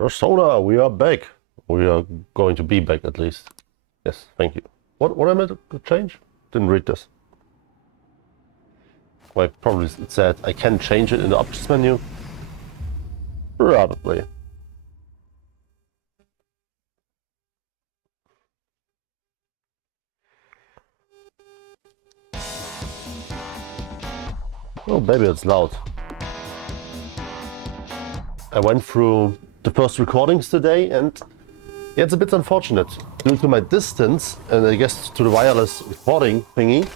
Persona, we are back. We are going to be back at least. Yes, thank you. What am I to change? Didn't read this. Well, probably it said I can change it in the options menu. Probably. Oh, baby, it's loud. I went through the first recordings today, and yeah, it's a bit unfortunate. Due to my distance, and I guess to the wireless recording thingy,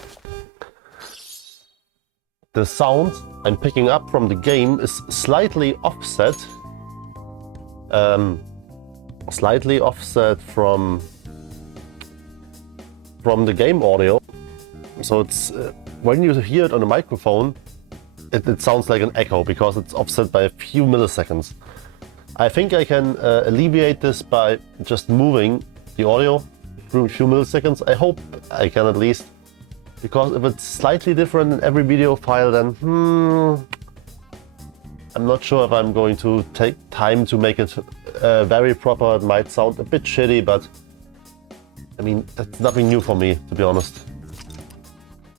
the sound I'm picking up from the game is slightly offset. Slightly offset from the game audio. So it's when you hear it on the microphone, it sounds like an echo because it's offset by a few milliseconds. I think I can alleviate this by just moving the audio through a few milliseconds. I hope I can at least, because if it's slightly different in every video file, then I'm not sure if I'm going to take time to make it very proper. It might sound a bit shitty, but I mean, that's nothing new for me, to be honest.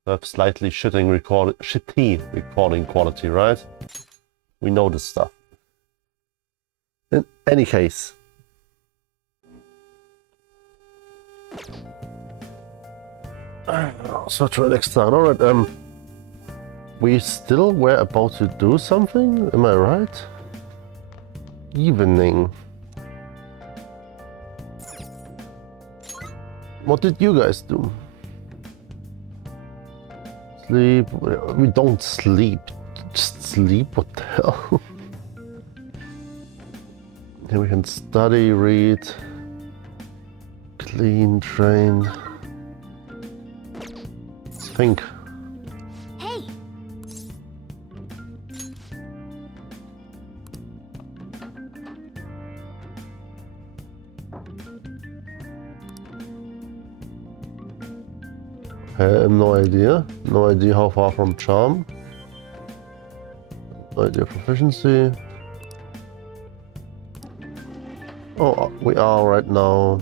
I have slightly shitty recording quality, right? We know this stuff. In any case. So to the next time. Alright, we still were about to do something, am I right? Evening. What did you guys do? Sleep. We don't sleep. Just sleep. What the hell? Then we can study, read, clean, train. Think. Hey. I have no idea. No idea how far from charm. No idea proficiency. Oh, we are right now.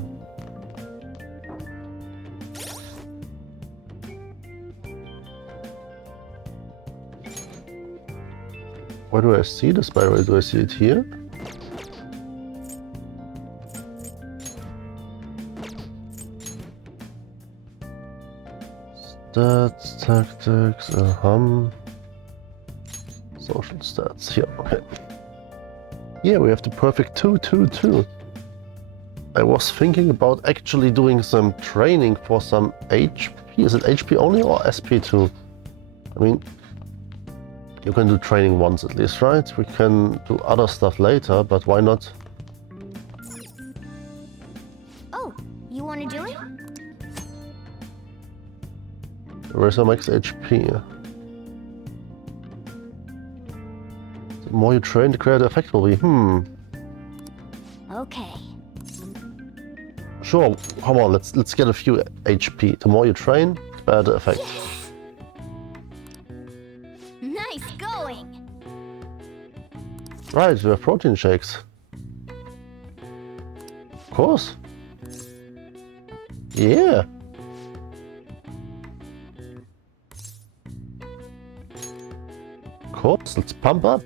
Where do I see this, by the way? Do I see it here? Stats, tactics, social stats, here, okay. Yeah, we have the perfect 2-2-2. I was thinking about actually doing some training for some HP. Is it HP only or SP2? I mean, you can do training once at least, right? We can do other stuff later, but why not? Oh, you want to do it? Where's our max HP? The more you train, the greater effect will be. Okay. Sure, come on, let's get a few HP. The more you train, the better the effect. Nice going. Right, we have protein shakes. Of course. Yeah. Of course, let's pump up.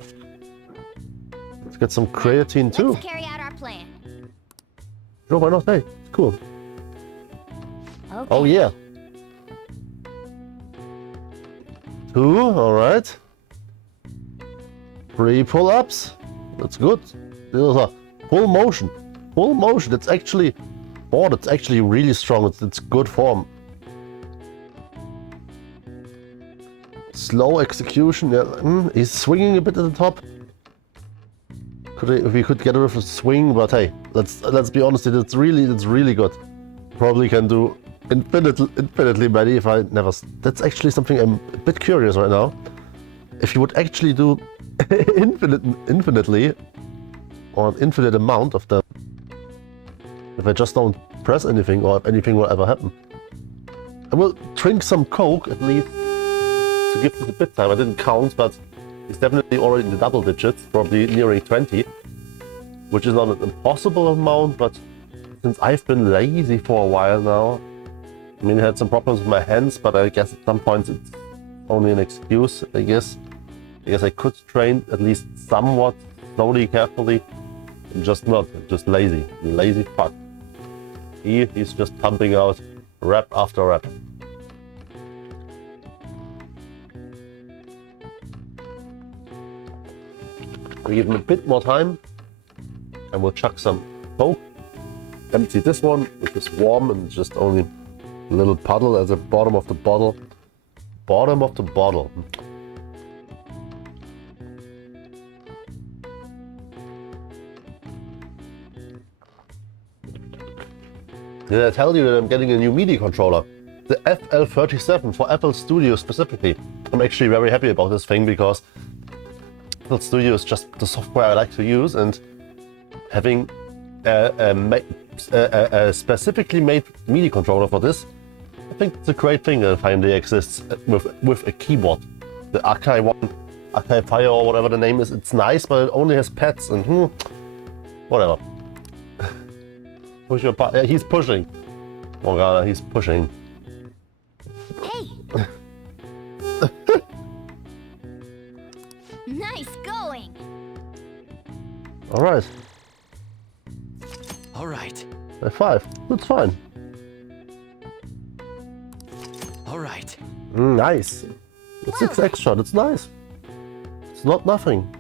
Let's get some creatine too. Let's carry out our plan. Sure, why not? Hey, it's cool. Okay. Oh yeah. 2, alright. 3 pull-ups. That's good. Those are full motion. Full motion. That's actually... Oh, that's actually really strong. It's good form. Slow execution. Yeah, he's swinging a bit at the top. If we could get rid of a swing, but hey, let's be honest. It's really good. Probably can do infinitely many if I never. That's actually something I'm a bit curious right now. If you would actually do infinitely or an infinite amount of them, if I just don't press anything or if anything will ever happen. I will drink some Coke at least to give it a bit time. I didn't count, but it's definitely already in the double digits, probably nearing 20. which is not an impossible amount, but since I've been lazy for a while now, I mean, I had some problems with my hands, but I guess at some points it's only an excuse, I guess. I guess I could train at least somewhat, slowly, carefully. I'm just not, I'm just lazy. Lazy fuck. He's just pumping out rep after rep. We give him a bit more time and we'll chuck some Coke. Empty this one, which is warm and just only a little puddle at the bottom of the bottle. Bottom of the bottle. Did I tell you that I'm getting a new MIDI controller? The FL37 for FL Studio specifically. I'm actually very happy about this thing because FL Studio is just the software I like to use, and having a specifically made MIDI controller for this, I think it's a great thing that finally exists with a keyboard. The Akai one, Akai Fire or whatever the name is, it's nice, but it only has pads and whatever. Push your he's pushing. Oh god, he's pushing. Hey! Nice going! Alright. Alright. High five. That's fine. Alright. Nice. It's 6 extra, that's nice. It's not nothing.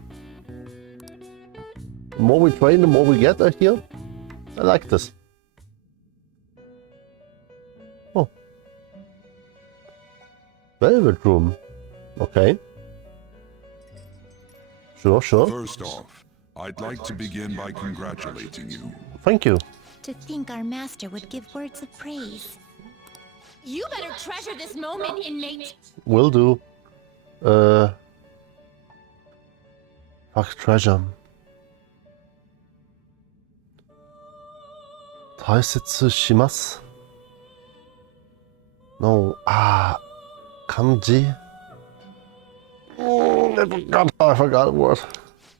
The more we train, the more we get, I hear. I like this. Oh. Velvet room. Okay. Sure. First off, I'd like to begin by congratulating you. Thank you. To think our master would give words of praise. You better treasure this moment, inmate! Will do. Fuck treasure. Taisetsu shimasu. No. Kanji. I forgot the word.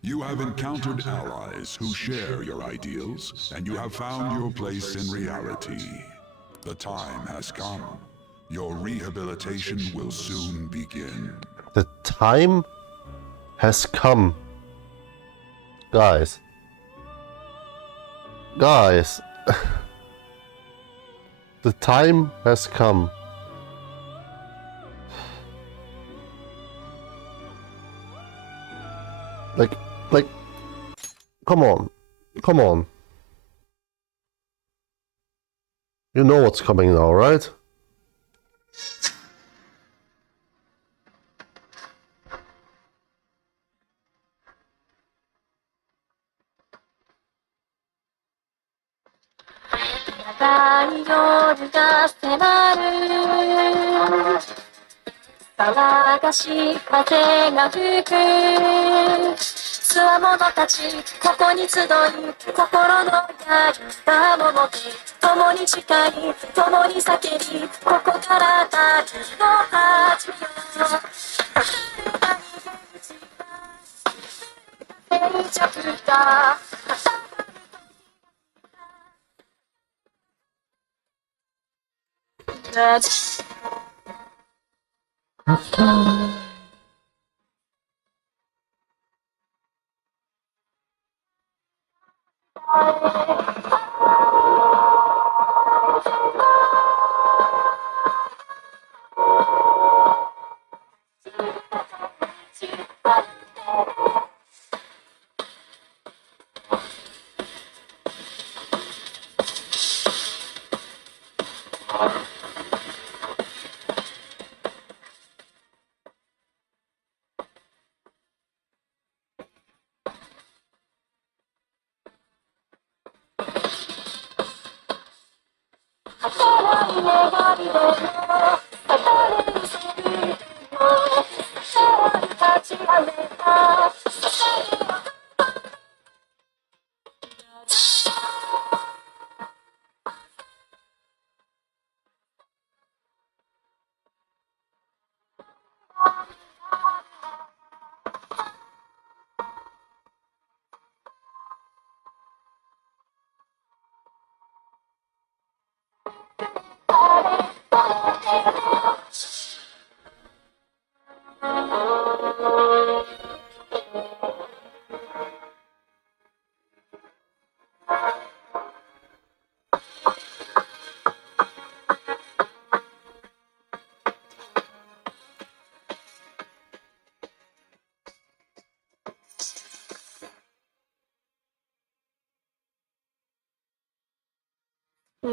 You have encountered allies who share your ideals, and you have found your place in reality. The time has come. Your rehabilitation will soon begin. The time has come. Guys. The time has come. Like, come on. You know what's coming now, right?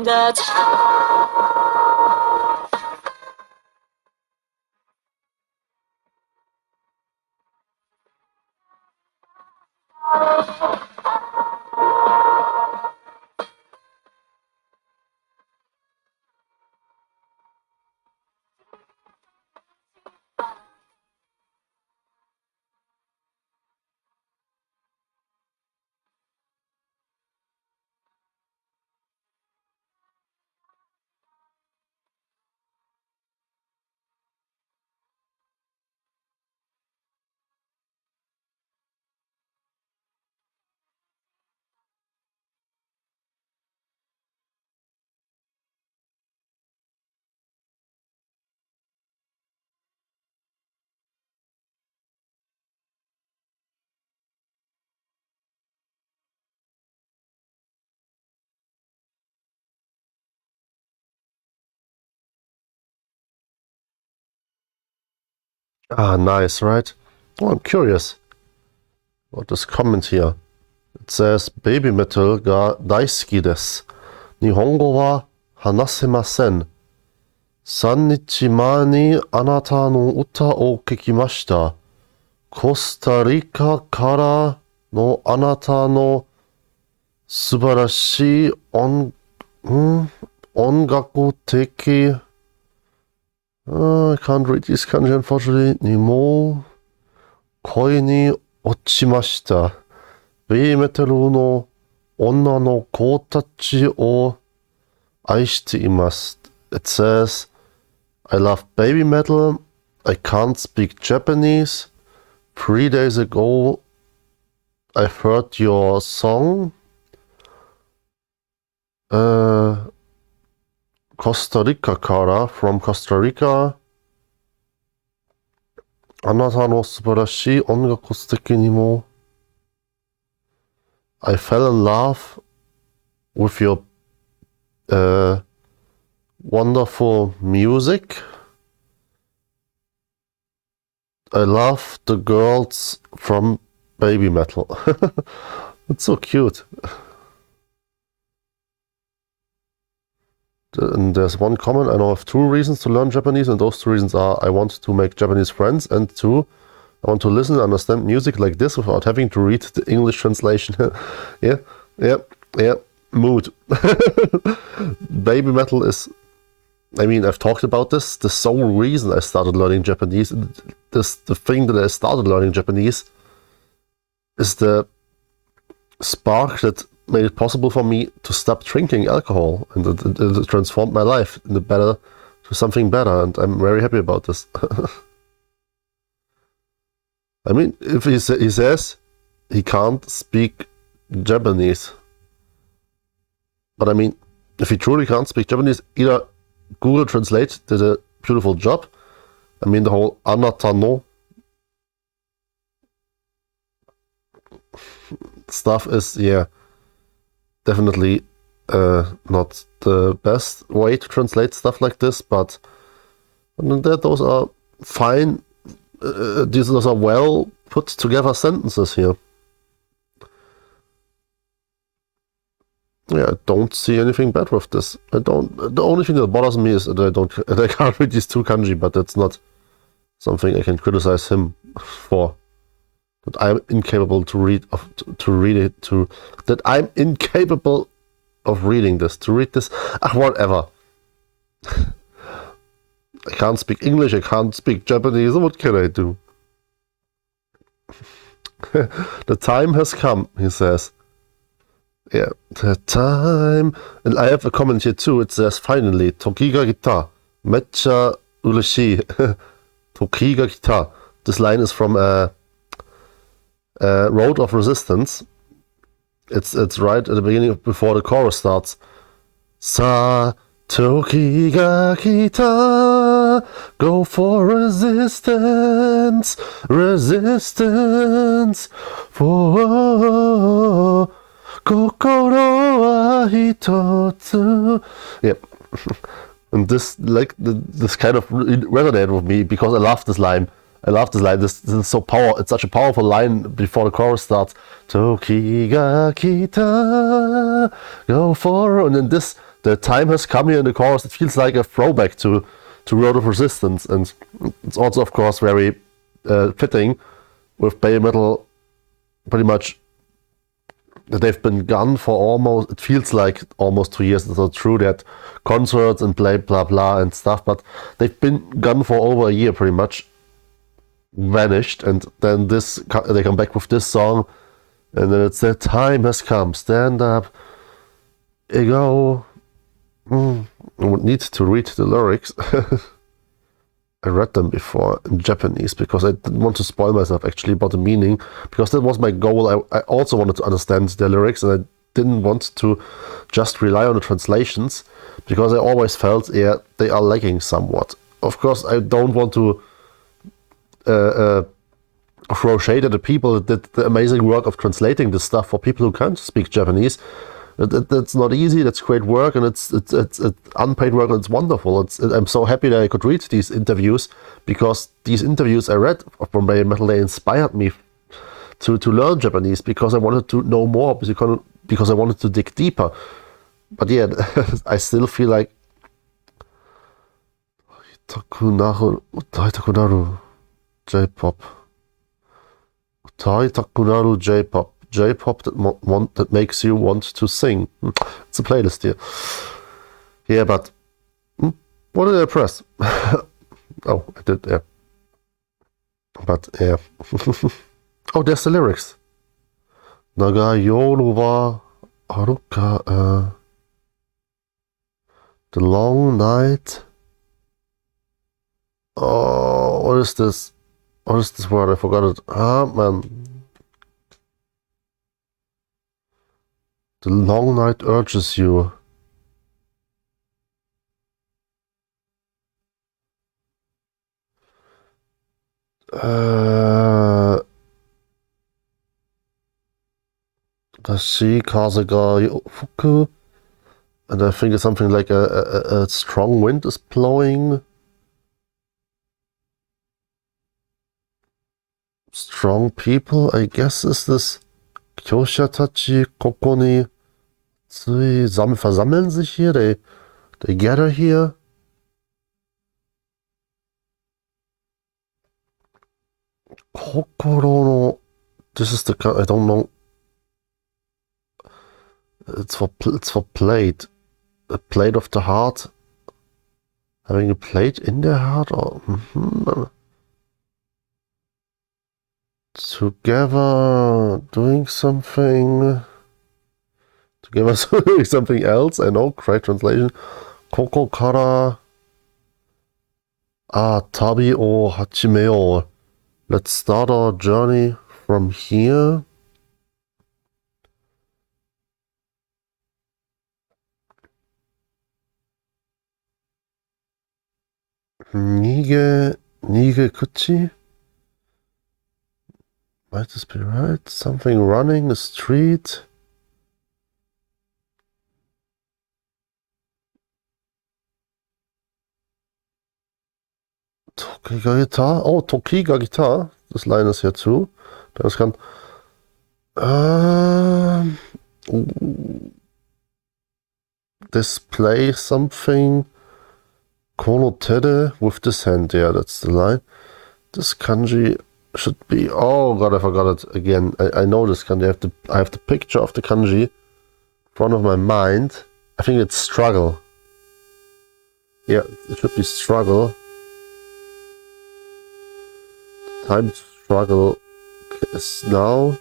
The Ah, nice, right? Oh, I'm curious. What this comment here? It says Baby Metal ga daisuki desu. Nihongo wa hanasemasen. 3日前にあなたの歌を聴きました。コスタリカからのあなたの素晴らしい音楽的 I can't read this kanji unfortunately にも恋に落ちました。ベイメタルの女の子たちを愛しています。It says, I love baby metal. I can't speak Japanese. 3 days ago, I heard your song. Costa Ricaから from Costa Rica. あなたの素晴らしい音楽素敵にも I fell in love with your wonderful music. I love the girls from Baby Metal. It's so cute. And there's one comment, I know of 2 reasons to learn Japanese, and those 2 reasons are I want to make Japanese friends, and 2, I want to listen and understand music like this without having to read the English translation. yeah, mood. Baby Metal is, I mean, I've talked about this, the sole reason I started learning Japanese, the thing that I started learning Japanese is the spark that made it possible for me to stop drinking alcohol, and it transformed my life in the better to something better, and I'm very happy about this. I mean, if he says he can't speak Japanese, but I mean, if he truly can't speak Japanese, either Google Translate did a beautiful job. I mean, the whole anata no stuff is, yeah, definitely not the best way to translate stuff like this, but those are fine. These are well put together sentences here. Yeah, I don't see anything bad with this. The only thing that bothers me is that I can't read these 2 kanji, but that's not something I can criticize him for. That I'm incapable to read this. Whatever. I can't speak English, I can't speak Japanese, what can I do? The time has come, he says. Yeah, the time. And I have a comment here too, it says, finally, Toki ga kita. Mecha ureshii. Toki ga kita. This line is from Road of Resistance. It's right at the beginning before the chorus starts. Sa Toki ga kita, go for resistance, resistance, for kokoro wa hitotsu. Yep. And this kind of resonated with me because I love this line. This is so powerful. It's such a powerful line before the chorus starts. Toki ga kita, go for, and then this the time has come here in the chorus. It feels like a throwback to Road of Resistance, and it's also, of course, very fitting with Babymetal. Pretty much, they've been gone for almost, it feels like almost 2 years. It's not true, that concerts and blah blah and stuff, but they've been gone for over a year, pretty much vanished, and then they come back with this song, and then it's the time has come, stand up, ego. I would need to read the lyrics. I read them before in Japanese because I didn't want to spoil myself actually about the meaning, because that was my goal. I also wanted to understand the lyrics, and I didn't want to just rely on the translations, because I always felt, yeah, they are lacking somewhat. Of course, I don't want to throw shade at the people that did the amazing work of translating this stuff for people who can't speak Japanese. That's not easy. That's great work, and it's unpaid work, and it's wonderful. I'm so happy that I could read these interviews, because these interviews I read from Babymetal, they inspired me to learn Japanese, because I wanted to know more, because I wanted to dig deeper. But yeah, I still feel like Taikunaru J-pop. Taikunaru J-pop. J-pop that makes you want to sing. It's a playlist here. Yeah, but what did I press? Oh, I did, yeah. But yeah. Oh, there's the lyrics. Naga yoru wa aruka. The long night. Oh, what is this? What is this word? I forgot it. Ah, man. The long night urges you. Dashi kaze ga fuku. And I think it's something like a strong wind is blowing. Strong people, I guess, is this. Kyosha tachi koko ni versammeln sich hier. They gather here. Kokoro no. This is the, I don't know. It's for plate. A plate of the heart. Having a plate in the heart, or together doing something. Together doing something else. I know, great translation. Koko kara tabi o hachimeo. Let's start our journey from here. Nige kuchi? Might this be right? Something running the street. Tokiga guitar? Oh, Tokiga guitar. This line is here too. Das kann. Display something. Konotere with this hand. Yeah, that's the line. This kanji should be. Oh god, I forgot it again. I know this kanji. I have the picture of the kanji in front of my mind. I think it's struggle. Yeah, it should be struggle. Time to struggle is now.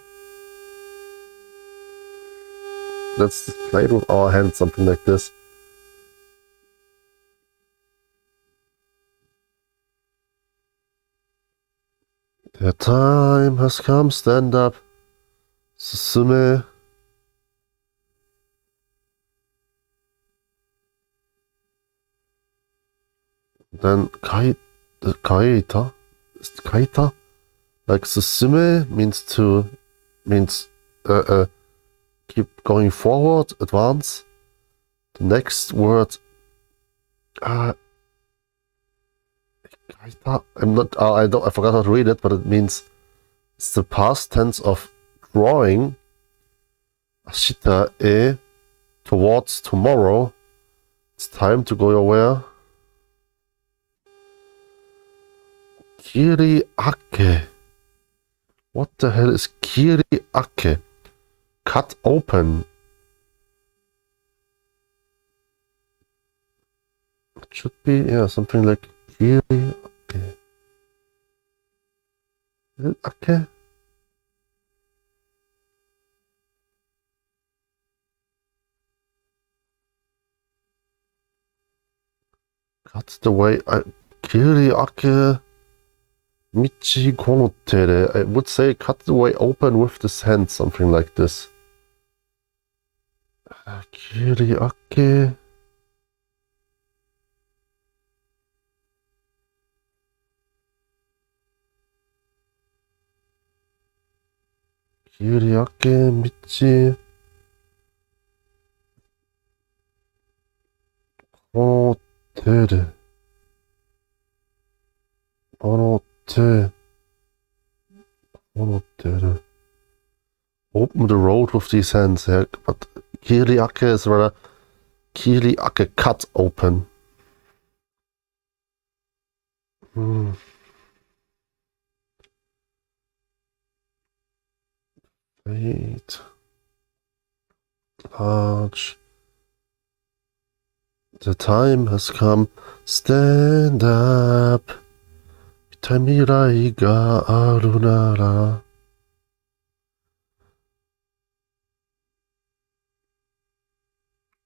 Let's play it with our hands, something like this. The time has come, stand up. Susume. Then kaita. Is it kaita? Like susume means keep going forward, advance. The next word I forgot how to read it, but it means it's the past tense of drawing ashita towards tomorrow. It's time to go your way. Kiriake. What the hell is Kiriake? Cut open. It should be, yeah, something like Kiriake. Is it Ake? That's the way I... Kiriake Michi Konotere. I would say cut the way open with this hand, something like this. Kiriake... Kiriake Michi Konotere. Konote. Konotere. Open the road with these hands, yeah, but Kiriake is rather Kiriake cut open. Wait. Large. The time has come. Stand up. Mirai ga aru nara.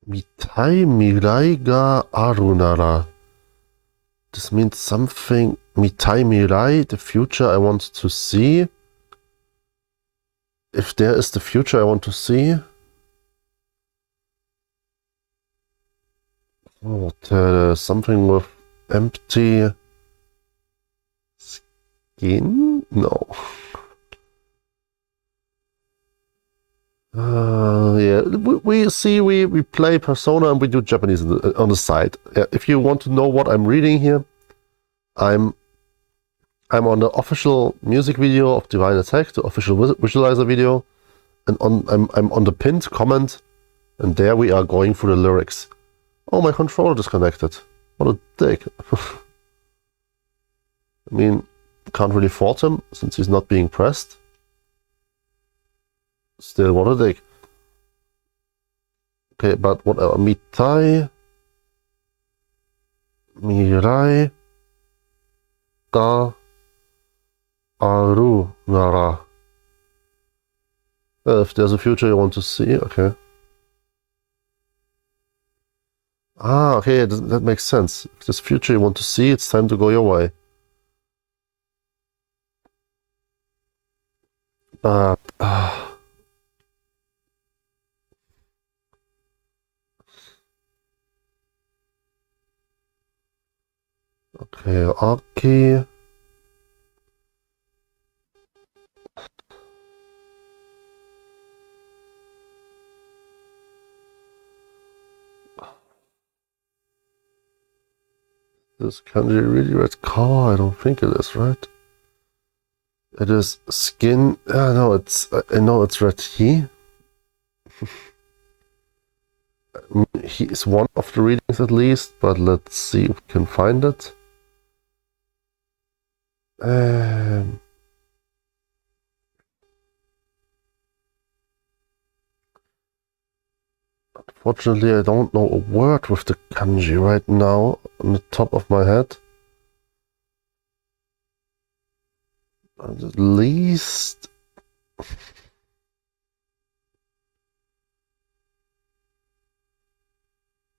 Mirai ga aru nara. This means something. Mirai, the future I want to see. If there is the future I want to see. Oh, something with empty skin? No. Yeah, we play Persona and we do Japanese on the side. If you want to know what I'm reading here, I'm on the official music video of Divine Attack, the official visualizer video, and I'm on the pinned comment, and there we are going through the lyrics. Oh, my controller disconnected. What a dick. I mean, can't really fault him since he's not being pressed. Still, what a dick. Okay, but whatever. Mirai ga aru nara. Well, if there's a future you want to see, okay. Ah, okay, that makes sense. If there's future you want to see, it's time to go your way. Okay, Aki. This kanji really red car? I don't think it is, right? It is skin. No, I know it's red he. He is one of the readings at least, but let's see if we can find it. Unfortunately, I don't know a word with the kanji right now on the top of my head. At least...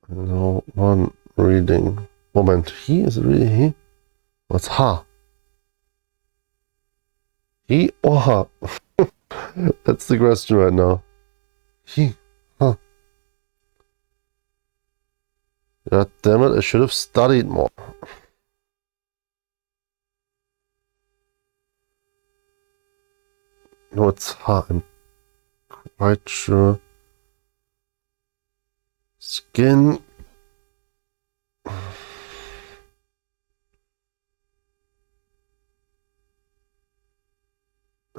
No, one reading. Moment, he? Is it really he? What's ha? He or ha? That's the question right now. He, huh? God damn it, I should have studied more. No, it's ha. I'm quite sure. Skin.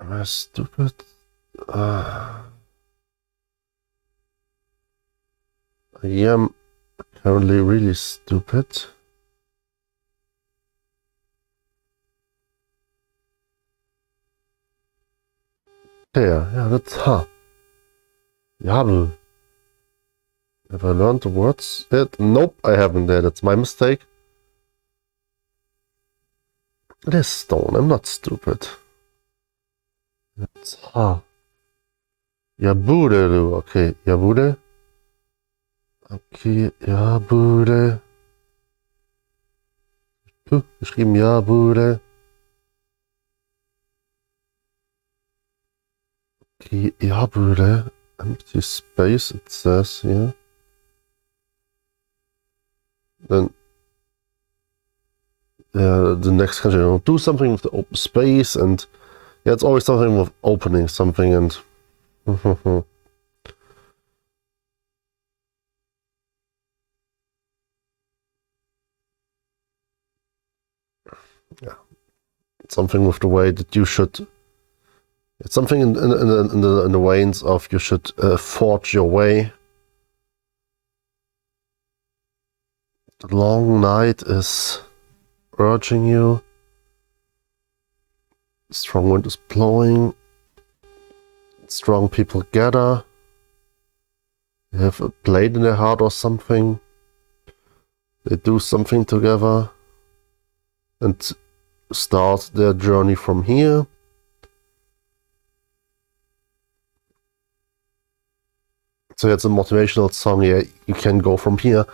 Am I stupid? I am currently really stupid. Yeah, that's Yabu. Have I learned the words yet? Nope, I haven't yet. That's my mistake. It is stone. I'm not stupid. It's Yabude. Okay, Yabude. Okay, Yabude. Geschrieben Yabude. Okay, Yabude. Empty space, it says here. Then the next country, do something with the open space, and yeah, it's always something with opening something and yeah, something with the way that you should. It's something in the veins of you should forge your way. The long night is urging you. Strong wind is blowing. Strong people gather. They have a blade in their heart or something. They do something together and start their journey from here. So it's a motivational song. Yeah, you can go from here.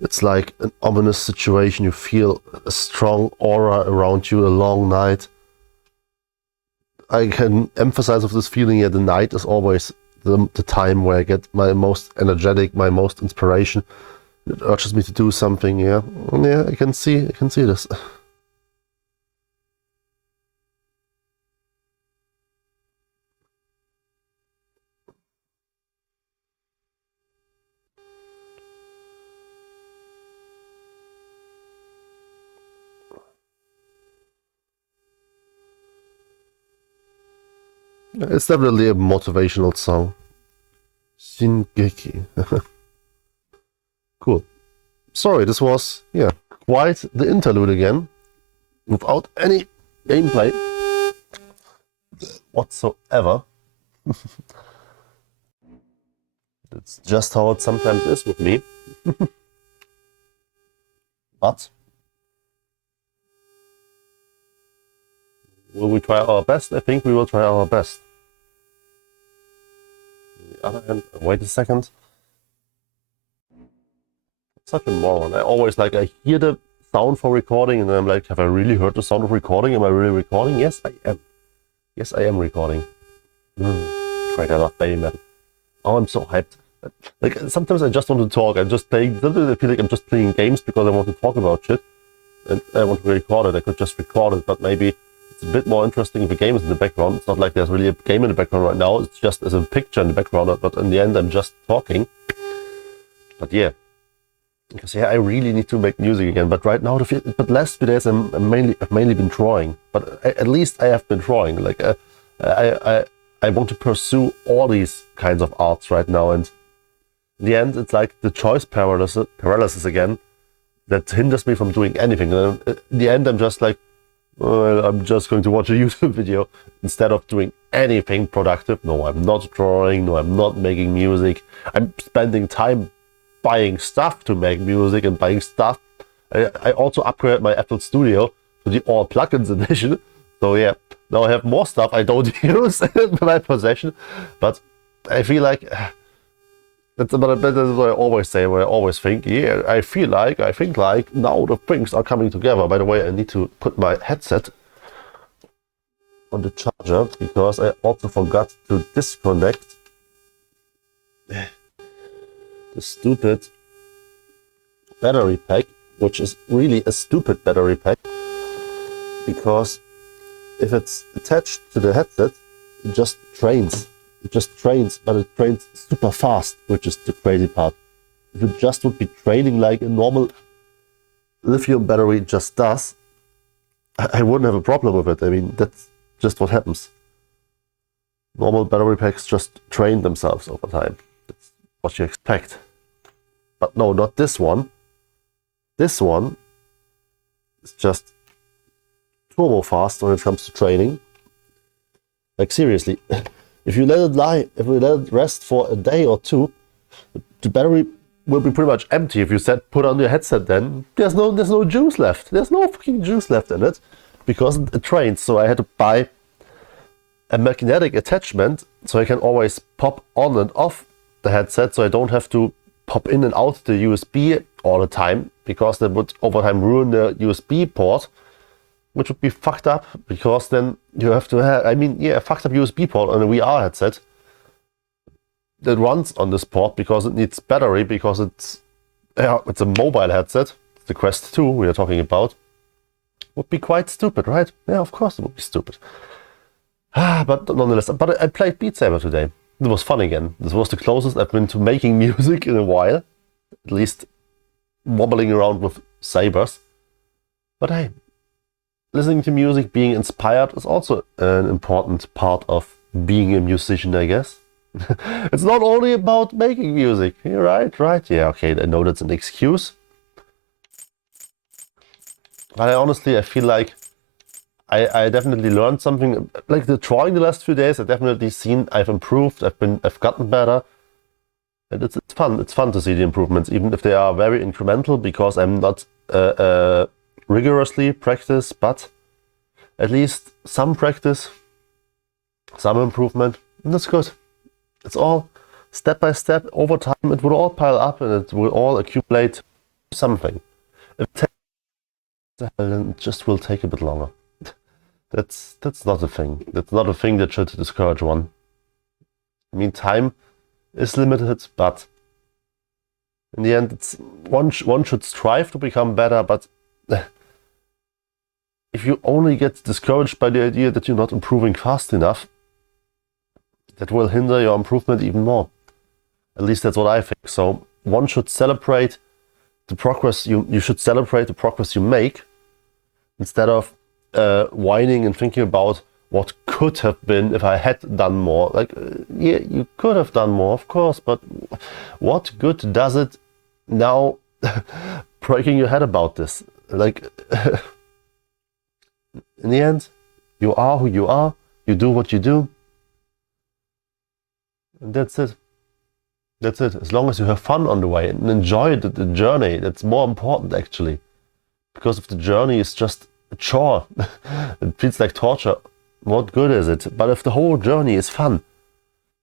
It's like an ominous situation. You feel a strong aura around you, a long night. I can emphasize of this feeling here. The night is always the time where I get my most energetic, my most inspiration. It urges me to do something. Yeah, I can see this. It's definitely a motivational song. Shingeki. Cool. Sorry, this was, quite the interlude again. Without any gameplay whatsoever. That's just how it sometimes is with me. But will we try our best? I think we will try our best. On the other hand, wait a second. Such a moron. I always I hear the sound for recording and then I'm like, have I really heard the sound of recording? Am I really recording? Yes, I am. Yes, I am recording. Great, I love baby metal. Oh, I'm so hyped. Sometimes I just want to talk. Sometimes I feel like I'm just playing games because I want to talk about shit. And I want to record it. I could just record it, but maybe it's a bit more interesting if a game is in the background. It's not like there's really a game in the background right now. It's just as a picture in the background, but in the end I'm just talking. But yeah. Because I really need to make music again. But right now, but last few days I've mainly been drawing. But at least I have been drawing. I want to pursue all these kinds of arts right now, and in the end, it's like the choice paralysis again that hinders me from doing anything. And in the end, I'm just like, well, I'm just going to watch a YouTube video instead of doing anything productive. No, I'm not drawing. No, I'm not making music. I'm spending time buying stuff to make music and buying stuff. I also upgraded my FL Studio to the all plugins edition. So yeah, now I have more stuff I don't use in my possession. But I feel like that's what I always say, where I always think, yeah, I think like now the things are coming together. By the way, I need to put my headset on the charger because I also forgot to disconnect the stupid battery pack, which is really a stupid battery pack, because if it's attached to the headset, it just trains. It just trains, but it trains super fast, which is the crazy part. If it just would be training like a normal lithium battery just does, I wouldn't have a problem with it. I mean, that's just what happens. Normal battery packs just train themselves over time. That's what you expect. But no, not this one. This one is just turbo fast when it comes to training. Like seriously, if you let it lie, if you let it rest for a day or two, the battery will be pretty much empty. If you said put on your headset, then there's no juice left. There's no fucking juice left in it because it trains. So I had to buy a magnetic attachment so I can always pop on and off the headset, so I don't have to pop in and out the USB all the time, because that would over time ruin the USB port, which would be fucked up, because then you have to have, a fucked up USB port on a VR headset that runs on this port because it needs battery, because it's a mobile headset, the Quest 2 we are talking about, would be quite stupid, right? Yeah, of course it would be stupid. But nonetheless, I played Beat Saber today. It was fun again. This was the closest I've been to making music in a while, at least wobbling around with sabers. But hey, listening to music, being inspired is also an important part of being a musician, I guess. It's not only about making music, right? Yeah, okay, I know that's an excuse. But I feel like I definitely learned something. Like the drawing the last few days, I've definitely seen I've improved, I've gotten better. And it's fun. It's fun to see the improvements, even if they are very incremental, because I'm not rigorously practice, but at least some practice, some improvement, and that's good. It's all step by step over time. It will all pile up and it will all accumulate something. If it takes, then it just will take a bit longer. That's not a thing. That's not a thing that should discourage one. Time is limited, but in the end, one should strive to become better. But if you only get discouraged by the idea that you're not improving fast enough, that will hinder your improvement even more. At least that's what I think. So one should celebrate the progress. You should celebrate the progress you make, instead of whining and thinking about what could have been if I had done more. Like, yeah, you could have done more, of course, but what good does it now breaking your head about this? Like, in the end, you are who you are, you do what you do, and that's it. That's it. As long as you have fun on the way and enjoy the journey, that's more important actually. Because if the journey is just a chore, it feels like torture, what good is it? But if the whole journey is fun,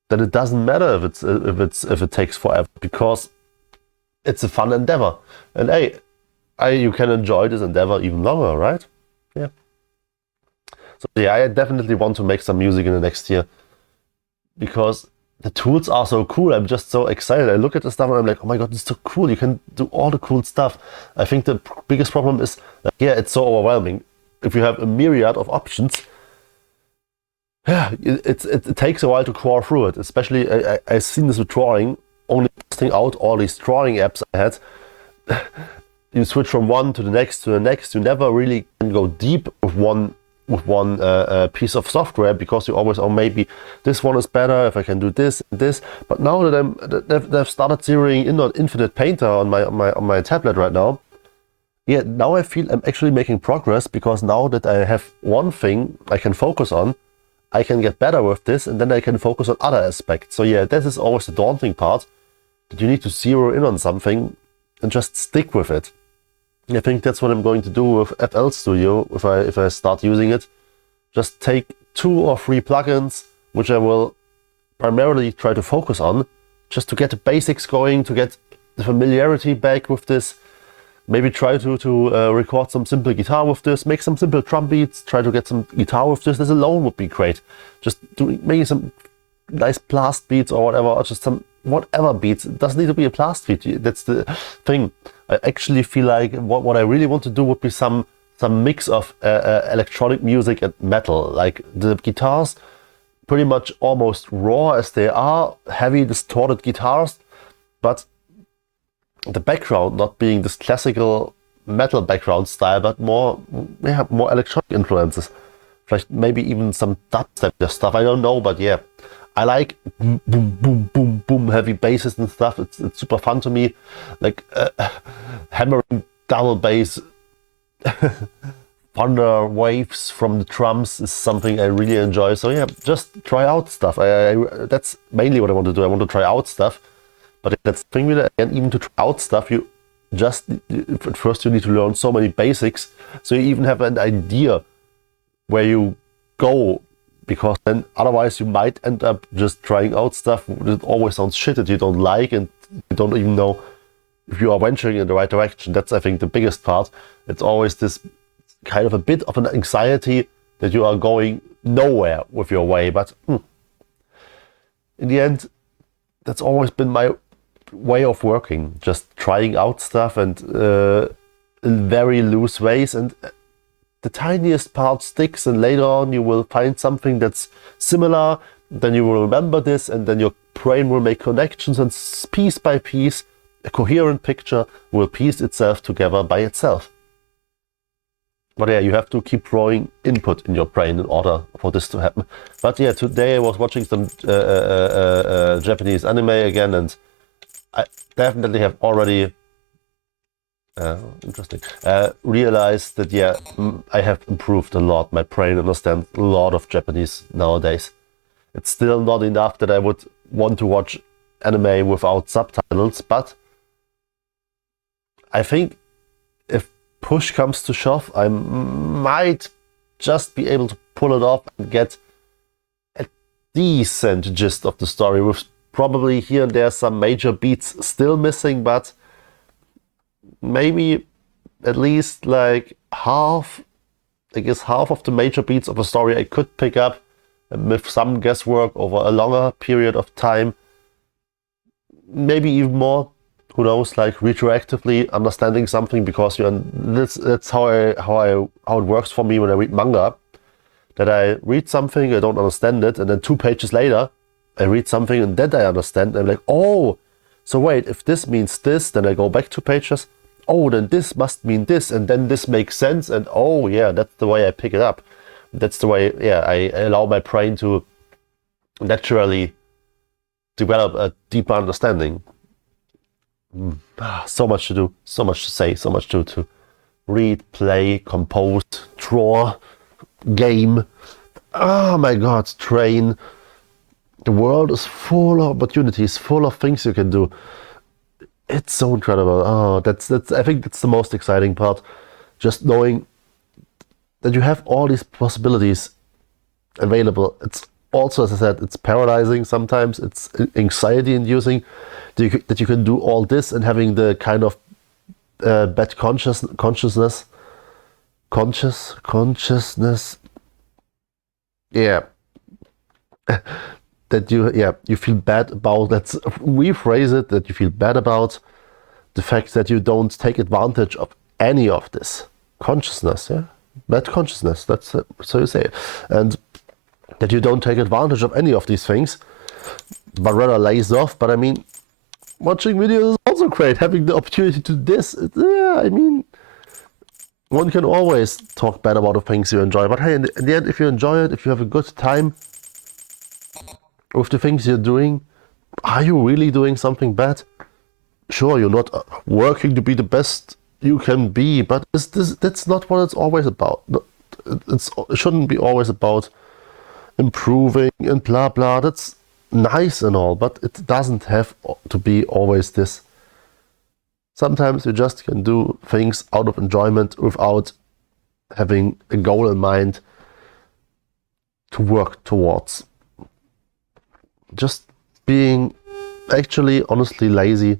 then it doesn't matter if it takes forever, because it's a fun endeavor. And hey, you can enjoy this endeavor even longer, right? Yeah. So yeah, I definitely want to make some music in the next year, because the tools are so cool. I'm just so excited. I look at the stuff and I'm like, oh my god, it's so cool. You can do all the cool stuff. I think the biggest problem is that, yeah, it's so overwhelming. If you have a myriad of options, yeah, it takes a while to crawl through it. Especially, I've seen this with drawing, only testing out all these drawing apps I had. You switch from one to the next to the next. You never really can go deep with one piece of software, because you always, oh, maybe this one is better if I can do this and this. But now that I've started zeroing in on Infinite Painter on my tablet right now, yeah, now I feel I'm actually making progress, because now that I have one thing I can focus on, I can get better with this, and then I can focus on other aspects. So yeah, this is always the daunting part, that you need to zero in on something and just stick with it. I think that's what I'm going to do with FL Studio if I start using it. Just take 2 or 3 plugins, which I will primarily try to focus on, just to get the basics going, to get the familiarity back with this. Maybe try to record some simple guitar with this, make some simple drum beats, try to get some guitar with this. This alone would be great. Just making some nice blast beats or whatever, or just some whatever beats. It doesn't need to be a blast beat. That's the thing. I actually feel like what I really want to do would be some mix of electronic music and metal. Like the guitars, pretty much almost raw as they are, heavy distorted guitars, but the background not being this classical metal background style, but more electronic influences. Maybe even some dubstep stuff, I don't know, but yeah, I like boom, boom, boom, boom, boom, heavy basses and stuff. It's super fun to me. Like hammering double bass, thunder waves from the drums is something I really enjoy. So yeah, just try out stuff. That's mainly what I want to do. I want to try out stuff. But that's the thing with it. Again, even to try out stuff, you just at first you need to learn so many basics, so you even have an idea where you go. Because then otherwise you might end up just trying out stuff that always sounds shit that you don't like, and you don't even know if you are venturing in the right direction. That's, I think, the biggest part. It's always this kind of a bit of an anxiety that you are going nowhere with your way. But in the end, that's always been my way of working. Just trying out stuff and in very loose ways, and the tiniest part sticks, and later on you will find something that's similar, then you will remember this, and then your brain will make connections, and piece by piece a coherent picture will piece itself together by itself. But yeah, you have to keep throwing input in your brain in order for this to happen. But yeah, today I was watching some Japanese anime again, and I definitely have already realized that yeah, I have improved a lot. My brain understands a lot of Japanese nowadays. It's still not enough that I would want to watch anime without subtitles, but I think if push comes to shove, I might just be able to pull it off and get a decent gist of the story, with probably here and there some major beats still missing, but maybe at least like half of the major beats of a story I could pick up with some guesswork over a longer period of time. Maybe even more, who knows, like retroactively understanding something, because that's how it works for me when I read manga. That I read something, I don't understand it, and then 2 pages later I read something and then I understand. I'm like, oh, so wait, if this means this, then I go back 2 pages. Oh, then this must mean this, and then this makes sense, and oh yeah, that's the way I pick it up. That's the way, yeah, I allow my brain to naturally develop a deeper understanding. So much to do, so much to say, so much to read, play, compose, draw, game. Oh my god, train. The world is full of opportunities, full of things you can do. It's so incredible. Oh, that's I think that's the most exciting part. Just knowing that you have all these possibilities available. It's also, as I said, it's paralyzing sometimes. It's anxiety-inducing that you can do all this and having the kind of bad consciousness. Yeah. That you feel bad about. Let's rephrase it, that you feel bad about the fact that you don't take advantage of any of this consciousness. Yeah, bad consciousness, that's so you say it. And that you don't take advantage of any of these things, but rather lays off. But I mean, watching videos is also great. Having the opportunity to do this, yeah, I mean, one can always talk bad about the things you enjoy, but hey, in the end, if you enjoy it, if you have a good time with the things you're doing, are you really doing something bad? Sure, you're not working to be the best you can be, but that's not what it's always about. It shouldn't be always about improving and blah blah. That's nice and all, but it doesn't have to be always this. Sometimes you just can do things out of enjoyment without having a goal in mind to work towards. Just being actually honestly lazy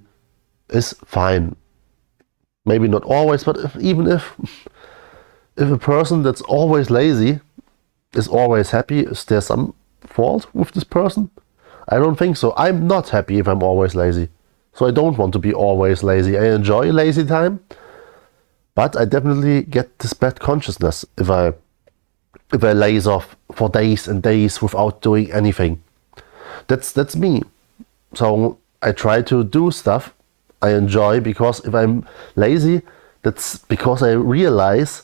is fine. Maybe not always, but even if a person that's always lazy is always happy, is there some fault with this person? I don't think so. I'm not happy if I'm always lazy. So I don't want to be always lazy. I enjoy lazy time, but I definitely get this bad consciousness if I laze off for days and days without doing anything. That's me. So I try to do stuff I enjoy, because if I'm lazy, that's because I realize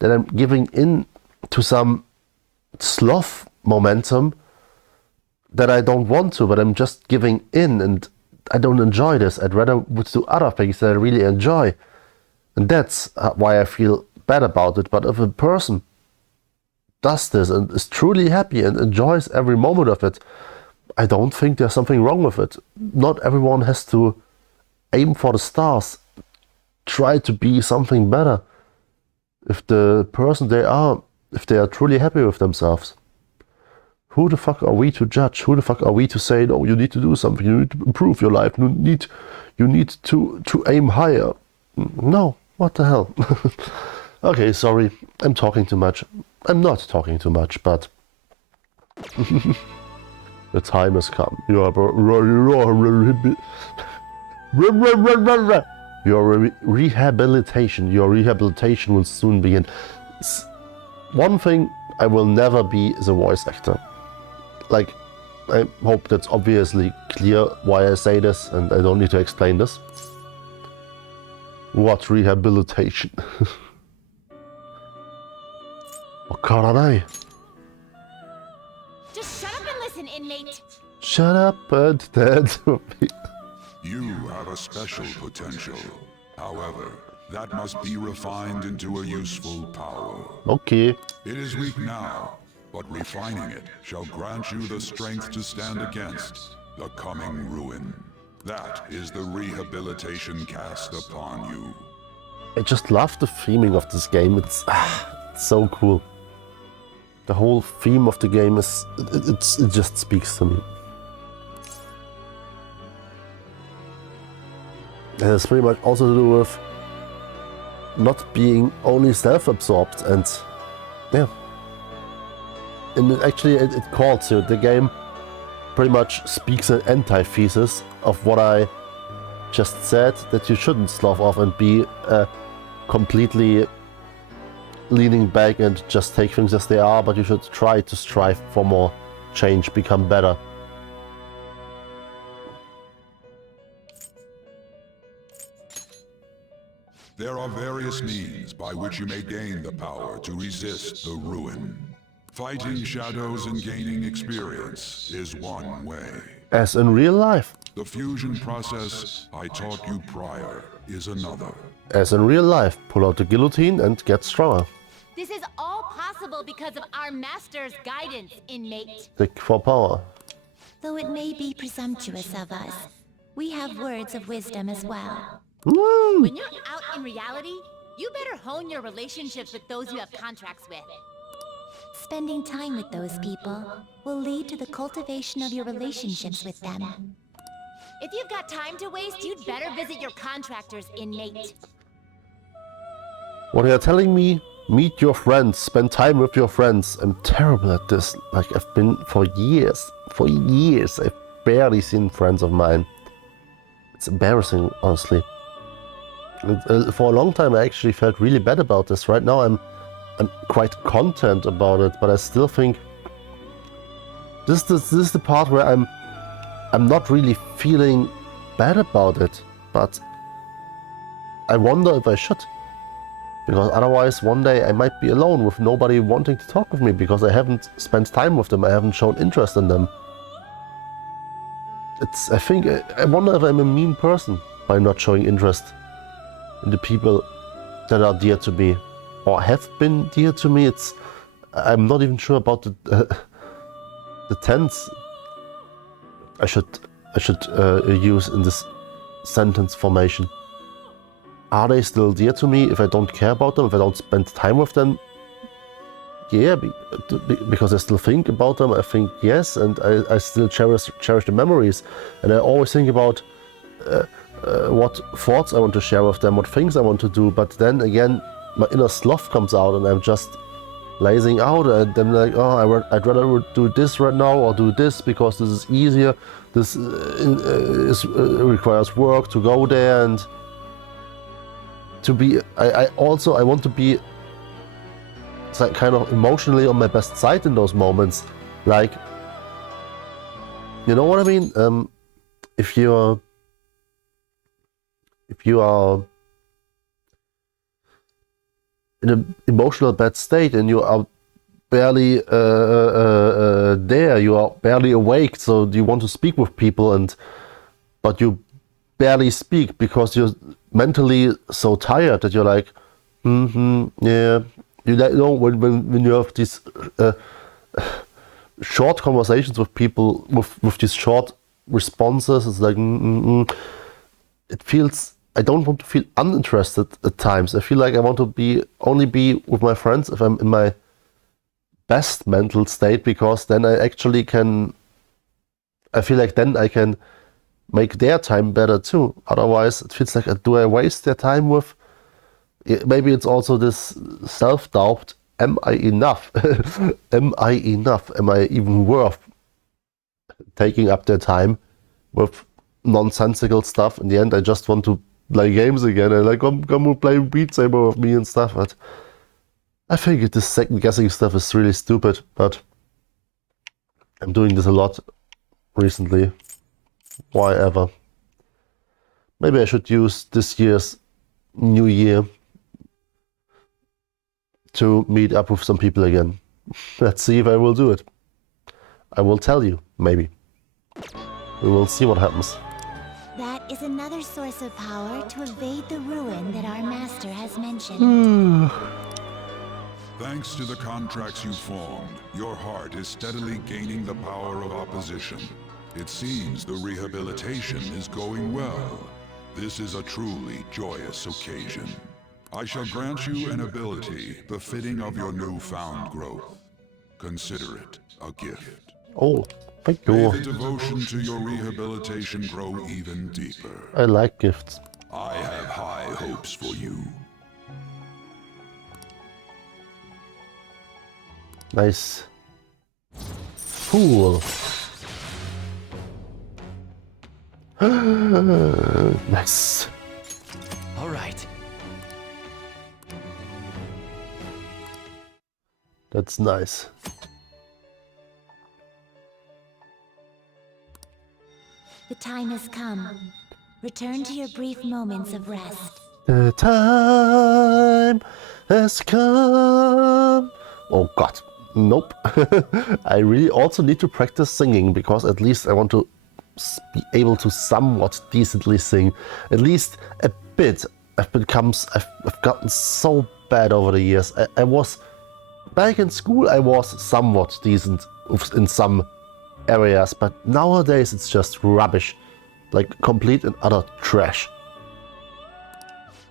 that I'm giving in to some sloth momentum that I don't want to, but I'm just giving in and I don't enjoy this. I'd rather would do other things that I really enjoy. And that's why I feel bad about it. But if a person does this and is truly happy and enjoys every moment of it, I don't think there's something wrong with it. Not everyone has to aim for the stars, try to be something better. If the person they are, if they are truly happy with themselves, who the fuck are we to judge? Who the fuck are we to say, no, you need to do something, you need to improve your life, you need to aim higher? No, what the hell? Okay, sorry, I'm talking too much. I'm not talking too much, but the time has come. Your rehabilitation will soon begin. One thing, I will never be is a voice actor. Like, I hope that's obviously clear why I say this, and I don't need to explain this. What rehabilitation? Wakaranai. Just shut up and listen, inmate. Shut up and dance with me. You have a special potential. However, that must be refined into a useful power. Okay. It is weak now, but refining it shall grant you the strength to stand against the coming ruin. That is the rehabilitation cast upon you. I just love the theming of this game. It's so cool. The whole theme of the game is, it just speaks to me. And it's pretty much also to do with not being only self-absorbed, and yeah. And it calls you. The game pretty much speaks an antithesis of what I just said, that you shouldn't slough off and be completely leaning back and just take things as they are, but you should try to strive for more change, become better. There are various means by which you may gain the power to resist the ruin. Fighting shadows and gaining experience is one way. As in real life. The fusion process I taught you prior is another. As in real life, pull out the guillotine and get stronger. This is all possible because of our master's guidance, inmate. Stick for power. Though it may be presumptuous of us, we have words of wisdom as well. Woo! When you're out in reality, you better hone your relationships with those you have contracts with. Spending time with those people will lead to the cultivation of your relationships with them. If you've got time to waste, you'd better visit your contractors, inmate. What are you telling me? Meet your friends, spend time with your friends. I'm terrible at this. Like, I've been for years. For years, I've barely seen friends of mine. It's embarrassing, honestly. For a long time, I actually felt really bad about this. Right now, I'm quite content about it, but I still think this is the part where I'm not really feeling bad about it, but I wonder if I should. Because otherwise, one day I might be alone with nobody wanting to talk with me because I haven't spent time with them, I haven't shown interest in them. I wonder if I'm a mean person by not showing interest in the people that are dear to me, or have been dear to me. I'm not even sure about the tense I should use in this sentence formation. Are they still dear to me if I don't care about them, if I don't spend time with them? Yeah, because I still think about them, I think yes, and I still cherish the memories. And I always think about what thoughts I want to share with them, what things I want to do, but then again, my inner sloth comes out and I'm just lazing out, and I'm like, oh, I'd rather do this right now or do this because this is easier. This requires work to go there, and to be, I want to be kind of emotionally on my best side in those moments. Like, you know what I mean? If you are in an emotional bad state and you are barely there. You are barely awake, so you want to speak with people, but you barely speak because you're mentally so tired that you're like, yeah. You know, when you have these short conversations with people with these short responses, it's like, it feels. I don't want to feel uninterested at times. I feel like I want to only be with my friends if I'm in my best mental state, because then I actually can. I feel like then I can make their time better too. Otherwise, it feels like, do I waste their time with? Maybe it's also this self-doubt. Am I enough? Am I enough? Am I even worth taking up their time with nonsensical stuff? In the end, I just want to play games again. And like, come play Beat Saber with me and stuff. But I think this second-guessing stuff is really stupid. But I'm doing this a lot recently. Why ever? Maybe I should use this year's New Year to meet up with some people again. Let's see if I will do it. I will tell you, maybe. We will see what happens. That is another source of power to evade the ruin that our master has mentioned. Thanks to the contracts you formed, your heart is steadily gaining the power of opposition. It seems the rehabilitation is going well. This is a truly joyous occasion. I shall grant you an ability befitting of your newfound growth. Consider it a gift. Oh, thank May you. the devotion to your rehabilitation grow even deeper. I like gifts. I have high hopes for you. Nice. Fool. Nice. All right. That's nice. The time has come. Return to your brief moments of rest. The time has come. Oh God, nope. I really also need to practice singing, because at least I want to be able to somewhat decently sing. At least a bit. I've gotten so bad over the years. I was, back in school, I was somewhat decent in some areas, but nowadays it's just rubbish. Like complete and utter trash.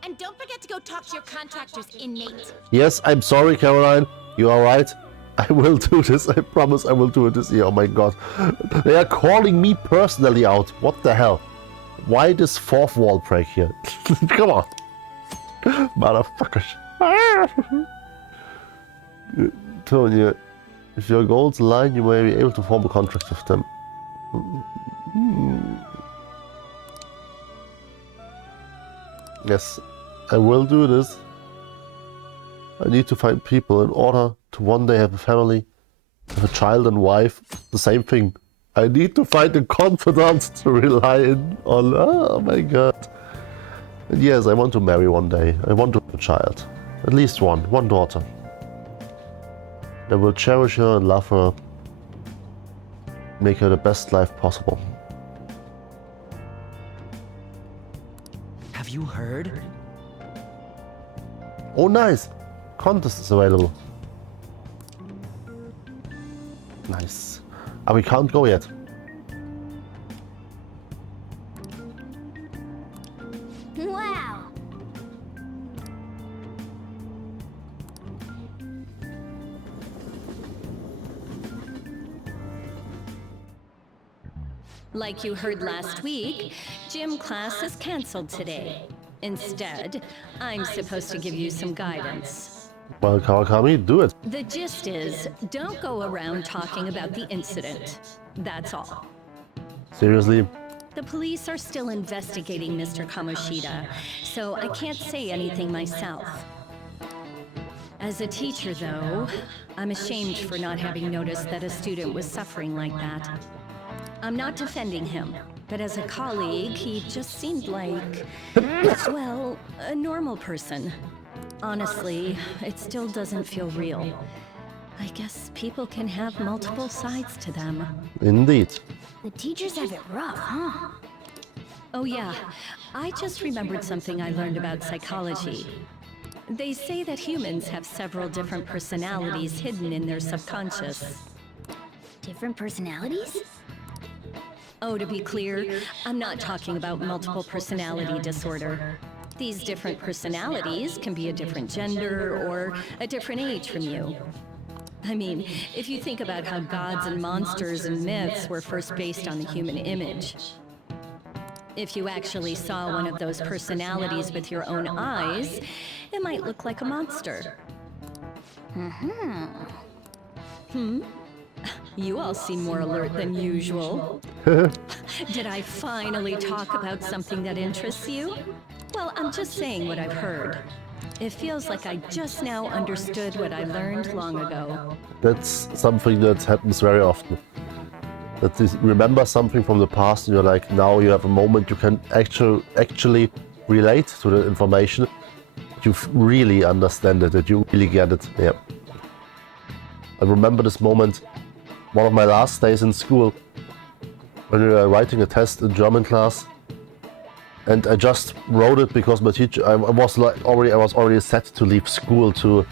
And don't forget to go talk to your contractor's inmate. Yes, I'm sorry, Caroline. You are right. I will do this. I promise I will do it this year. Oh my God. They are calling me personally out. What the hell? Why this fourth wall break here? Come on. Motherfuckers. Tonya, if your goals align, you may be able to form a contract with them. Yes, I will do this. I need to find people in order to one day have a family, have a child and wife. The same thing. I need to find a confidant to rely on. Oh my God. And yes, I want to marry one day. I want to have a child. At least one daughter. I will cherish her and love her. Make her the best life possible. Have you heard? Oh nice! Contest is available. Nice. Ah, we can't go yet. Wow. Like you heard last week, gym class is canceled today. Instead, I'm supposed to give you some guidance. Well, Kawakami, do it. The gist is, don't go around talking about the incident. That's all. Seriously? The police are still investigating Mr. Kamoshida, so I can't say anything myself. As a teacher, though, I'm ashamed for not having noticed that a student was suffering like that. I'm not defending him, but as a colleague, he just seemed like, well, a normal person. Honestly, it still doesn't feel real. I guess people can have multiple sides to them. Indeed. The teachers have it rough, huh? Oh yeah, I just remembered something I learned about psychology. They say that humans have several different personalities hidden in their subconscious. Different personalities? Oh, to be clear, I'm not talking about multiple personality disorder. These different personalities can be a different gender or a different age from you. I mean, if you think about how gods and monsters and myths were first based on the human image. If you actually saw one of those personalities with your own eyes, it might look like a monster. You all seem more alert than usual. Did I finally talk about something that interests you? Well, I'm just saying what I've heard. It feels like I just now understood what I learned long ago. That's something that happens very often. That you remember something from the past and you're like, now you have a moment you can actually relate to the information. You really understand it, that you really get it. Yeah. I remember this moment, one of my last days in school, when we were writing a test in German class. And I just wrote it because my teacher, I was already set to leave school to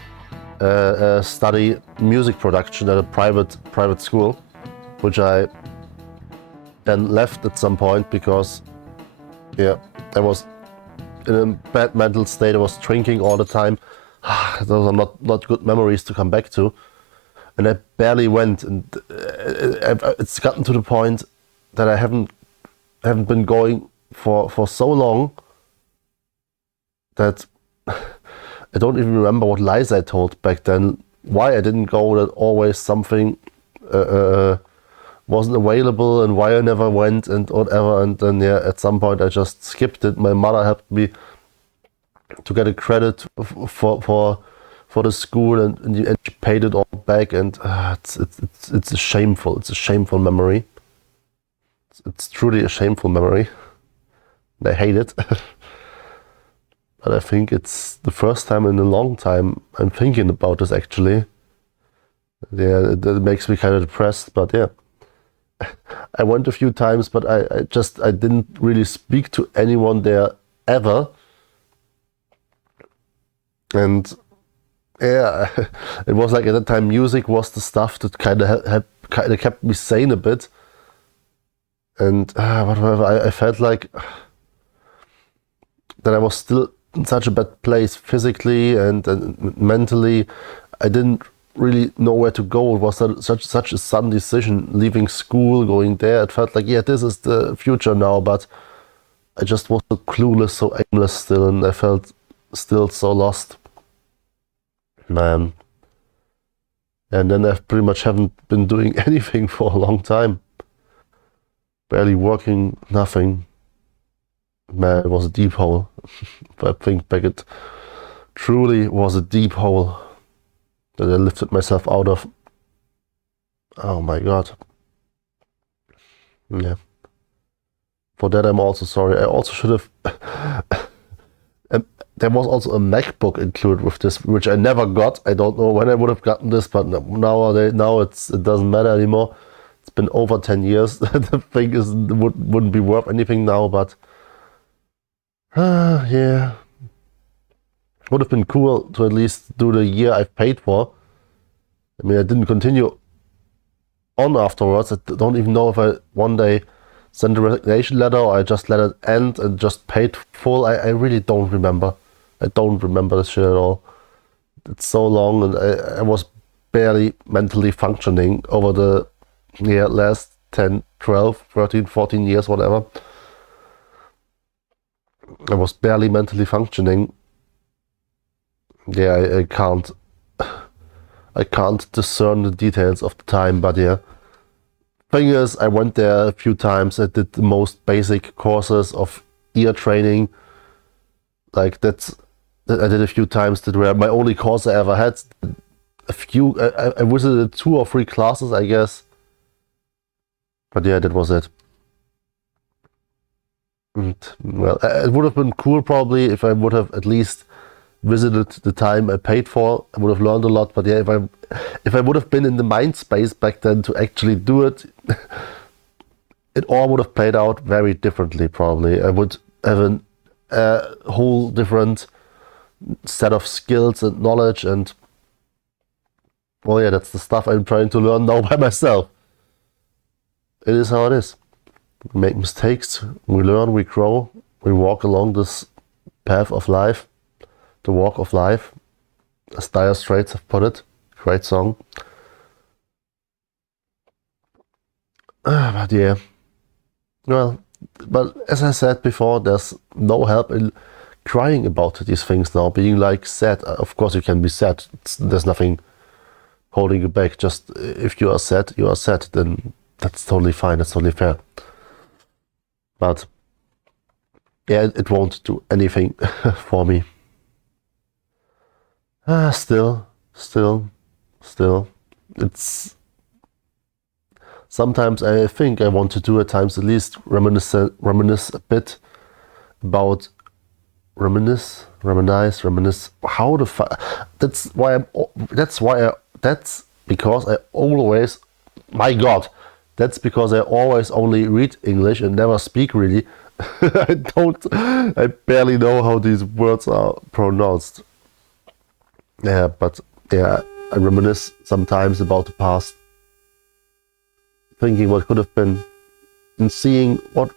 study music production at a private school, which I then left at some point because, yeah, I was in a bad mental state. I was drinking all the time. Those are not good memories to come back to. And I barely went, and it's gotten to the point that I haven't been going for so long that I don't even remember what lies I told back then, why I didn't go, that always something wasn't available and why I never went and whatever. And then yeah, at some point I just skipped it. My mother helped me to get a credit for the school and she paid it all back, and it's a shameful memory. It's truly a shameful memory. I hate it. But I think it's the first time in a long time I'm thinking about this actually. Yeah, it makes me kind of depressed, but yeah. I went a few times, but I didn't really speak to anyone there ever. And yeah, it was like at that time music was the stuff that kind of kept me sane a bit. And whatever, I felt like that I was still in such a bad place physically and mentally. I didn't really know where to go. It was such a sudden decision, leaving school, going there. It felt like, yeah, this is the future now, but I just was so clueless, so aimless still, and I felt still so lost. Man. And then I pretty much haven't been doing anything for a long time. Barely working, nothing. Man, it was a deep hole. If I think back, it truly was a deep hole that I lifted myself out of. Oh my God. Yeah. For that I'm also sorry. I also should have... There was also a MacBook included with this, which I never got. I don't know when I would have gotten this, but now it doesn't matter anymore. It's been over 10 years. The thing wouldn't be worth anything now, but yeah. Would have been cool to at least do the year I've paid for. I mean, I didn't continue on afterwards. I don't even know if I one day sent a resignation letter or I just let it end and just paid full. I really don't remember. I don't remember this shit at all. It's so long, and I was barely mentally functioning over the last 10, 12, 13, 14 years, whatever. I was barely mentally functioning. Yeah, I can't discern the details of the time, but yeah. Thing is, I went there a few times. I did the most basic courses of ear training. Like I did a few times that were my only course I ever had. I visited 2 or 3 classes, I guess. But yeah, that was it. And, well, it would have been cool probably if I would have at least visited the time I paid for, I would have learned a lot. But yeah, if I would have been in the mind space back then to actually do it, it all would have played out very differently probably. I would have a whole different set of skills and knowledge, and well, yeah, that's the stuff I'm trying to learn now by myself. It is how it is. We make mistakes, we learn, we grow, we walk along this path of life, the walk of life, as Dire Straits have put it. Great song. But yeah, well, but as I said before, there's no help in crying about these things now, being like sad. Of course you can be sad, there's nothing holding you back. Just if you are sad, then that's totally fine, that's totally fair. But yeah, it won't do anything for me. Still, it's sometimes I think I want to do at times at least reminisce a bit about reminisce how the that's because I always, my God, that's because I always only read English and never speak really. I barely know how these words are pronounced. Yeah, but yeah, I reminisce sometimes about the past, thinking what could have been, and seeing what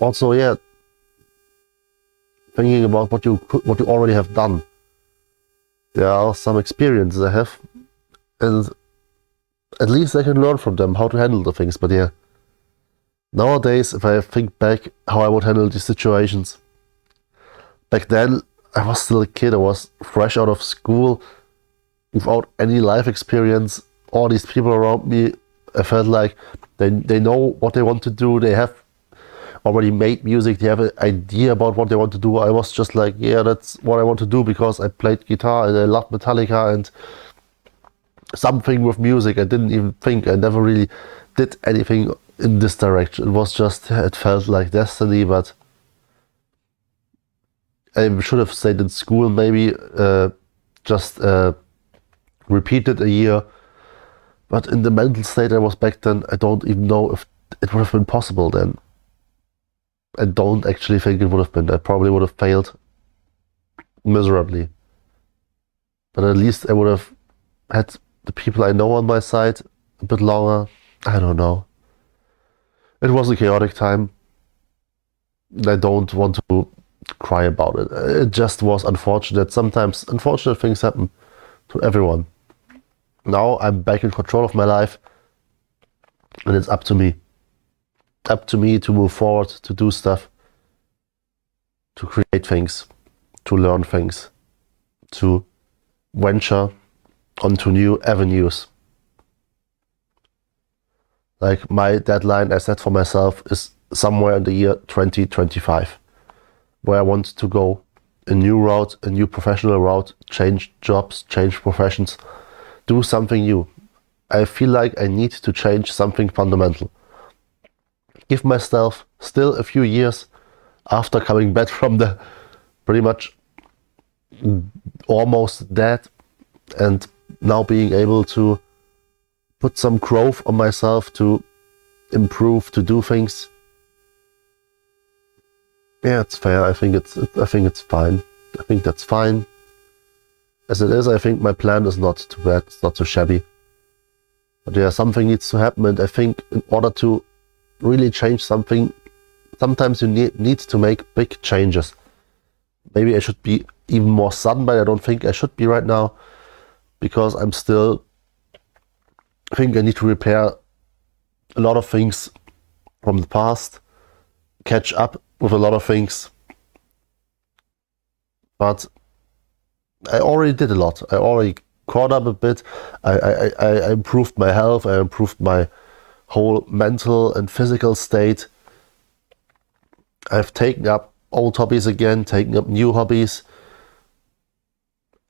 also, yeah, thinking about what you already have done. There are some experiences I have, and at least I can learn from them how to handle the things. But yeah, nowadays, if I think back how I would handle these situations, back then I was still a kid. I was fresh out of school, without any life experience. All these people around me, I felt like they know what they want to do. They have already made music. They have an idea about what they want to do. I was just like, yeah, that's what I want to do because I played guitar and I loved Metallica and something with music. I didn't even think. I never really did anything in this direction. It was just, it felt like destiny, but I should have stayed in school maybe, just repeated a year. But in the mental state I was back then, I don't even know if it would have been possible then. I don't actually think it would have been. I probably would have failed miserably. But at least I would have had the people I know on my side a bit longer. I don't know. It was a chaotic time. I don't want to cry about it. It just was unfortunate. Sometimes unfortunate things happen to everyone. Now I'm back in control of my life, and it's up to me. Up to me to move forward, to do stuff, to create things, to learn things, to venture onto new avenues. Like my deadline I set for myself is somewhere in the year 2025, where I want to go a new route, a new professional route, change jobs, change professions, do something new. I feel like I need to change something fundamental. Give myself still a few years after coming back from the pretty much almost dead, and now being able to put some growth on myself, to improve, to do things. Yeah, it's fair. I think it's fine. I think that's fine. As it is, I think my plan is not too bad. It's not too shabby. But yeah, something needs to happen, and I think in order to really change something, sometimes you need to make big changes. Maybe I should be even more sudden, but I don't think I should be right now, because I think I need to repair a lot of things from the past, catch up with a lot of things. But I already did a lot. I already caught up a bit. I improved my health. I improved my whole mental and physical state. I've taken up old hobbies again, taken up new hobbies.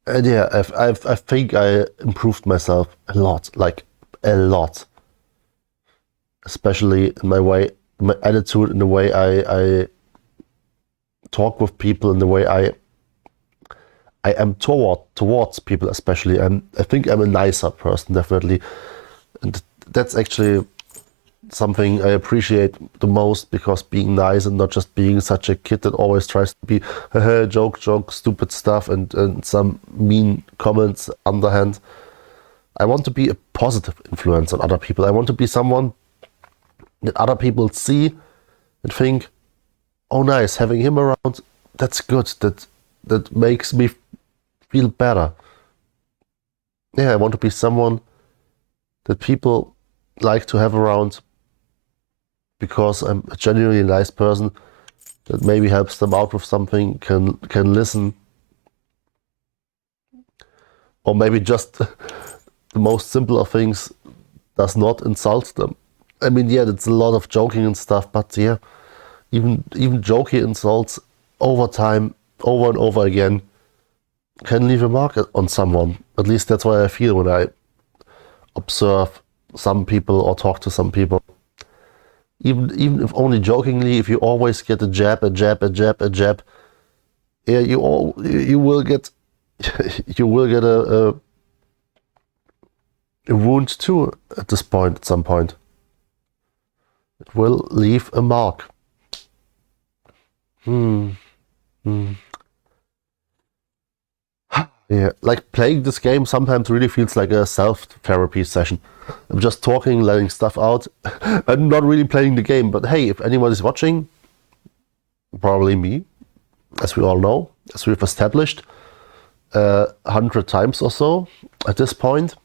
And yeah, I think I improved myself a lot, like a lot. Especially in my way, my attitude, in the way I talk with people, in the way I am towards people, especially. I think I'm a nicer person, definitely. And that's actually something I appreciate the most, because being nice and not just being such a kid that always tries to be joke, stupid stuff and some mean comments underhand. I want to be a positive influence on other people. I want to be someone that other people see and think, oh nice, having him around, that's good. That makes me feel better. Yeah, I want to be someone that people like to have around, because I'm a genuinely nice person that maybe helps them out with something, can listen, or maybe just the most simple of things, does not insult them. I mean, yeah, it's a lot of joking and stuff, but yeah, even jokey insults over time, over and over again, can leave a mark on someone. At least that's what I feel when I observe some people or talk to some people. Even if only jokingly, if you always get a jab, yeah, you will get a wound too at this point. At some point, it will leave a mark. Yeah, like playing this game sometimes really feels like a self-therapy session. I'm just talking, letting stuff out. I'm not really playing the game, but hey, if anyone is watching, probably me, as we all know, as we've established 100 times or so at this point.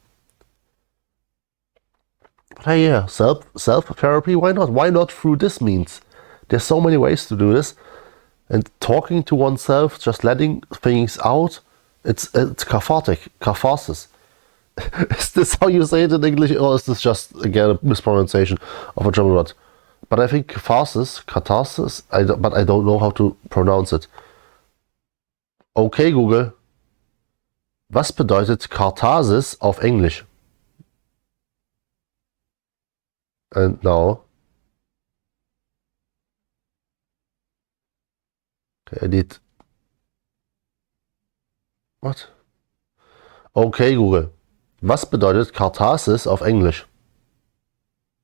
But hey, yeah, self-therapy, why not? Why not through this means? There's so many ways to do this. And talking to oneself, just letting things out, it's catharsis. Is this how you say it in English, or is this just, again, a mispronunciation of a German word? But I think catharsis, but I don't know how to pronounce it. Okay, Google. Was bedeutet Katharsis auf Englisch? And now. Okay, I need. What? Okay, Google. Was bedeutet Katharsis auf Englisch?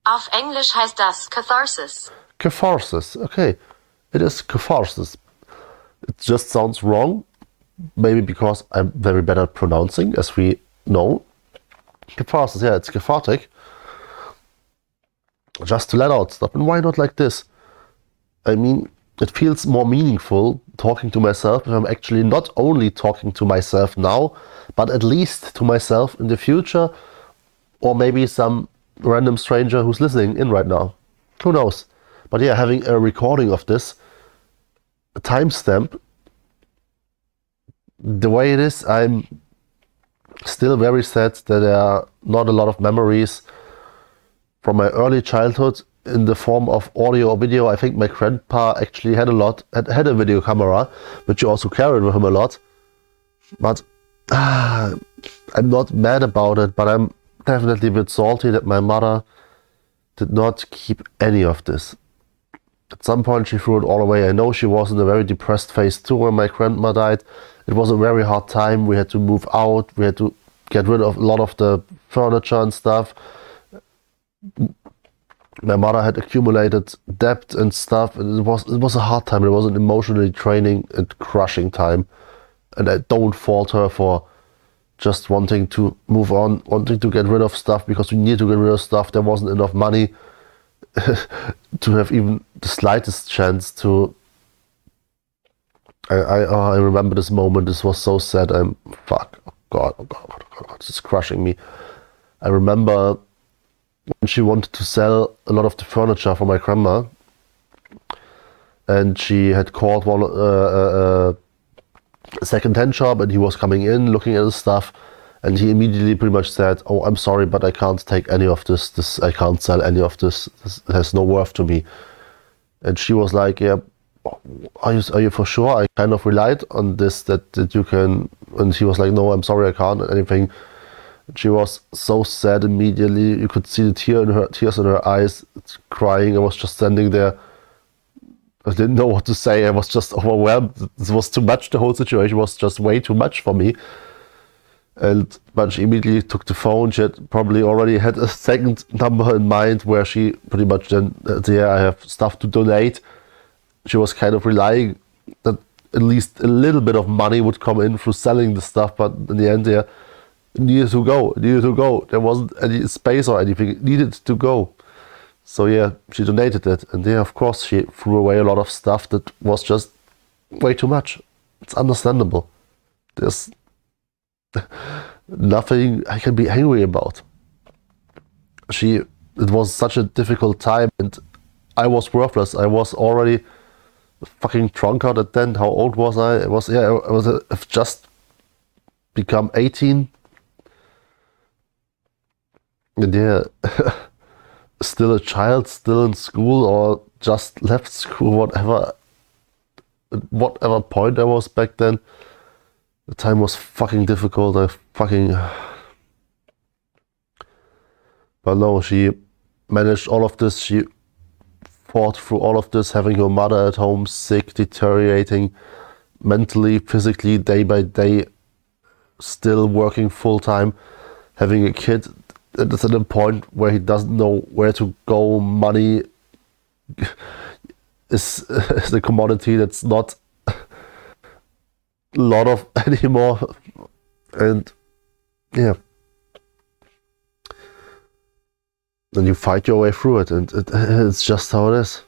Auf Englisch heißt das Catharsis. Catharsis, okay. It is catharsis. It just sounds wrong. Maybe because I'm very bad at pronouncing, as we know. Catharsis, yeah, it's cathartic. Just to let out stuff. And why not like this? I mean, it feels more meaningful talking to myself if I'm actually not only talking to myself now, but at least to myself in the future, or maybe some random stranger who's listening in right now. Who knows? But yeah, having a recording of this, a timestamp, the way it is, I'm still very sad that there are not a lot of memories from my early childhood in the form of audio or video. I think my grandpa actually had a video camera, which he also carried with him a lot. But I'm not mad about it, but I'm definitely a bit salty that my mother did not keep any of this. At some point she threw it all away. I know she was in a very depressed phase too when my grandma died. It was a very hard time. We had to move out. We had to get rid of a lot of the furniture and stuff. My mother had accumulated debt and stuff, and it was a hard time. It was an emotionally draining and crushing time. And I don't fault her for just wanting to move on, wanting to get rid of stuff, because we need to get rid of stuff. There wasn't enough money to have even the slightest chance to. I remember this moment. This was so sad. Oh God, it's crushing me. I remember when she wanted to sell a lot of the furniture for my grandma, and she had called one a second-hand shop, and he was coming in looking at the stuff, and he immediately pretty much said, "Oh, I'm sorry, but I can't take any of this. I can't sell any of this. This has no worth to me." And she was like, "Yeah, are you for sure?" I kind of relied on this that you can. And he was like, "No, I'm sorry, I can't anything." She was so sad immediately. You could see the tears in her eyes, crying. I was just standing there I didn't know what to say. I was just overwhelmed. This was too much. The whole situation was just way too much for me. But she immediately took the phone. She had probably already had a second number in mind where she pretty much then, I have stuff to donate. She was kind of relying that at least a little bit of money would come in through selling the stuff, but in the end, it needed to go. There wasn't any space or anything. It needed to go. So she donated it. And of course, she threw away a lot of stuff that was just way too much. It's understandable. There's nothing I can be angry about. It was such a difficult time, and I was worthless. I was already fucking drunk out at then. How old was I? I've just become 18. And still a child, still in school, or just left school, whatever point I was back then. The time was fucking difficult. But no, she managed all of this. She fought through all of this, having her mother at home sick, deteriorating mentally, physically, day by day, still working full time, having a kid that's at a point where he doesn't know where to go. Money is a commodity that's not a lot of anymore. And then you fight your way through it, and it's just how it is.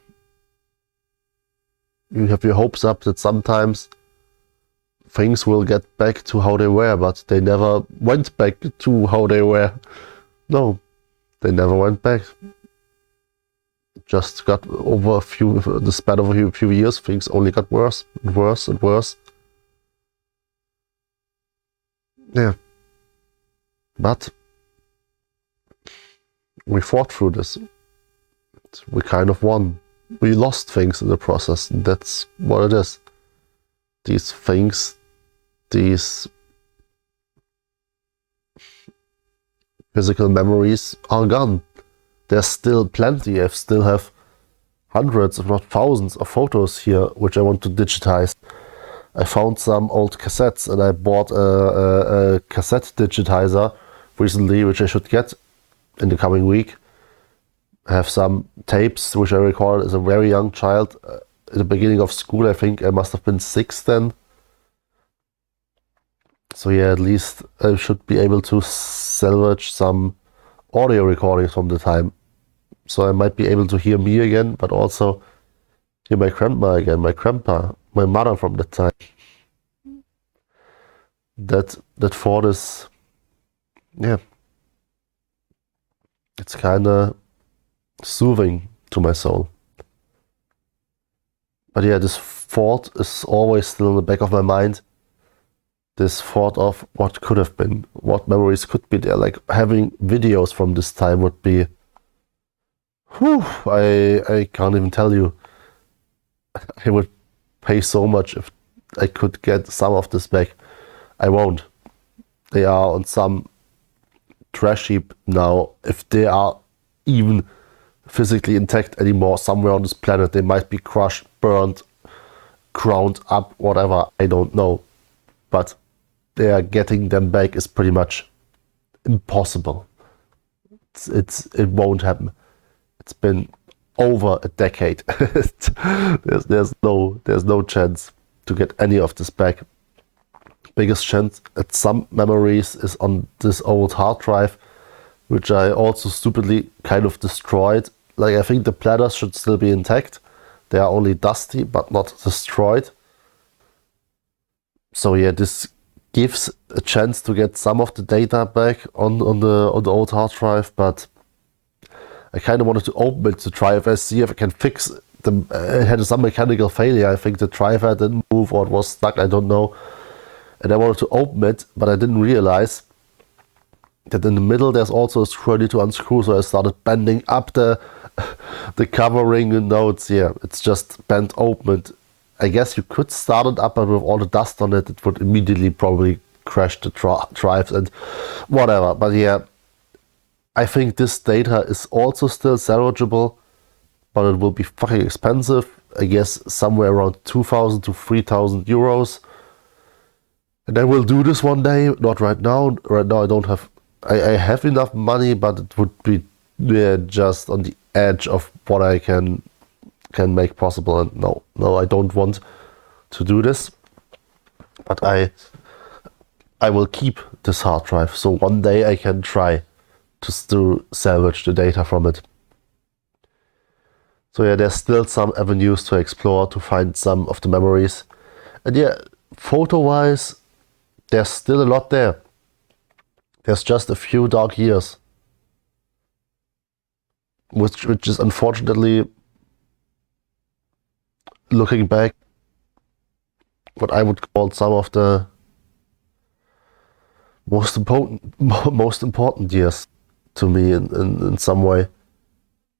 You have your hopes up that sometimes things will get back to how they were, but they never went back to how they were. No, they never went back. Just got over the span of a few years, things only got worse and worse and worse. But we fought through this. We kind of won. We lost things in the process, and that's what it is. These things, these physical memories are gone. There's still plenty. I still have hundreds, if not thousands, of photos here which I want to digitize. I found some old cassettes, and I bought a cassette digitizer recently, which I should get in the coming week. I have some tapes which I recorded as a very young child at the beginning of school. I think I must have been 6 then. So at least I should be able to salvage some audio recordings from the time. So I might be able to hear me again, but also hear my grandma again, my grandpa, my mother from that time. That thought is, it's kind of soothing to my soul. But this thought is always still in the back of my mind. This thought of what could have been, what memories could be there. Like having videos from this time would be, I can't even tell you. I would pay so much if I could get some of this back. I won't. They are on some trash heap now. If they are even physically intact anymore somewhere on this planet, they might be crushed, burned, ground up, whatever, I don't know. But getting them back is pretty much impossible. It won't happen. It's been over a decade. there's no chance to get any of this back. Biggest chance at some memories is on this old hard drive, which I also stupidly kind of destroyed. Like, I think the platters should still be intact. They are only dusty, but not destroyed. So this gives a chance to get some of the data back on the old hard drive, but I kind of wanted to open it to try if I can fix them. It had some mechanical failure. I think the driver didn't move or it was stuck, I don't know. And I wanted to open it, but I didn't realize that in the middle there's also a screw I need to unscrew, so I started bending up the covering, and now it's just bent open. I guess you could start it up, but with all the dust on it, it would immediately probably crash the drives and whatever. But I think this data is also still salvageable, but it will be fucking expensive. I guess somewhere around 2,000 to 3,000 euros. And I will do this one day, not right now. Right now I don't have, I have enough money, but it would be just on the edge of what I can make possible. And no, I don't want to do this. But I will keep this hard drive, so one day I can try to salvage the data from it. So yeah, there's still some avenues to explore to find some of the memories. And yeah, photo-wise, there's still a lot there. There's just a few dark years, which is unfortunately, looking back, what I would call some of the most important years to me in some way.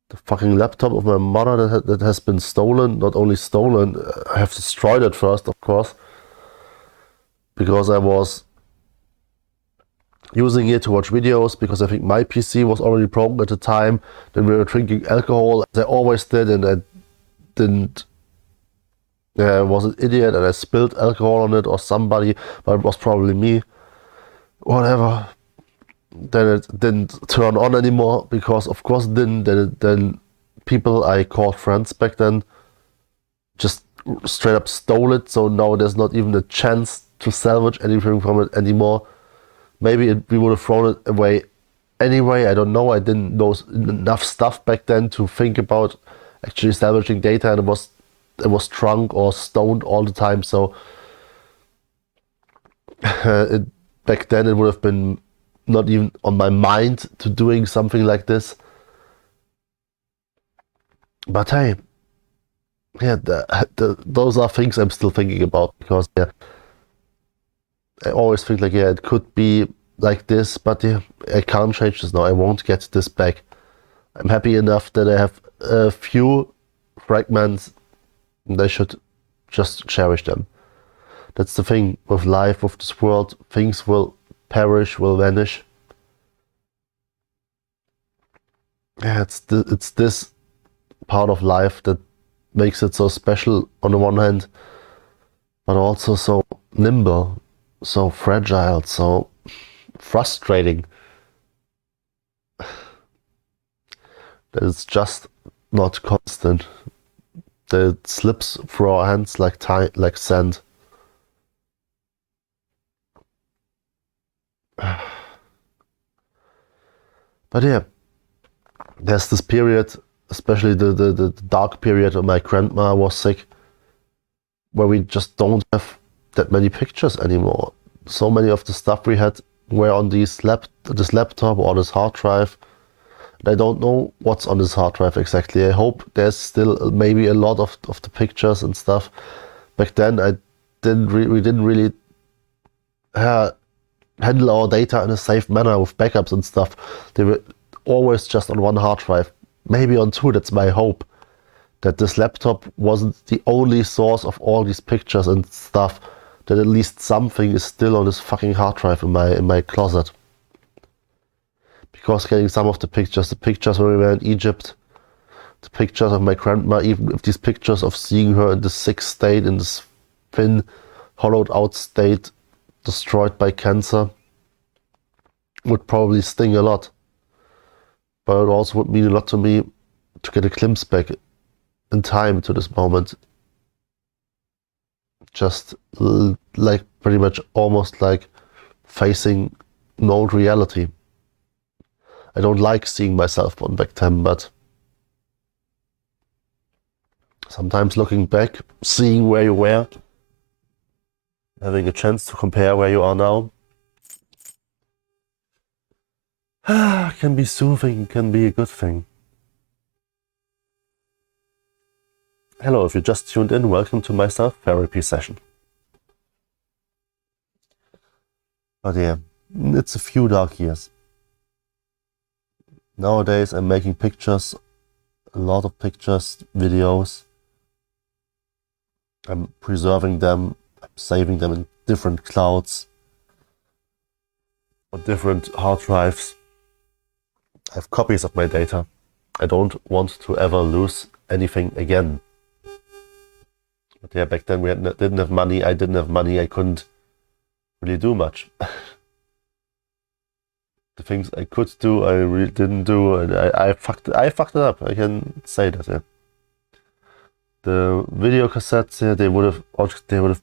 The fucking laptop of my mother that has been stolen, not only stolen, I have destroyed it first, of course, because I was using it to watch videos, because I think my PC was already broken at the time. Then we were drinking alcohol, as I always did, and I didn't. I was an idiot and I spilled alcohol on it, or somebody, but it was probably me. Whatever. Then it didn't turn on anymore, because of course it didn't. Then people I called friends back then just straight up stole it, so now there's not even a chance to salvage anything from it anymore. Maybe we would have thrown it away anyway, I don't know. I didn't know enough stuff back then to think about actually salvaging data, and it was drunk or stoned all the time, so back then it would have been not even on my mind to doing something like this. But hey, yeah, those are things I'm still thinking about, because yeah, I always think like, yeah, it could be like this, but yeah, I can't change this now. I won't get this back. I'm happy enough that I have a few fragments, and I should just cherish them. That's the thing with life, with this world. Things will perish, will vanish. Yeah, it's this part of life that makes it so special on the one hand, but also so nimble, so fragile, so frustrating. That it's just not constant. That it slips through our hands like sand. But yeah, there's this period, especially the dark period when my grandma was sick, where we just don't have that many pictures anymore. So many of the stuff we had were on this laptop or this hard drive. And I don't know what's on this hard drive exactly. I hope there's still maybe a lot of the pictures and stuff. Back then we didn't really handle our data in a safe manner with backups and stuff. They were always just on one hard drive, maybe on two. That's my hope, that this laptop wasn't the only source of all these pictures and stuff, that at least something is still on this fucking hard drive in my closet. Because getting some of the pictures when we were in Egypt, the pictures of my grandma, even if these pictures of seeing her in this sick state, in this thin, hollowed out state, destroyed by cancer, would probably sting a lot. But it also would mean a lot to me to get a glimpse back in time to this moment. Just like pretty much almost like facing an old reality. I don't like seeing myself on back then, but sometimes looking back, seeing where you were, having a chance to compare where you are now, can be soothing, can be a good thing. Hello, if you just tuned in, welcome to my self-therapy session. But yeah, it's a few dark years. Nowadays I'm making pictures, a lot of pictures, videos. I'm preserving them, I'm saving them in different clouds or different hard drives. I have copies of my data. I don't want to ever lose anything again. But yeah, back then we didn't have money. I didn't have money. I couldn't really do much. The things I could do, I really didn't do, and I fucked it up. I can say that. Yeah. The video cassettes, yeah, they would have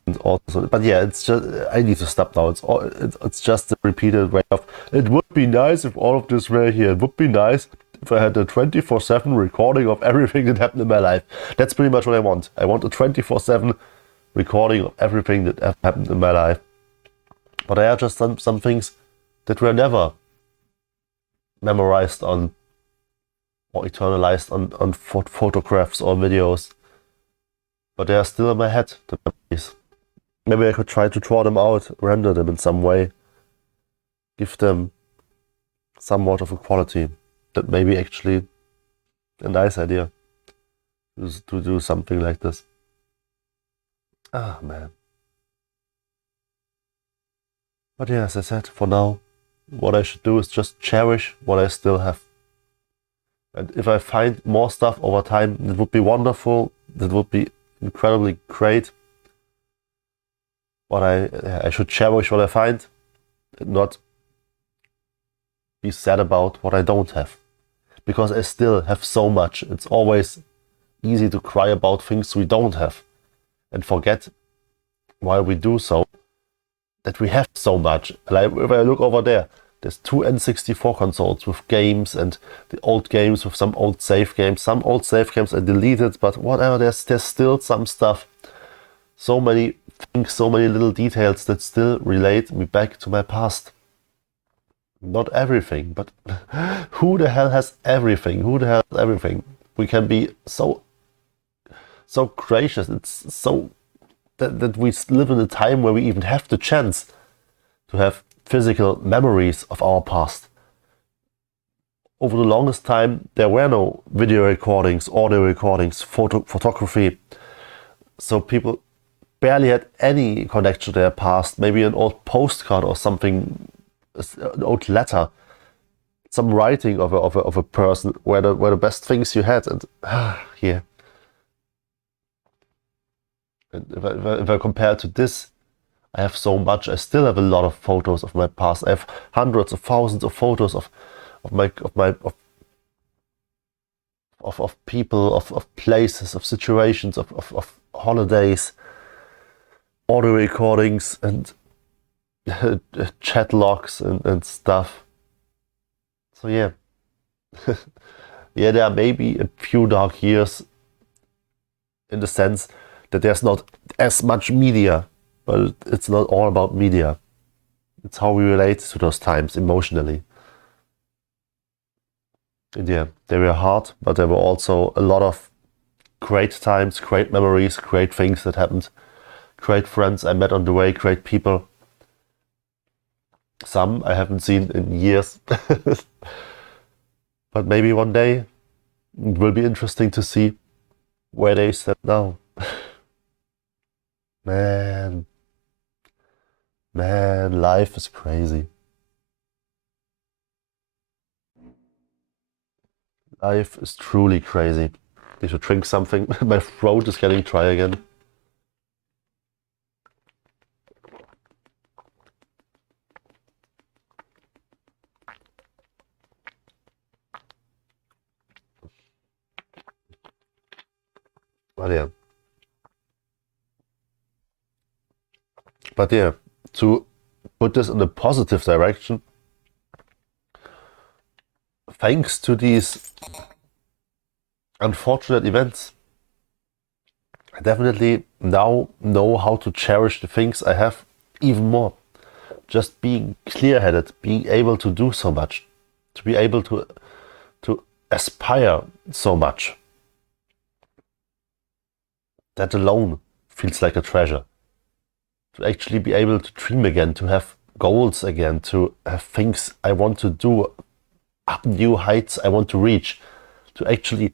been awesome. But yeah, it's just, I need to stop now. It's just a repeated way of, it would be nice if all of this were here. It would be nice if I had a 24/7 recording of everything that happened in my life. That's pretty much what I want. I want a 24/7 recording of everything that happened in my life. But there are just some things that were never memorized on or eternalized on photographs or videos. But they are still in my head, the memories. Maybe I could try to draw them out, render them in some way, give them somewhat of a quality. That may be actually a nice idea, to do something like this. Ah, man. But yeah, as I said, for now, what I should do is just cherish what I still have. And if I find more stuff over time, it would be wonderful. That would be incredibly great. But I should cherish what I find and not be sad about what I don't have. Because I still have so much. It's always easy to cry about things we don't have and forget while we do so that we have so much. Like if I look over there, there's 2 N64 consoles with games and the old games with some old save games. Some old save games I deleted, but whatever, there's still some stuff. So many things, so many little details that still relate me back to my past. Not everything, but who the hell has everything? Who the hell has everything? We can be so gracious. It's so that we live in a time where we even have the chance to have physical memories of our past. Over the longest time, there were no video recordings, audio recordings, photography. So people barely had any connection to their past. Maybe an old postcard or something, an old letter, some writing of a person where the best things you had. And yeah. And if I compare to this, I have so much. I still have a lot of photos of my past. I have hundreds of thousands of photos of people, of places, of situations, of holidays, audio recordings, and chat logs and stuff. So yeah, yeah, there are maybe a few dark years in the sense that there's not as much media. But it's not all about media. It's how we relate to those times emotionally. And yeah, they were hard, but there were also a lot of great times, great memories, great things that happened, great friends I met on the way, great people. Some I haven't seen in years. But maybe one day it will be interesting to see where they stand now. Man, life is crazy. Life is truly crazy. I should drink something. My throat is getting dry again. But yeah, to put this in a positive direction, thanks to these unfortunate events, I definitely now know how to cherish the things I have even more. Just being clear-headed, being able to do so much, to be able to aspire so much. That alone feels like a treasure. To actually be able to dream again, to have goals again, to have things I want to do, up new heights I want to reach, to actually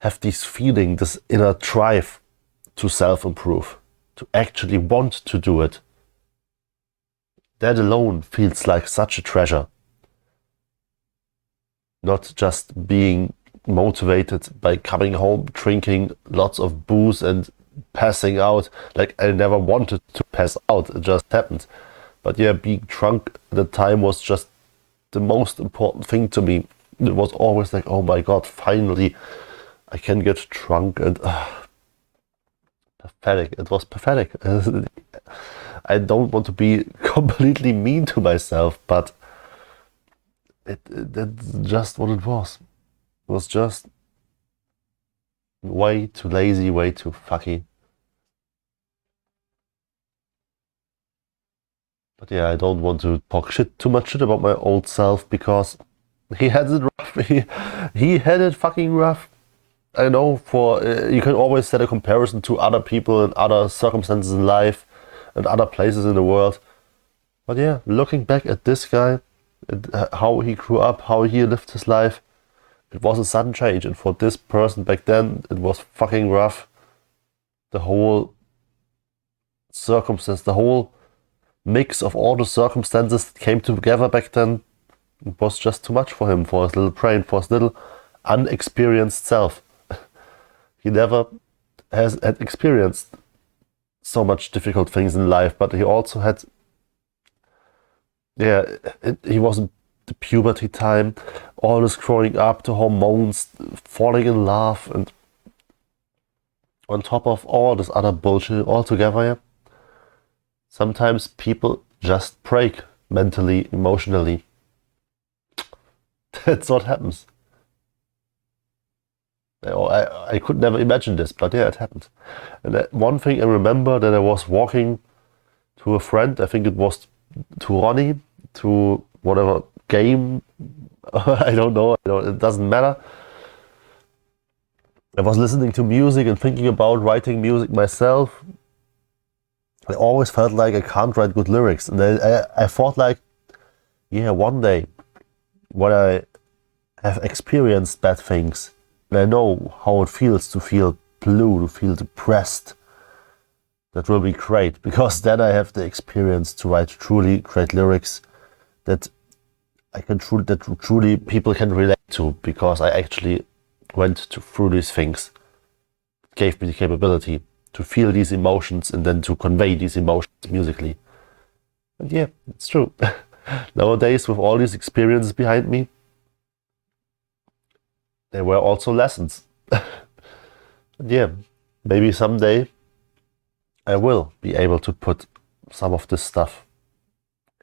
have this feeling, this inner drive to self-improve, to actually want to do it. That alone feels like such a treasure. Not just being motivated by coming home, drinking lots of booze and passing out. Like, I never wanted to pass out, it just happened. But yeah, being drunk at the time was just the most important thing to me. It was always like, oh my god, finally I can get drunk, and pathetic. It was pathetic. I don't want to be completely mean to myself, but that's just what it was. It was just way too lazy, way too fucky. But yeah, I don't want to talk too much shit about my old self, because he had it rough. He had it fucking rough. I know, you can always set a comparison to other people and other circumstances in life and other places in the world. But yeah, looking back at this guy, how he grew up, how he lived his life, it was a sudden change. And for this person back then, it was fucking rough. The whole circumstance, the whole mix of all the circumstances that came together back then, it was just too much for him, for his little brain, for his little unexperienced self. He never had experienced so much difficult things in life, but he also had, he was in the puberty time, all this growing up, the hormones, falling in love, and on top of all this other bullshit altogether, yeah, sometimes people just break mentally, emotionally. That's what happens. I could never imagine this, but yeah, it happened. And one thing I remember, that I was walking to a friend, I think it was to Ronnie, to whatever game, I don't know, it doesn't matter. I was listening to music and thinking about writing music myself. I always felt like I can't write good lyrics, and I thought like, yeah, one day when I have experienced bad things, and I know how it feels to feel blue, to feel depressed, that will be great, because then I have the experience to write truly great lyrics that truly people can relate to, because I actually went through these things. It gave me the capability to feel these emotions and then to convey these emotions musically. And yeah, it's true. Nowadays, with all these experiences behind me, there were also lessons. And yeah, maybe someday I will be able to put some of this stuff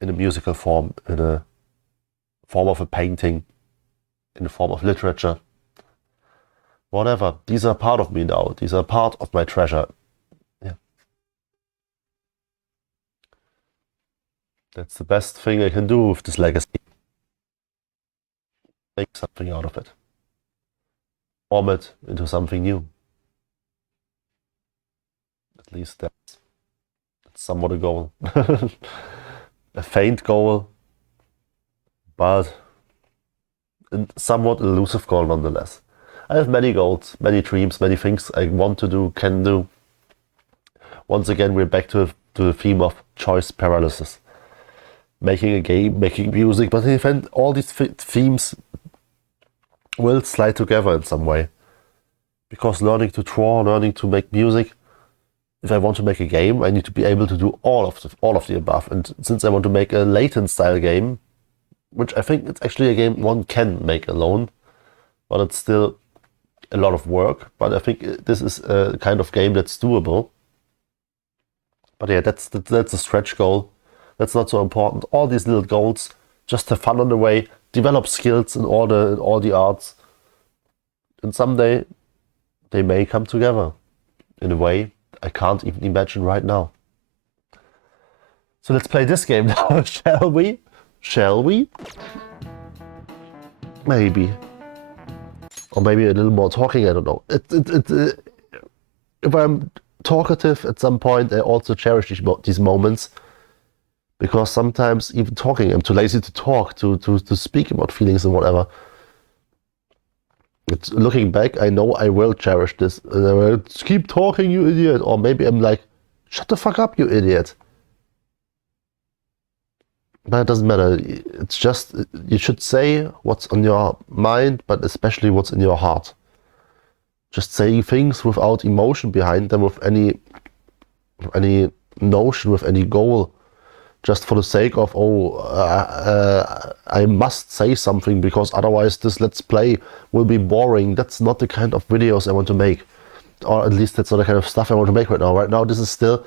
in a musical form, in a form of a painting, in the form of literature. Whatever. These are part of me now. These are part of my treasure. Yeah. That's the best thing I can do with this legacy. Make something out of it. Form it into something new. At least that's somewhat a goal. A faint goal, but a somewhat elusive goal nonetheless. I have many goals, many dreams, many things I want to do, can do. Once again, we're back to the theme of choice paralysis. Making a game, making music, but in the end, all these themes will slide together in some way. Because learning to draw, learning to make music, if I want to make a game, I need to be able to do all of the above. And since I want to make a Layton style game, which I think it's actually a game one can make alone, but it's still a lot of work. But I think this is a kind of game that's doable. But yeah, that's a stretch goal. That's not so important. All these little goals, just have fun on the way, develop skills in all the arts, and someday they may come together in a way I can't even imagine right now. So let's play this game now, shall we? Shall we? Maybe. Or maybe a little more talking, I don't know. If I'm talkative at some point, I also cherish these moments. Because sometimes even talking, I'm too lazy to talk, to speak about feelings and whatever. Looking back, I know I will cherish this. And I will keep talking, you idiot. Or maybe I'm like, shut the fuck up, you idiot. But it doesn't matter. It's just, you should say what's on your mind, but especially what's in your heart. Just saying things without emotion behind them, with any notion, with any goal, just for the sake of, I must say something because otherwise this Let's Play will be boring. That's not the kind of videos I want to make. Or at least that's not the kind of stuff I want to make right now. Right now, this is still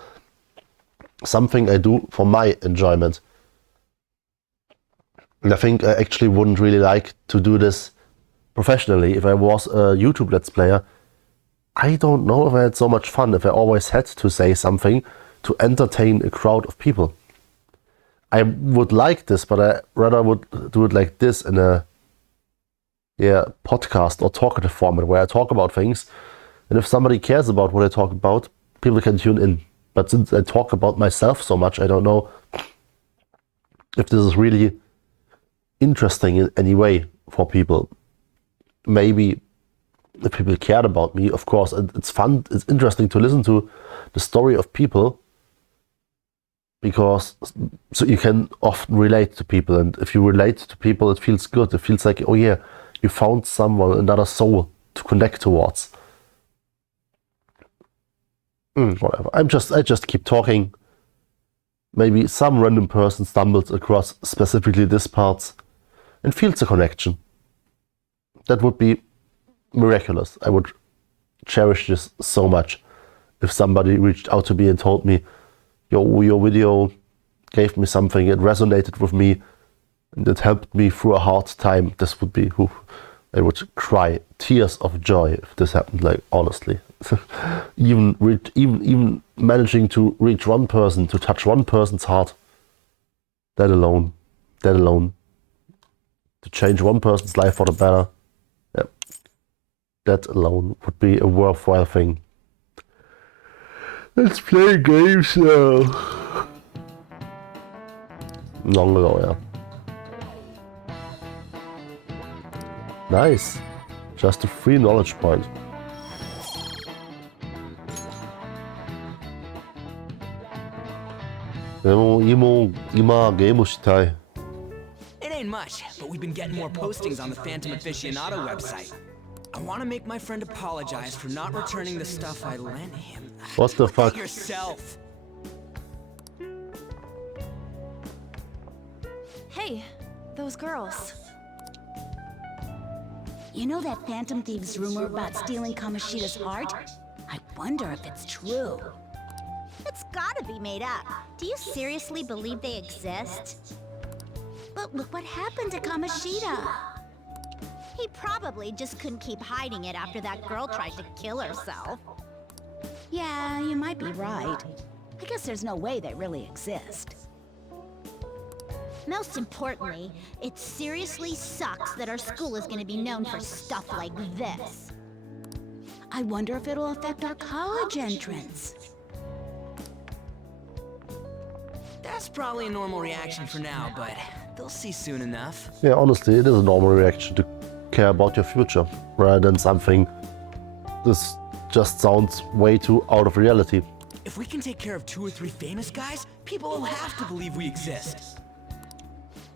something I do for my enjoyment. And I think I actually wouldn't really like to do this professionally. If I was a YouTube Let's Player, I don't know if I had so much fun if I always had to say something to entertain a crowd of people. I would like this, but I rather would do it like this in a podcast or talkative format where I talk about things. And if somebody cares about what I talk about, people can tune in. But since I talk about myself so much, I don't know if this is really interesting in any way for people. Maybe if people cared about me, of course, it's fun, it's interesting to listen to the story of people, because so you can often relate to people, and if you relate to people, it feels good. It feels like, oh yeah, you found someone, another soul to connect towards. Whatever. I just keep talking. Maybe some random person stumbles across specifically this part and feels a connection. That would be miraculous. I would cherish this so much if somebody reached out to me and told me, your video gave me something, it resonated with me, and it helped me through a hard time. This would be, I would cry tears of joy if this happened, like, honestly. even managing to reach one person, to touch one person's heart, that alone, to change one person's life for the better, that alone would be a worthwhile thing. Let's play games now. Long ago, yeah. Nice. Just a free knowledge point. It ain't much, but we've been getting more postings on the Phantom Aficionado website. I want to make my friend apologize for not returning the stuff I lent him. What the fuck? Yourself. Hey, those girls. You know that Phantom Thieves rumor about stealing Kamoshida's heart? I wonder if it's true. It's gotta be made up. Do you seriously believe they exist? But look what happened to Kamoshida. He probably just couldn't keep hiding it after that girl tried to kill herself. Yeah, you might be right. I guess there's no way they really exist. Most importantly, it seriously sucks that our school is gonna be known for stuff like this. I wonder if it'll affect our college entrance. That's probably a normal reaction for now, but they'll see soon enough. Yeah, honestly, it is a normal reaction to care about your future, rather than something this just sounds way too out of reality. If we can take care of 2 or 3 famous guys, people will have to believe we exist.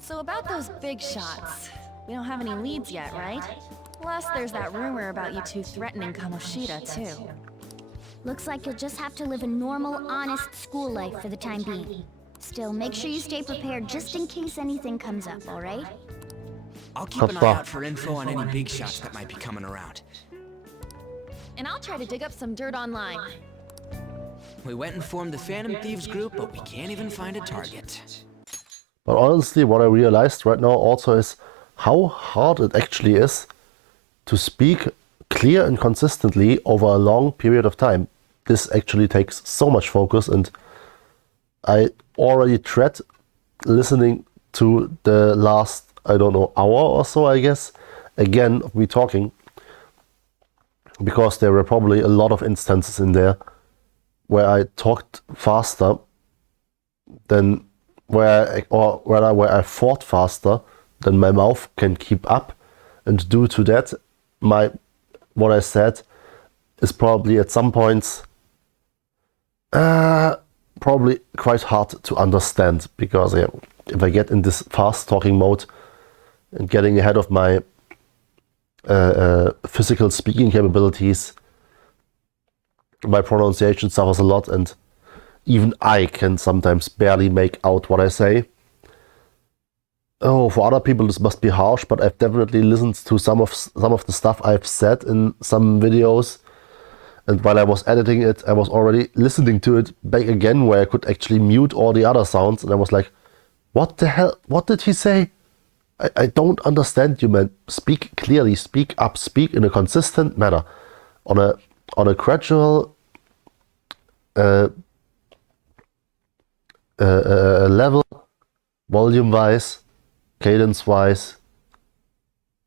So about those big shots, we don't have any leads yet, right? Plus, there's that rumor about you two threatening Kamoshida, too. Looks like you'll just have to live a normal, honest school life for the time being. Still, make sure you stay prepared just in case anything comes up, alright? I'll keep an eye out for info on any big shots that might be coming around. And I'll try to dig up some dirt online. We went and formed the Phantom Thieves group, but we can't even find a target. But honestly, what I realized right now also is how hard it actually is to speak clear and consistently over a long period of time. This actually takes so much focus, and I already dread listening to the last, I don't know, hour or so, I guess, again, of me talking, because there were probably a lot of instances in there where I talked faster than where I thought faster than my mouth can keep up, and due to that, what I said is probably at some points probably quite hard to understand, because if I get in this fast talking mode and getting ahead of my physical speaking capabilities, my pronunciation suffers a lot, and even I can sometimes barely make out what I say. Oh, for other people this must be harsh, but I've definitely listened to some of the stuff I've said in some videos, and while I was editing it, I was already listening to it back again, where I could actually mute all the other sounds, and I was like, what the hell? What did he say? I don't understand you, man. Speak clearly, speak up, speak in a consistent manner, on a gradual level, volume-wise, cadence-wise,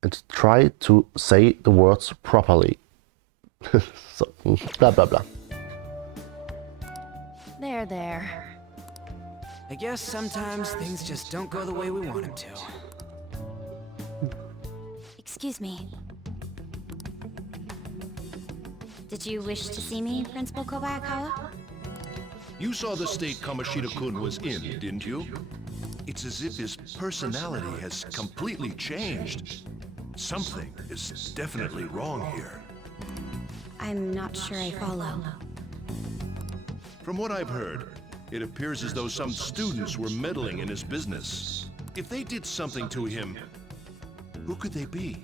and try to say the words properly. So, blah blah blah. There. I guess sometimes things just don't go the way we want them to. Excuse me. Did you wish to see me, Principal Kobayakawa? You saw the state Kamoshida-kun was in, didn't you? It's as if his personality has completely changed. Something is definitely wrong here. I'm not sure I follow. From what I've heard, it appears as though some students were meddling in his business. If they did something to him, who could they be?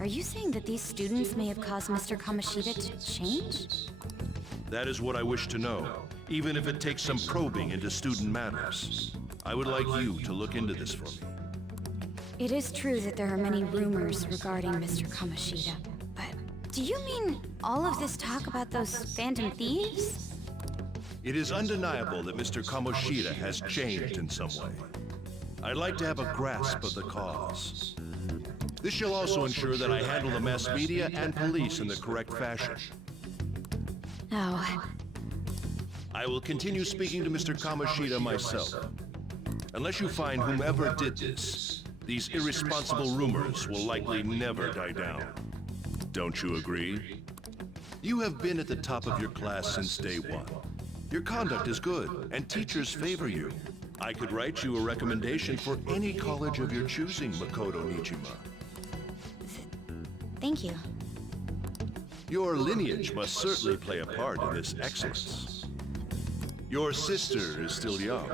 Are you saying that these students may have caused Mr. Kamoshida to change? That is what I wish to know, even if it takes some probing into student matters. I would like you to look into this for me. It is true that there are many rumors regarding Mr. Kamoshida, but do you mean all of this talk about those phantom thieves? It is undeniable that Mr. Kamoshida has changed in some way. I'd like to have a grasp of the cause. This shall also ensure that I handle the mass media and police in the correct fashion. Oh. I will continue speaking to Mr. Kamoshida myself. Unless you find whomever did this, these irresponsible rumors will likely never die down. Don't you agree? You have been at the top of your class since day one. Your conduct is good, and teachers favor you. I could write you a recommendation for any college of your choosing, Makoto Nijima. Thank you. Your lineage must certainly play a part in this excellence. Your sister is still young,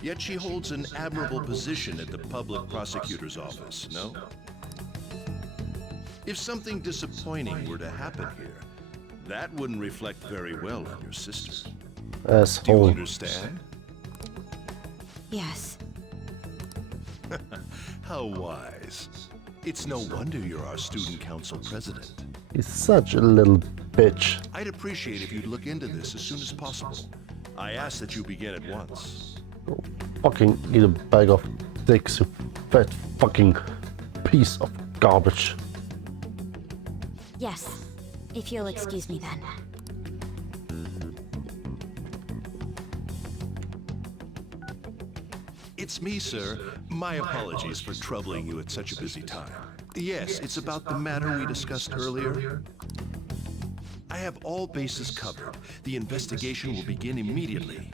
yet she holds an admirable position at the public prosecutor's office, no? If something disappointing were to happen here, that wouldn't reflect very well on your sister. Do you understand? Yes. How wise. It's no wonder you're our student council president. He's such a little bitch. I'd appreciate if you'd look into this as soon as possible. I ask that you begin at once. Oh, fucking eat a bag of dicks, you fat fucking piece of garbage. Yes. If you'll excuse me then. It's me, sir. My apologies for troubling you at such a busy time. Yes, it's about the matter we discussed earlier. I have all bases covered. The investigation will begin immediately.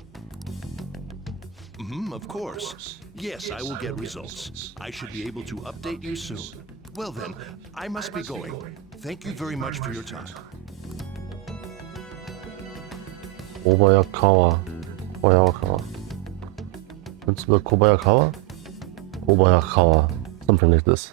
Of course. Yes, I will get results. I should be able to update you soon. Well then, I must be going. Thank you very much for your time. Kobayakawa. Principal Kobayakawa? Kobayakawa. Something like this.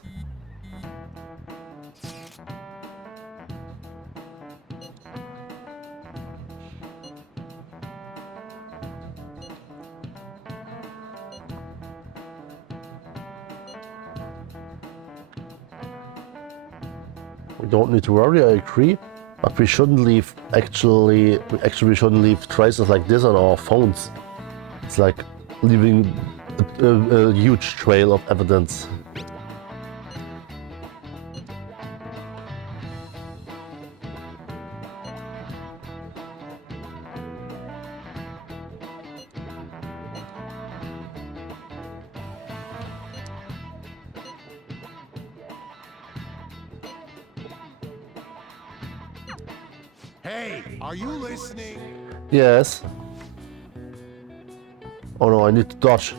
We don't need to worry, I agree, but we shouldn't leave we shouldn't leave traces like this on our phones. It's like leaving a huge trail of evidence. Hey, are you listening? Yes. Oh no, I need to dodge.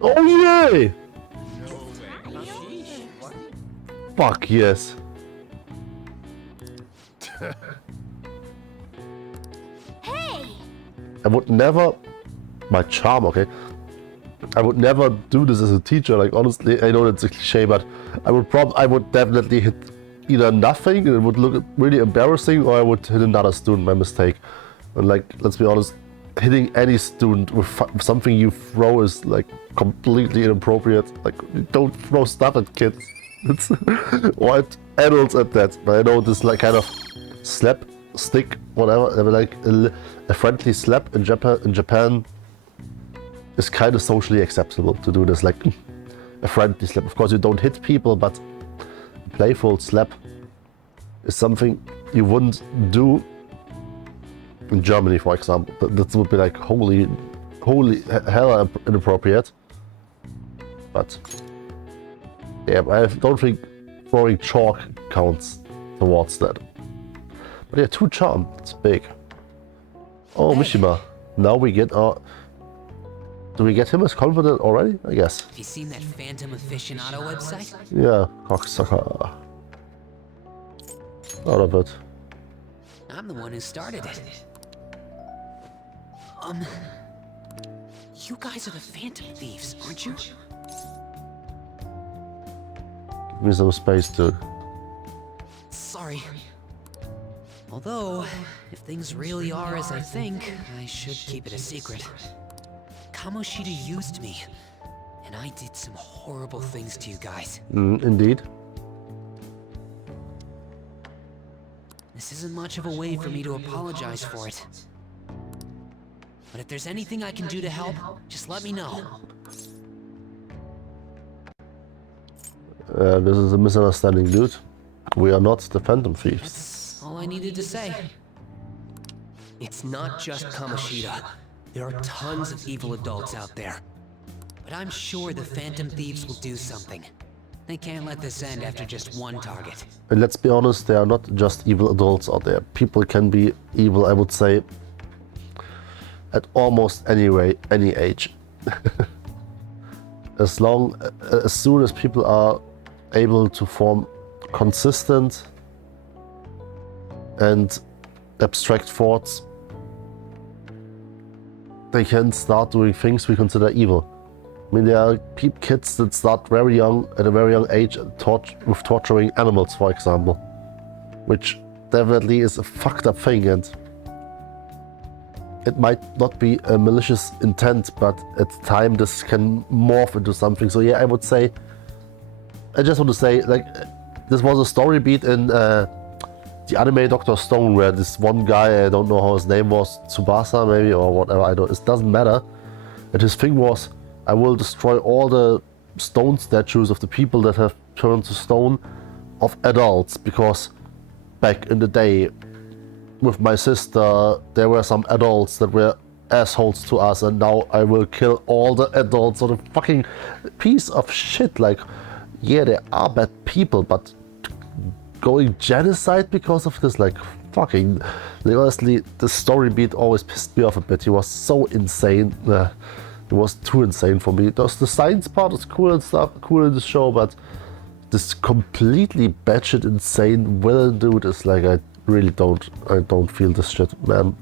Oh yay! Fuck yes. Hey! I would never... My charm, okay? I would never do this as a teacher, like honestly, I know that's a cliche, but I would definitely hit either nothing, and it would look really embarrassing, or I would hit another student by mistake. And like, let's be honest, hitting any student with something you throw is like completely inappropriate. Like, you don't throw stuff at kids. It's or at adults at that. But I know this like kind of slap, stick, whatever, like a friendly slap in Japan is kind of socially acceptable to do this, like a friendly slap. Of course, you don't hit people, but a playful slap is something you wouldn't do in Germany, for example. That would be like holy hell inappropriate. But yeah, I don't think throwing chalk counts towards that. But yeah, 2 charm, it's big. Oh, hey. Mishima, now we get our... Do we get him as confident already? I guess. Have you seen that Phantom Aficionado website? Yeah, cocksucker. Out of it. I'm the one who started it. You guys are the Phantom Thieves, aren't you? Give me some space, dude. Sorry. Although, if things really are as I think, I should keep it a secret. Kamoshida used me, and I did some horrible things to you guys. Indeed. This isn't much of a way for me to apologize for it. But if there's anything I can do to help, just let me know. This is a misunderstanding, dude. We are not the Phantom Thieves. That's all I needed to say. It's not just Kamoshida. There are tons of evil adults out there. But I'm sure the Phantom Thieves will do something. They can't let this end after just one target. And let's be honest, there are not just evil adults out there. People can be evil, I would say, at almost any age. As soon as people are able to form consistent and abstract thoughts, they can start doing things we consider evil. I mean, there are kids that start very young, at a very young age, with torturing animals, for example. Which definitely is a fucked up thing, and it might not be a malicious intent, but at time this can morph into something. So yeah, I would say, I just want to say, like, this was a story beat in the anime Dr. Stone, where this one guy, I don't know how his name was, Tsubasa maybe, or whatever, it doesn't matter. And his thing was, I will destroy all the stone statues of the people that have turned to stone of adults, because back in the day with my sister there were some adults that were assholes to us, and now I will kill all the adults. Sort of fucking piece of shit. Like, yeah, there are bad people, but going genocide because of this, like, fucking, like, honestly, the story beat always pissed me off a bit. He was so insane. It was too insane for me. The science part is cool and stuff, cool in the show, but this completely batshit insane villain dude is like, I don't feel this shit, man.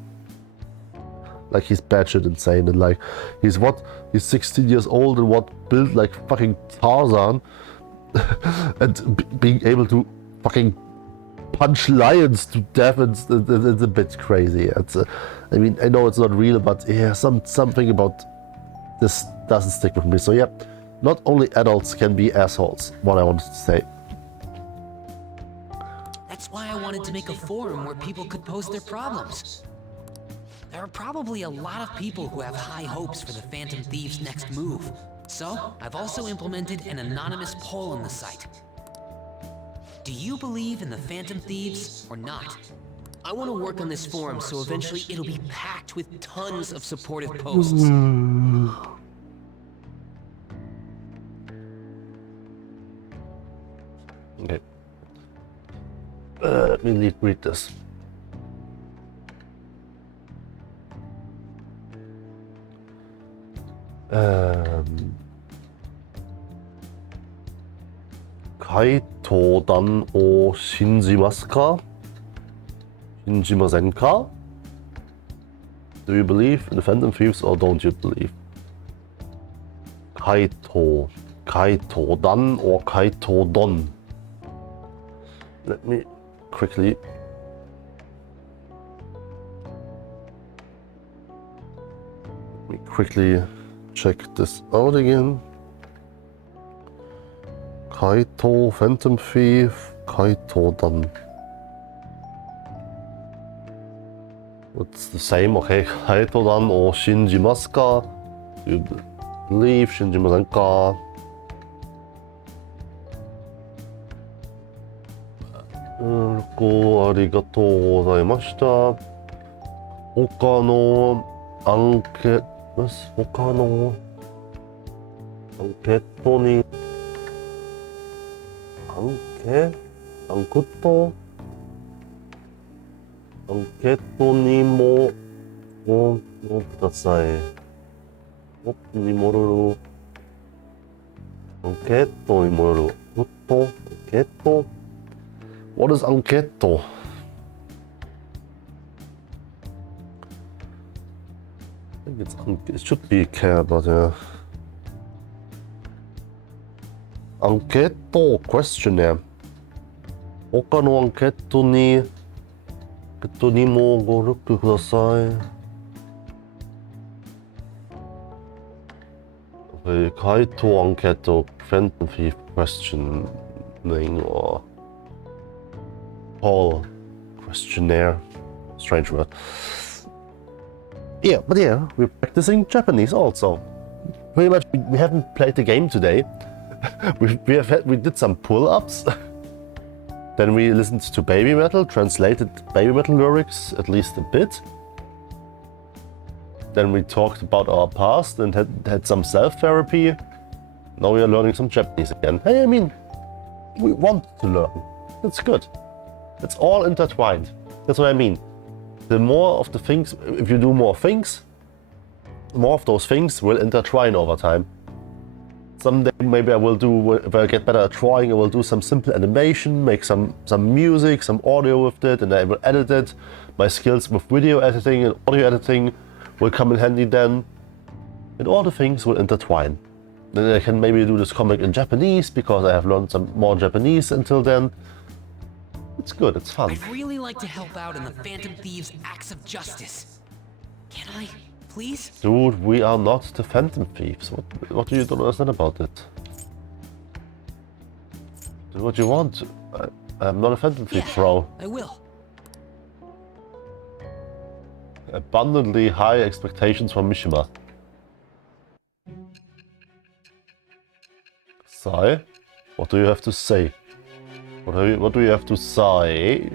Like, he's batshit insane, and like, he's 16 years old and built like fucking Tarzan, and being able to fucking punch lions to death, it's a bit crazy. I mean, I know it's not real, but yeah, something about this doesn't stick with me. So yeah, not only adults can be assholes, what I wanted to say. That's why I wanted to make a forum where people could post their problems. There are probably a lot of people who have high hopes for the Phantom Thieves' next move. So, I've also implemented an anonymous poll on the site. Do you believe in the Phantom Thieves or not? I want to work on this forum so eventually it'll be packed with tons of supportive posts. Okay. Let me read this. Kaito dan o shinjimasu ka? Shinjimasen ka? Do you believe in the Phantom Thieves or don't you believe? Kaito dan or Kaito don? Let me quickly check this out again. Kaito Phantom Thief, Kaito dan. It's the same, okay. Kaito dan o shinjimasu ka? Do you believe shinjimasen ka? Arigatou gozaimashita. Hoka no anket... Hoka no anketo ni... Anketo ni mo... o kudasai. Ni moruru. Anketo ni moruru. Anketo? What is anketo? I think it should be care, but yeah. Anketo questionnaire. Hoka no anketo ni mo go look kudasai. Okay, Kaito anketo Phantom Thief questioning or Paul questionnaire. Strange word. Yeah, but yeah, we're practicing Japanese also. Pretty much, we haven't played the game today. we did some pull-ups. Then we listened to Baby Metal, translated Baby Metal lyrics at least a bit. Then we talked about our past and had some self-therapy. Now we are learning some Japanese again. Hey, I mean, we want to learn. That's good. It's all intertwined. That's what I mean. The more of the things, if you do more things, more of those things will intertwine over time. Someday maybe I will do, if I get better at drawing, I will do some simple animation, make some music, some audio with it, and I will edit it. My skills with video editing and audio editing will come in handy then. And all the things will intertwine. Then I can maybe do this comic in Japanese because I have learned some more Japanese until then. It's good, it's fun. I'd really like to help out in the Phantom Thieves' acts of justice. Can I, please? Dude, we are not the Phantom Thieves. What do you don't understand about it? Do what you want. I'm not a Phantom Thief, bro. I will. Abundantly high expectations from Mishima. Sai, what do you have to say? What do you have to say?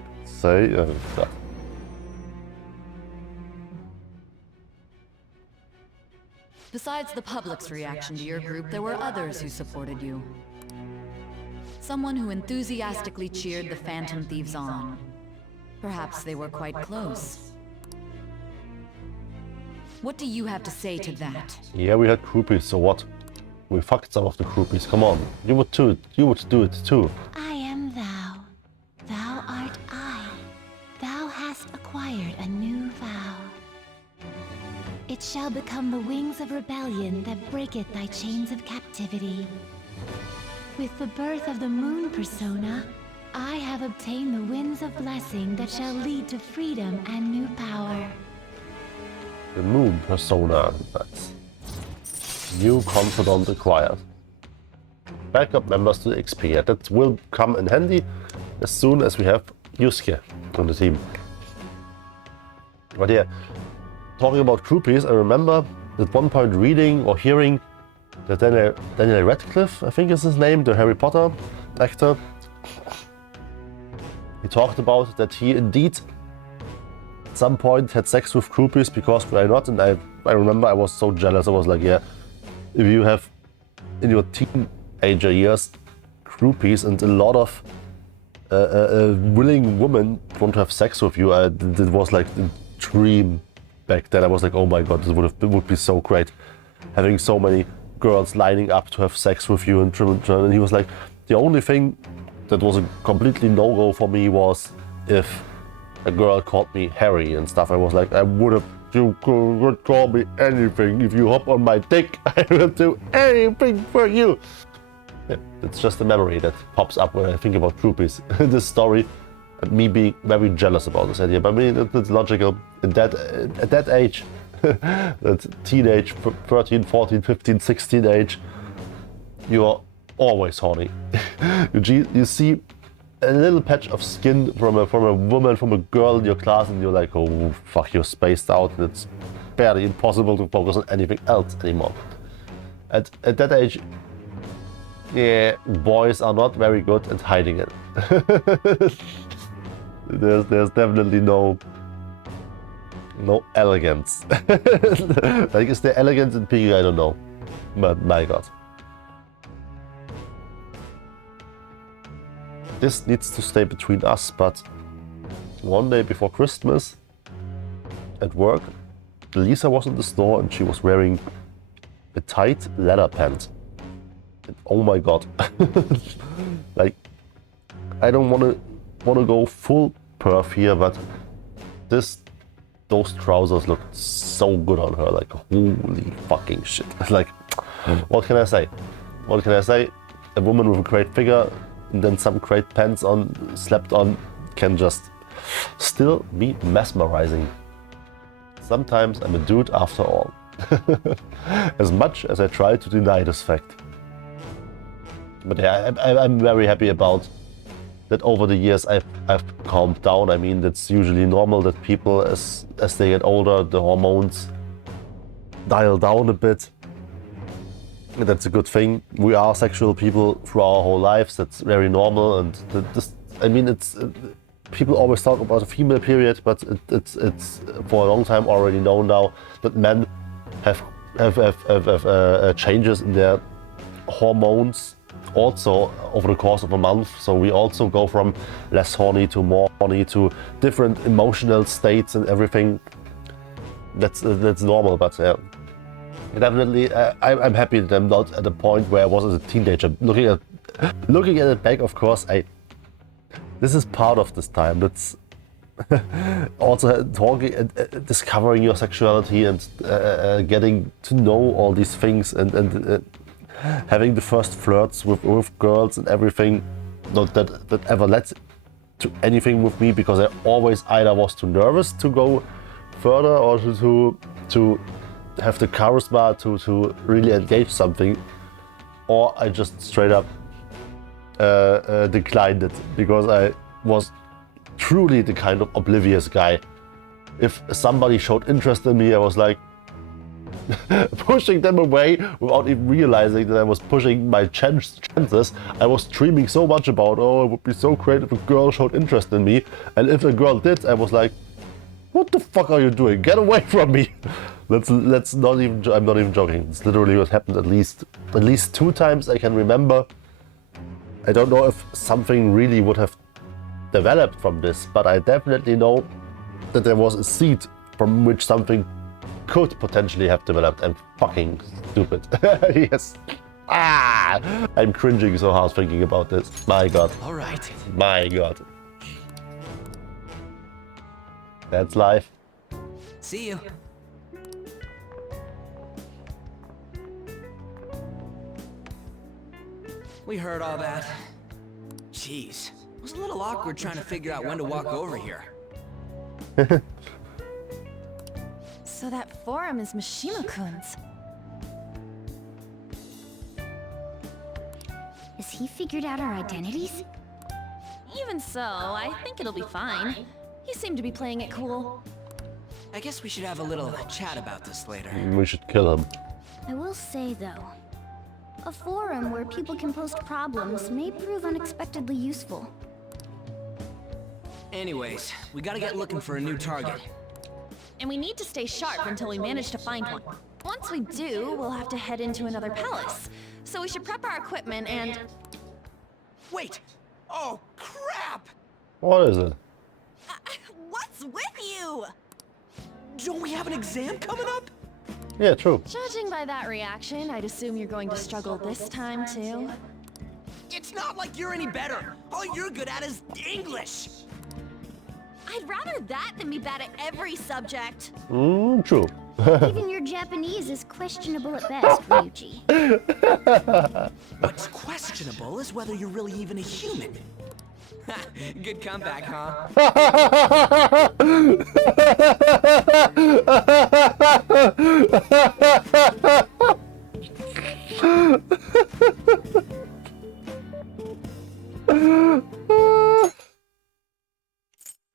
Besides the public's reaction to your group, there were others who supported you. Someone who enthusiastically cheered the Phantom Thieves on. Perhaps they were quite close. What do you have to say to that? Yeah, we had groupies, so what? We fucked some of the groupies, come on. You would do it too. I am thou. Thou art I. Thou hast acquired a new vow. It shall become the wings of rebellion that breaketh thy chains of captivity. With the birth of the moon persona, I have obtained the winds of blessing that shall lead to freedom and new power. The moon persona, that's new confidant acquired. Backup members to the XP, that will come in handy as soon as we have Yusuke on the team. But yeah, talking about groupies, I remember at one point reading or hearing that Daniel Radcliffe, I think is his name, the Harry Potter actor, he talked about that he indeed at some point had sex with groupies because why not? And I remember I was so jealous. I was like, yeah, if you have in your teenager years groupies and a lot of willing women want to have sex with you, it was like the dream back then. I was like, oh my god, it would be so great having so many girls lining up to have sex with you. And he was like, The only thing that was a completely no-go for me was if a girl called me Harry and stuff. I was like, you could call me anything. If you hop on my dick, I will do anything for you. Yeah, it's just a memory that pops up when I think about groupies. This story, and me being very jealous about this idea. But I mean, it's logical. At that age, that teenage, 13, 14, 15, 16 age, you are always horny. You see a little patch of skin from a woman, from a girl in your class, and you're like, oh fuck, you're spaced out, and it's barely impossible to focus on anything else anymore. At that age, yeah, boys are not very good at hiding it. There's definitely no elegance. Like, is there elegance in peeing? I don't know, but my god. This needs to stay between us, but one day before Christmas, at work, Lisa was in the store and she was wearing a tight leather pant. And oh my god. Like, I don't wanna go full perf here, but those trousers looked so good on her, like holy fucking shit. Like, what can I say? What can I say? A woman with a great figure and then some great pants on, slapped on, can just still be mesmerizing. Sometimes I'm a dude after all. As much as I try to deny this fact. But yeah, I'm very happy about that. Over the years I've calmed down. I mean, that's usually normal that people, as they get older, the hormones dial down a bit. That's a good thing. We are sexual people through our whole lives. That's very normal. And I mean, it's people always talk about a female period, but it's for a long time already known now that men have changes in their hormones also over the course of a month. So we also go from less horny to more horny to different emotional states and everything. That's normal, but yeah. Definitely, I'm happy that I'm not at a point where I was as a teenager. Looking at it back, of course, this is part of this time. That's also talking and discovering your sexuality and getting to know all these things and having the first flirts with girls and everything. Not that ever led to anything with me, because I always either was too nervous to go further or to have the charisma to really engage something, or I just straight up declined it, because I was truly the kind of oblivious guy. If somebody showed interest in me, I was like pushing them away without even realizing that I was pushing my chances. I was dreaming so much about, oh, it would be so great if a girl showed interest in me, and if a girl did, I was like, what the fuck are you doing? Get away from me! Let's not even. I'm not even joking. It's literally what happened at least 2 times I can remember. I don't know if something really would have developed from this, but I definitely know that there was a seed from which something could potentially have developed. I'm fucking stupid. Yes. I'm cringing so hard thinking about this. My god. All right. My god. That's life. See you. We heard all that. Jeez, it was a little awkward trying to figure out when to walk over here. So that forum is Mishima-kun's. Has he figured out our identities? Even so, I think it'll be fine. He seemed to be playing it cool. I guess we should have a little chat about this later. We should kill him. I will say, though, a forum where people can post problems may prove unexpectedly useful. Anyways, we gotta get looking for a new target. And we need to stay sharp until we manage to find one. Once we do, we'll have to head into another palace. So we should prep our equipment and... Wait! Oh, crap! What is it? What's with you? Don't we have an exam coming up? Yeah, true. Judging by that reaction, I'd assume you're going to struggle this time too. It's not like you're any better. All you're good at is English. I'd rather that than be bad at every subject. True. Even your Japanese is questionable at best, Ryuji. What's questionable is whether you're really even a human. Good comeback, huh?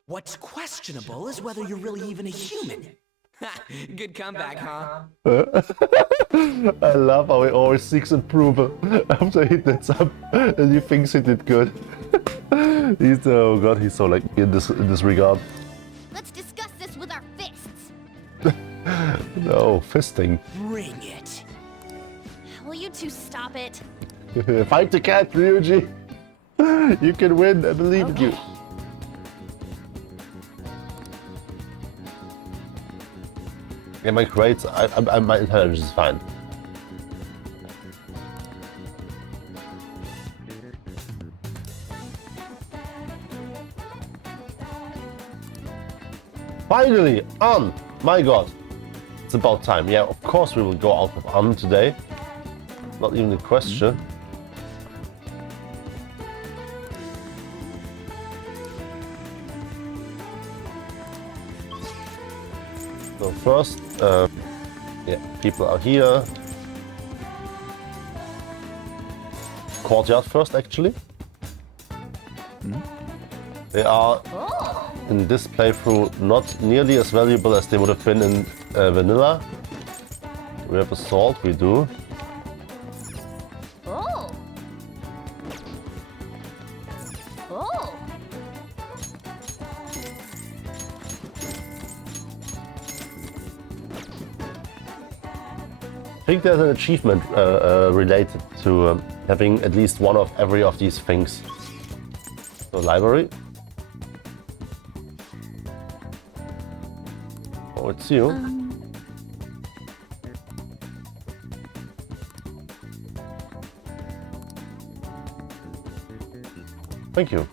What's questionable is whether you're really even a human. Good comeback, huh? I love how he always seeks approval after he did some and he thinks he did good. He's oh god, he's so like in this regard. Let's discuss this with our fists. No, fisting. Bring it. Will you two stop it? Fight the cat, Ryuji. You can win, I believe in you. Yeah, my grades, my intelligence is fine. Finally, on! My god. It's about time. Yeah, of course we will go out with on today. Not even a question. So first, yeah, people are here. Courtyard first, actually. They are, in this playthrough, not nearly as valuable as they would have been in vanilla. We have assault, we do. Oh. Oh. I think there's an achievement related to having at least one of every of these things. So library. Oh, it's you. Thank you.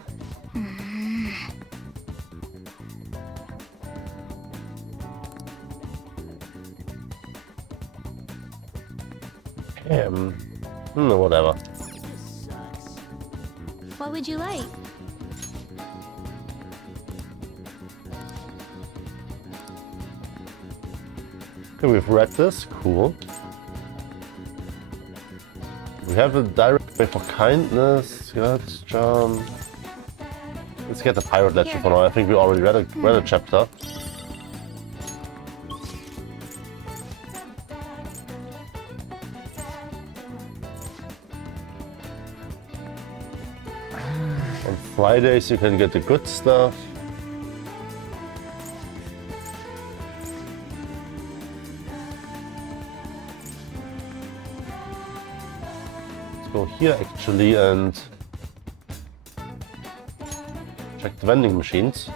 Whatever. What would you like? Okay, we've read this. Cool. We have a direct way for kindness. Good charm. Let's get the pirate ledger for now. I think we already read a chapter. On Fridays you can get the good stuff. Let's go here actually and check the vending machines.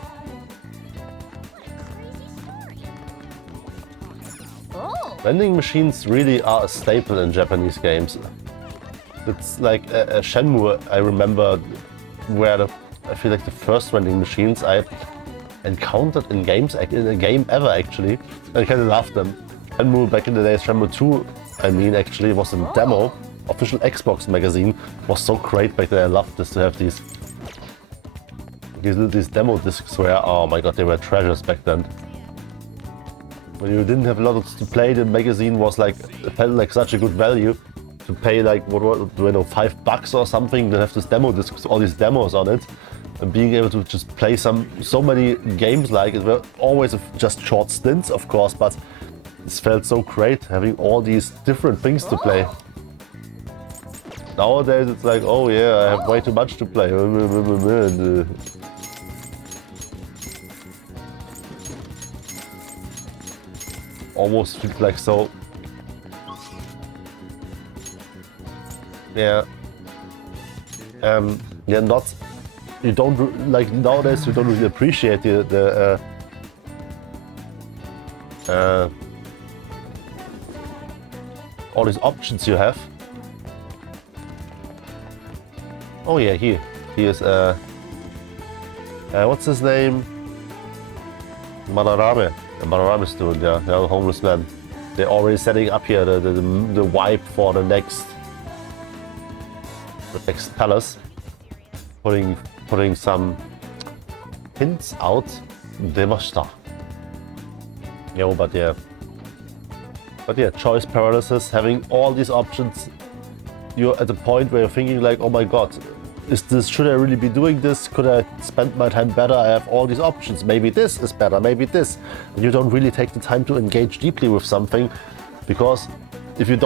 Vending machines really are a staple in Japanese games. It's like a Shenmue, I remember, where I feel like the first vending machines I encountered in games, in a game ever actually. I kind of loved them. Shenmue back in the days, Shenmue 2, I mean, actually was a demo. Official Xbox magazine was so great back then. I loved this to have these demo discs where, oh my god, they were treasures back then. When you didn't have a lot to play, the magazine was like, it felt like such a good value to pay like, what you know, $5 or something, to have this demo disc, all these demos on it, and being able to just play so many games like it. Were always just short stints, of course, but it felt so great having all these different things to play. Nowadays it's like, oh yeah, I have way too much to play. Almost feels like so. Yeah. Yeah, not. You don't like nowadays. You don't really appreciate all these options you have. Oh yeah, he is what's his name? Madarame. The Madarame student, yeah, the homeless man. They're already setting up here the wipe for the next palace. Putting some hints out. Devasta. Yeah, but yeah, choice paralysis, having all these options, you're at the point where you're thinking like, oh my god, should I really be doing this? Could I spend my time better? I have all these options. Maybe this is better, maybe this. And you don't really take the time to engage deeply with something, because if it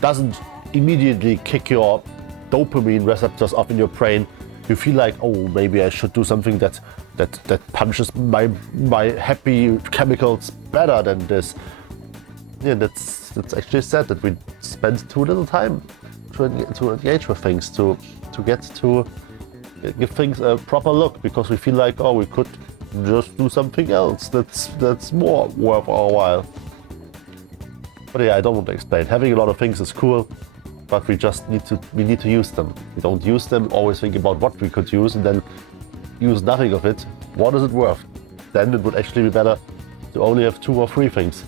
doesn't immediately kick your dopamine receptors off in your brain, you feel like, oh, maybe I should do something that punches my happy chemicals better than this. Yeah, that's actually sad that we spend too little time to engage with things, to give things a proper look, because we feel like, oh, we could just do something else that's more worth our while. But yeah, I don't want to explain. Having a lot of things is cool, but we just need to use them. We don't use them, always think about what we could use, and then use nothing of it. What is it worth? Then it would actually be better to only have 2 or 3 things.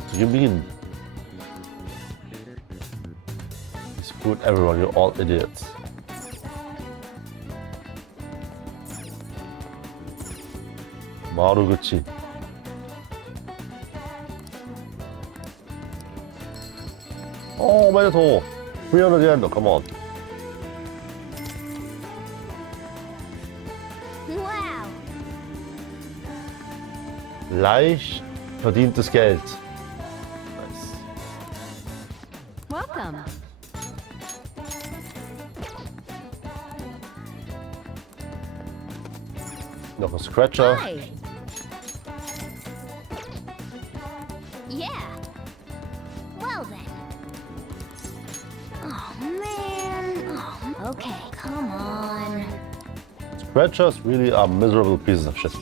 What do you mean? Screwed everyone, you're all idiots. Maruguchi. Oh, Minato! 300 yen, oh, come on. Wow! Leicht verdientes Geld. Nice. Welcome. Noch ein Scratcher. Hi. Yeah. Well then. Oh man. Oh, okay, come on. Scratchers really are miserable pieces of shit.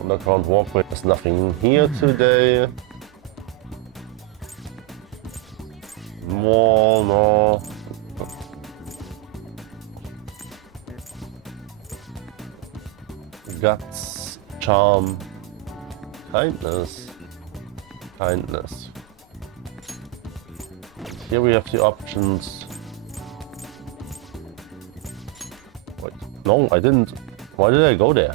Underground walkway, there's nothing here today. No. Guts, charm, kindness. Here we have the options. Wait, no, I didn't. Why did I go there?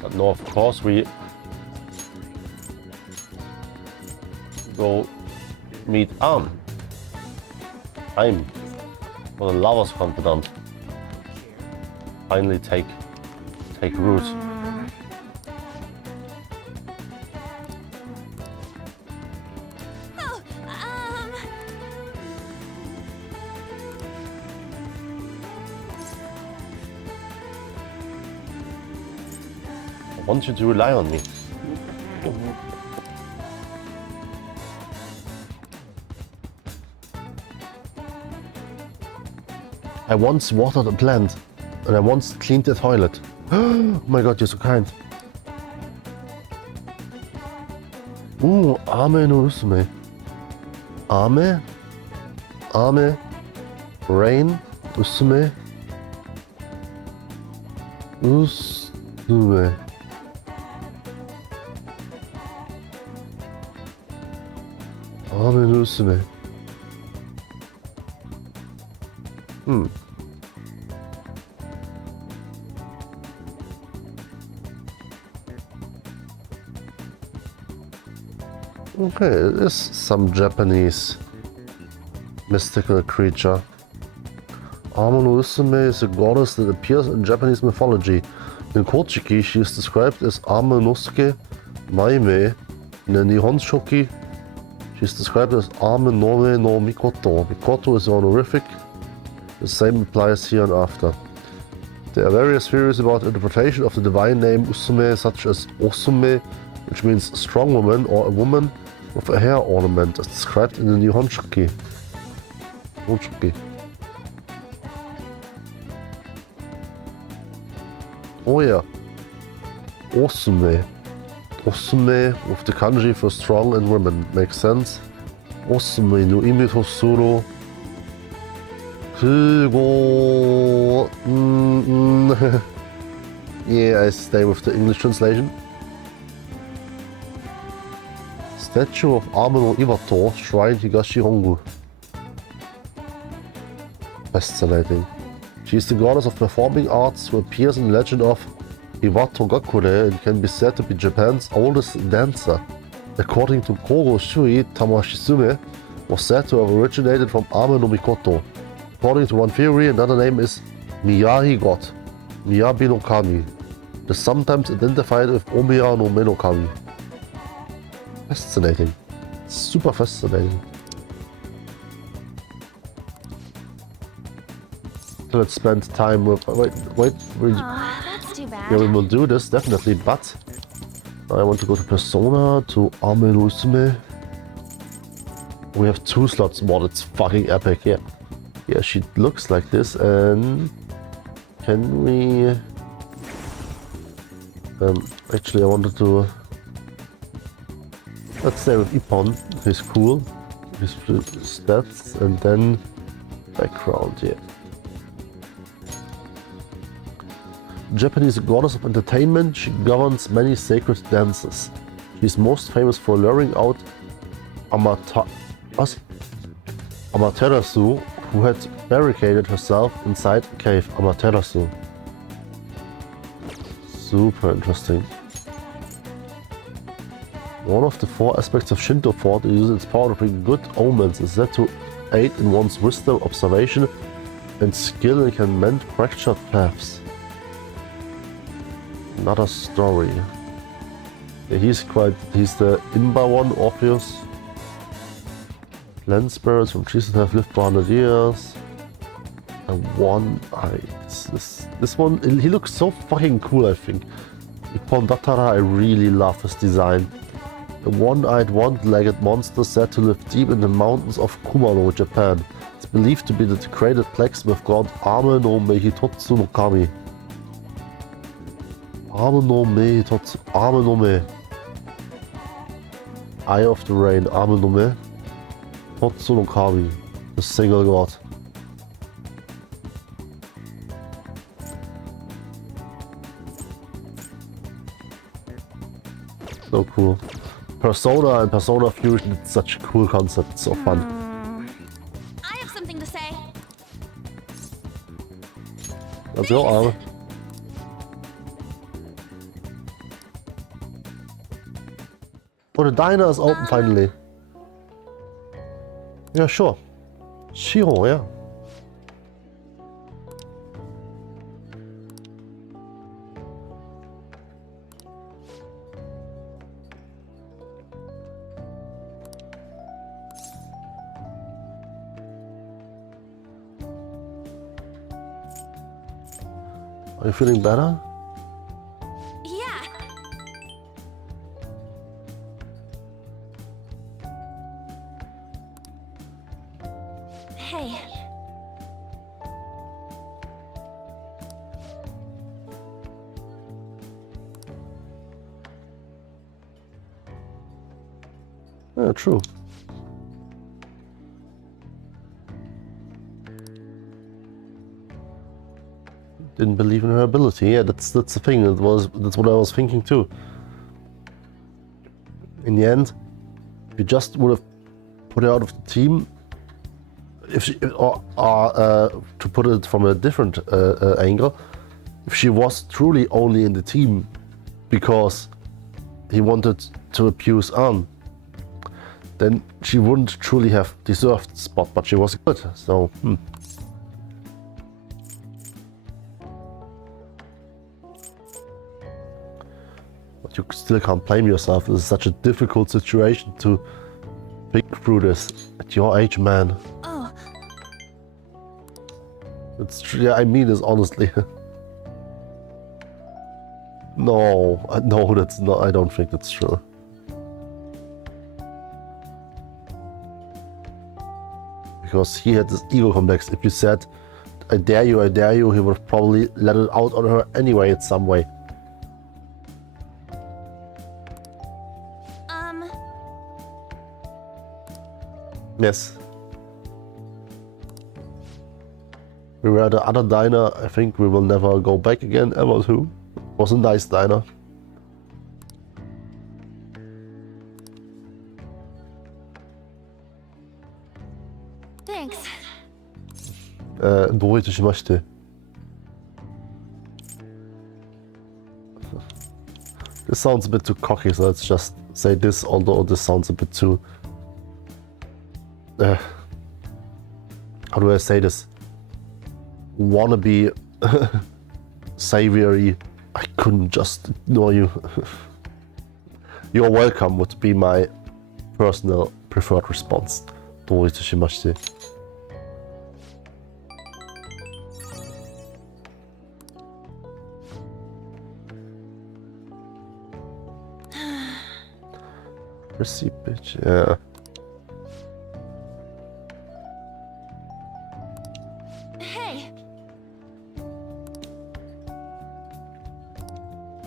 But no, of course we go meet Arm. I'm for the lover's confidant. Finally take root. Oh, I want you to rely on me. I once watered a plant, and I once cleaned the toilet. Oh my god, you're so kind. Ooh, Ame no Usume. Ame? Rain? Usume? Usume. Ame no Usume. Okay, it is some Japanese mystical creature. Ame no Usume is a goddess that appears in Japanese mythology. In Kochiki, she is described as Ame Nosuke Maime. In the Nihon Shoki, she is described as Ame Nome no Mikoto. Mikoto is honorific. The same applies here and after. There are various theories about interpretation of the divine name Usume, such as Osume, which means strong woman or a woman with a hair ornament as described in the new Honshuki. Oh yeah. Osume. Osume with the kanji for strong and women. Makes sense. Osume no imi to suru. 그리고 yeah, I stay with the English translation. Statue of Ameno Iwato, Shrine Higashi Hongu. Fascinating. She is the goddess of performing arts who appears in the legend of Iwato Gakure and can be said to be Japan's oldest dancer. According to Kogo Shui, Tamashisume was said to have originated from Ame no Mikoto. According to one theory, another name is Miyahi God, Miyabi no Kami, the sometimes identified with Omiya no Me no Kami. Fascinating. Super fascinating. So let's spend time with... Wait. That's too bad. Yeah, we will do this, definitely, but... I want to go to Persona, to Ame no Usume. We have 2 slots more, that's fucking epic, yeah. Yeah, she looks like this, and... Can we... actually, I wanted to... Let's stay with Ippon. He's cool. His stats, and then... Background, yeah. Japanese goddess of entertainment, she governs many sacred dances. She is most famous for luring out Amaterasu, who had barricaded herself inside a cave. Amaterasu. Super interesting. One of the 4 aspects of Shinto thought that uses its power to bring good omens is said to aid in one's wisdom, observation, and skill, and can mend fractured paths. Another story. Yeah, he's the Inba one, Orpheus. Land spirits from Jesus have lived for 100 years. And one-eyed. This one, he looks so fucking cool, I think. Ippon Datara, I really love his design. A one-eyed, one-legged monster said to live deep in the mountains of Kumano, Japan. It's believed to be the degraded blacksmith god Ame no Mehitotsu no Kami. Ame no Mehitotsu, Ame no Me. Eye of the Rain, Ame no Me. Totsu no Kami, the single god. So cool. Persona and Persona Fusion, it's such a cool concept, it's so fun. I have something to say. Let's go, Ame. Oh, the diner is open finally. Yeah, sure. Shiro, yeah. Are you feeling better? Yeah. Hey. Yeah, true. Didn't believe in her ability. Yeah, that's the thing. That's what I was thinking too. In the end, if you just would have put her out of the team, if she, to put it from a different angle, if she was truly only in the team because he wanted to abuse Anne, then she wouldn't truly have deserved the spot. But she was good, so. You still can't blame yourself. This is such a difficult situation to think through this at your age, man. Oh. It's true. Yeah, I mean this honestly. No, that's not. I don't think that's true. because he had this ego complex. If you said, I dare you, he would have probably let it out on her anyway in some way. Yes. We were at the other diner. I think we will never go back again ever too. It was a nice diner. Thanks. どういたしまして。This sounds a bit too cocky, so let's just say this, although this sounds a bit too... how do I say this? Wannabe savory. I couldn't just ignore you. You're welcome would be my personal preferred response. どういたしまして。Receipt, bitch. Yeah. Hey.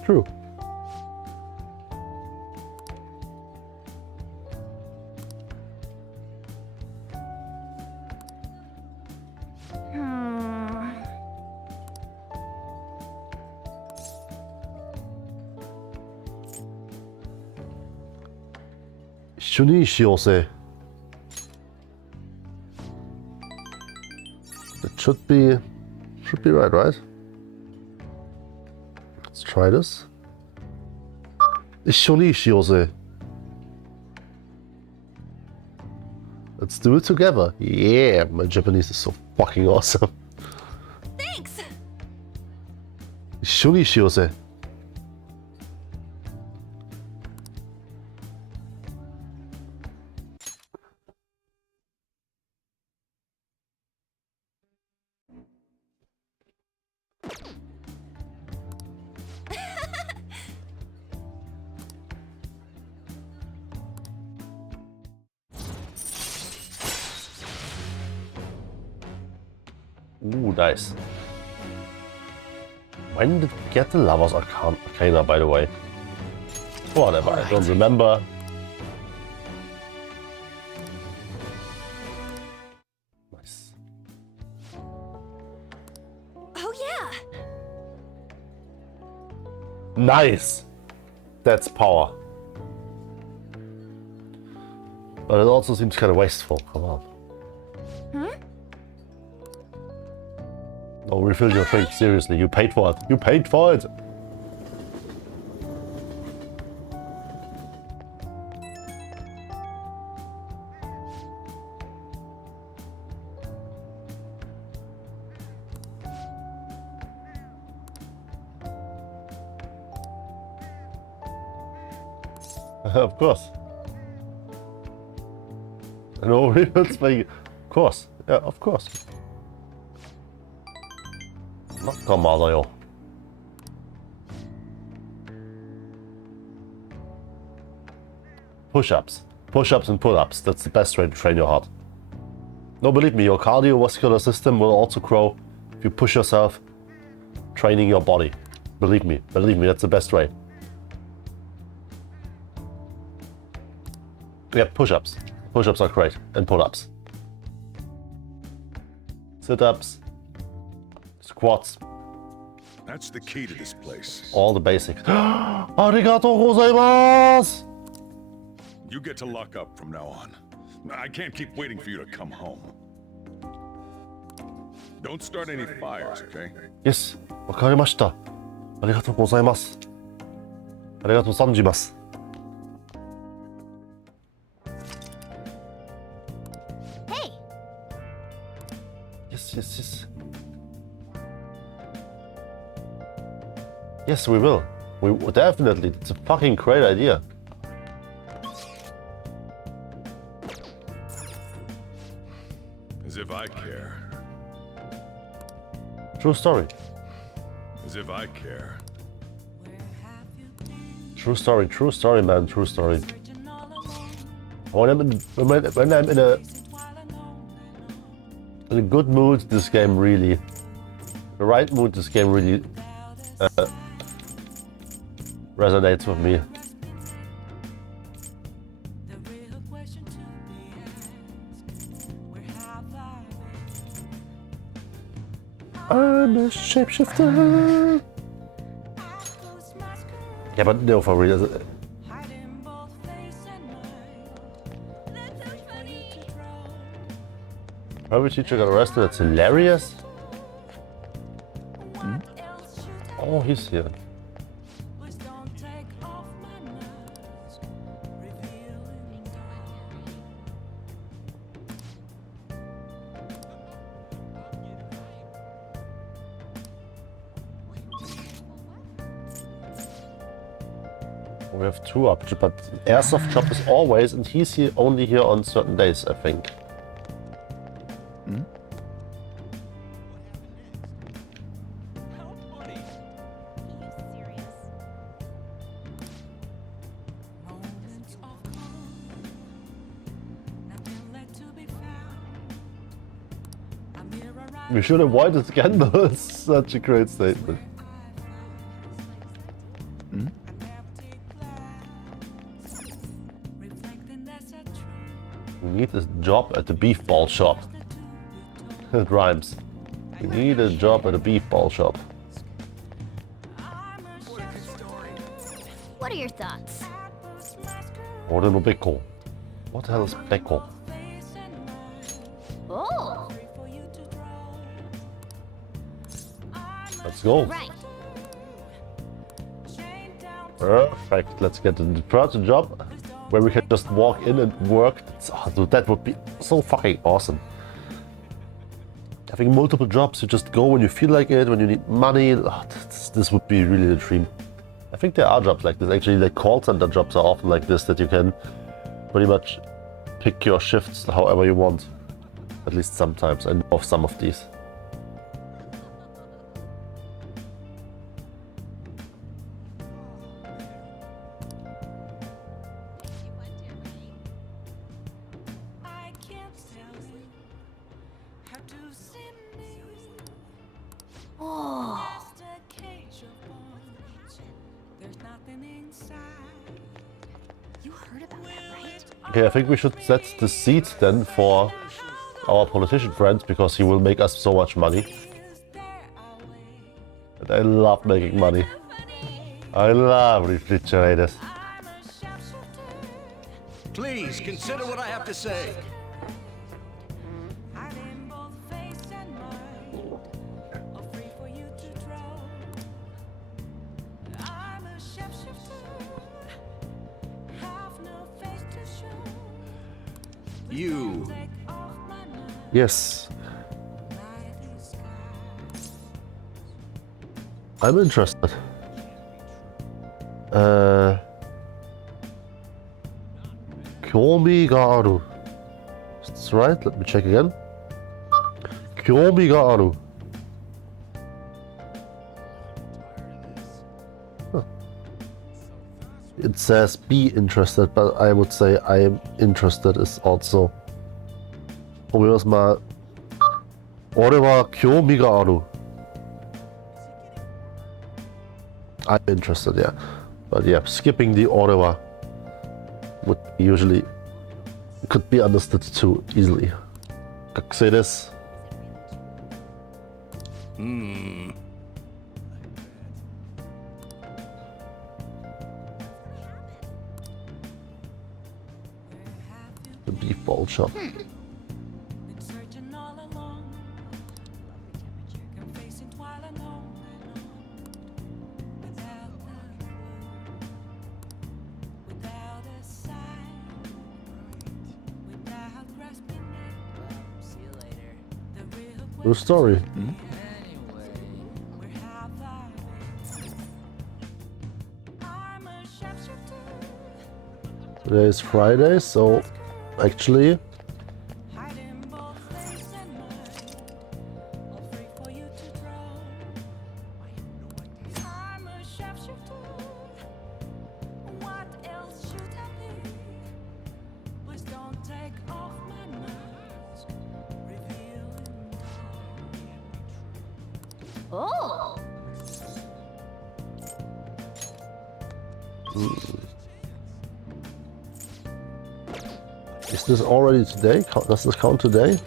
True. Shunishi. That should be right? Let's try this. Shunishi. Let's do it together. Yeah, my Japanese is so fucking awesome. Thanks. Shunishi. Ooh, nice. When did we get the Lover's Arcana, by the way? Whatever, I don't remember. Nice. Oh yeah. Nice! That's power. But it also seems kind of wasteful. Come on. Oh, refill your drink. Seriously, you paid for it. You paid for it! Of course. No refills, but of course. Yeah, of course. Nakama. Push-ups. Push-ups and pull-ups. That's the best way to train your heart. No, believe me, your cardiovascular system will also grow if you push yourself training your body. Believe me, that's the best way. Yeah, push-ups. Push-ups are great. And pull-ups. Sit-ups. Squats. That's the key to this place. All the basics. Arigatou gozaimasu! You get to lock up from now on. I can't keep waiting for you to come home. Don't start any fires, okay? Yes, わかりました。ありがとうございます。ありがとう存じます。Hey. Yes. Yes, we will. We definitely. It's a fucking great idea. As if I care. True story. As if I care. True story, man. True story. When I'm in a In a good mood, this game really... The right mood, this game really resonates with me. I'm a shapeshifter. Yeah, but no, for real. Private teacher got arrested. That's hilarious. Oh, he's here. We have two options, but airsoft shop is always, and he's here only here on certain days, I think. We should avoid the scandal. It's such a great statement. We need a job at the beef ball shop. It rhymes. We need a job at a beef ball shop. What are your thoughts? Order no Beko. What the hell is Beko? Oh! Let's go. Right. Perfect. Let's get the first job where we can just walk in and work. Oh, dude, that would be so fucking awesome. Having multiple jobs, you just go when you feel like it, when you need money. Oh, this would be really the dream. I think there are jobs like this. Actually, like call center jobs are often like this, that you can pretty much pick your shifts however you want. At least sometimes. I know of some of these. Okay, I think we should set the seat then for our politician friend, because he will make us so much money. And I love making money. I love refrigerators. Please consider what I have to say. You. Yes. I'm interested. Kyomi-ga-aru. That's right, let me check again. Kyomi-ga-aru. Huh. It says be interested, but I would say I am interested is also. 思います。まあ、俺は興味がある。I'm interested, yeah. But yeah, skipping the order would usually could be understood too easily. 学生です。The beef ball shop. True story. Today is Friday, so actually Oh! Is this already today? Does this count today?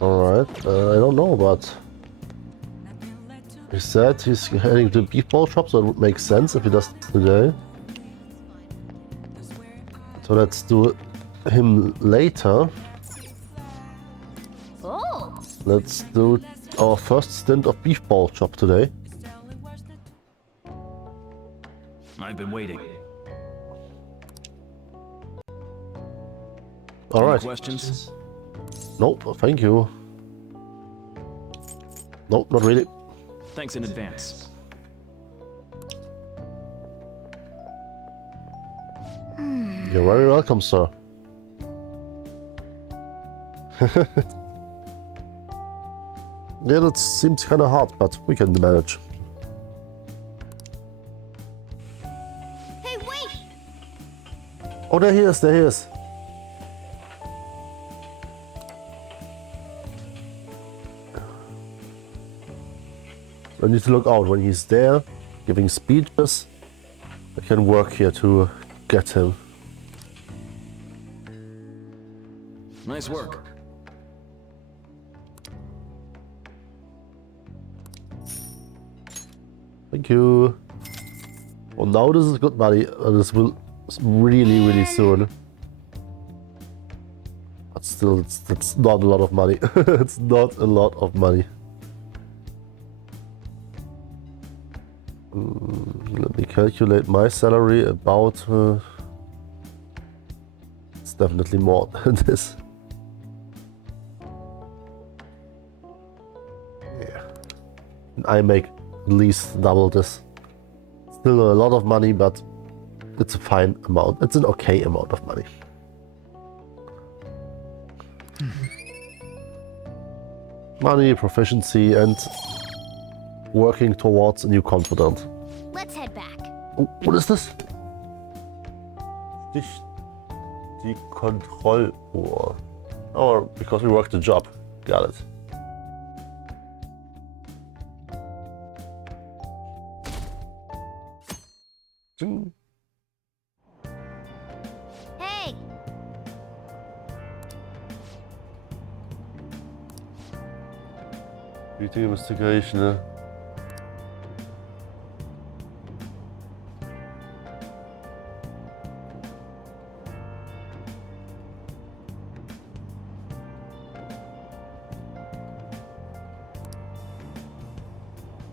Alright, I don't know, but he said he's heading to the beef ball shop, so it would make sense if he does it today. So let's do him later. Oh! Let's do our first stint of beef ball shop today. I've been waiting. Alright. Questions? Nope, thank you. Nope, not really. Thanks in advance. You're very welcome, sir. Yeah, that seems kind of hard, but we can manage. Hey, wait! Oh, there he is, there he is. I need to look out when he's there, giving speeches. I can work here to get him. Nice work. Thank you. Well, now this is good money. This will really, really soon. But still, it's not a lot of money. It's not a lot of money. Let me calculate my salary about... it's definitely more than this. Yeah. I make at least double this. Still a lot of money, but it's a fine amount. It's an okay amount of money. Money, proficiency, and working towards a new confidant. Let's head back. Oh, what is this? Die Kontrolluhr. Oh, because we worked the job. Got it. Hey! Meeting investigation.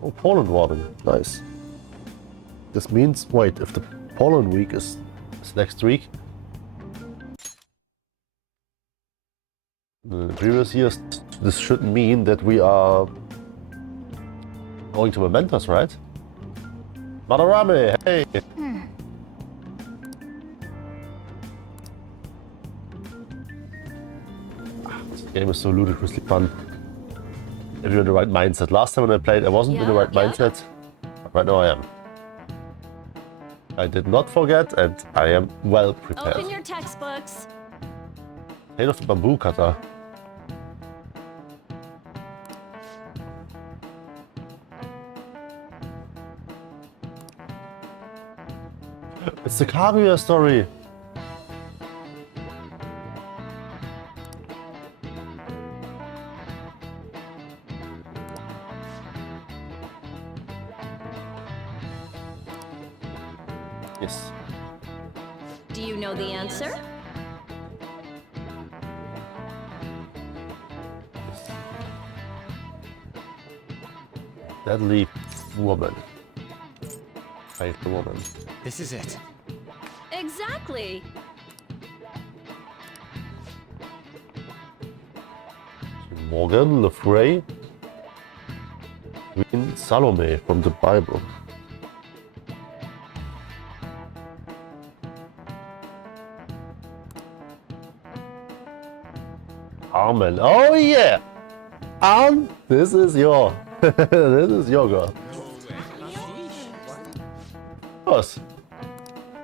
Oh, Poland Warden. Nice. This means, wait, if the Poland week is next week. The previous years, this should mean that we are going to Mementos, right? Madarame, hey! This game is so ludicrously fun. If you're in the right mindset. Last time when I played, I wasn't in the right mindset. But right now I am. I did not forget, and I am well prepared. Open your textbooks. Tale of the Bamboo Cutter. It's the Kaguya story. Yes. Do you know the answer? Deadly woman. Faithful woman. This is it. Exactly. Morgan Le Fray. Queen Salome from the Bible. Armen. Oh yeah! Arm, this is your This is your girl. Of course.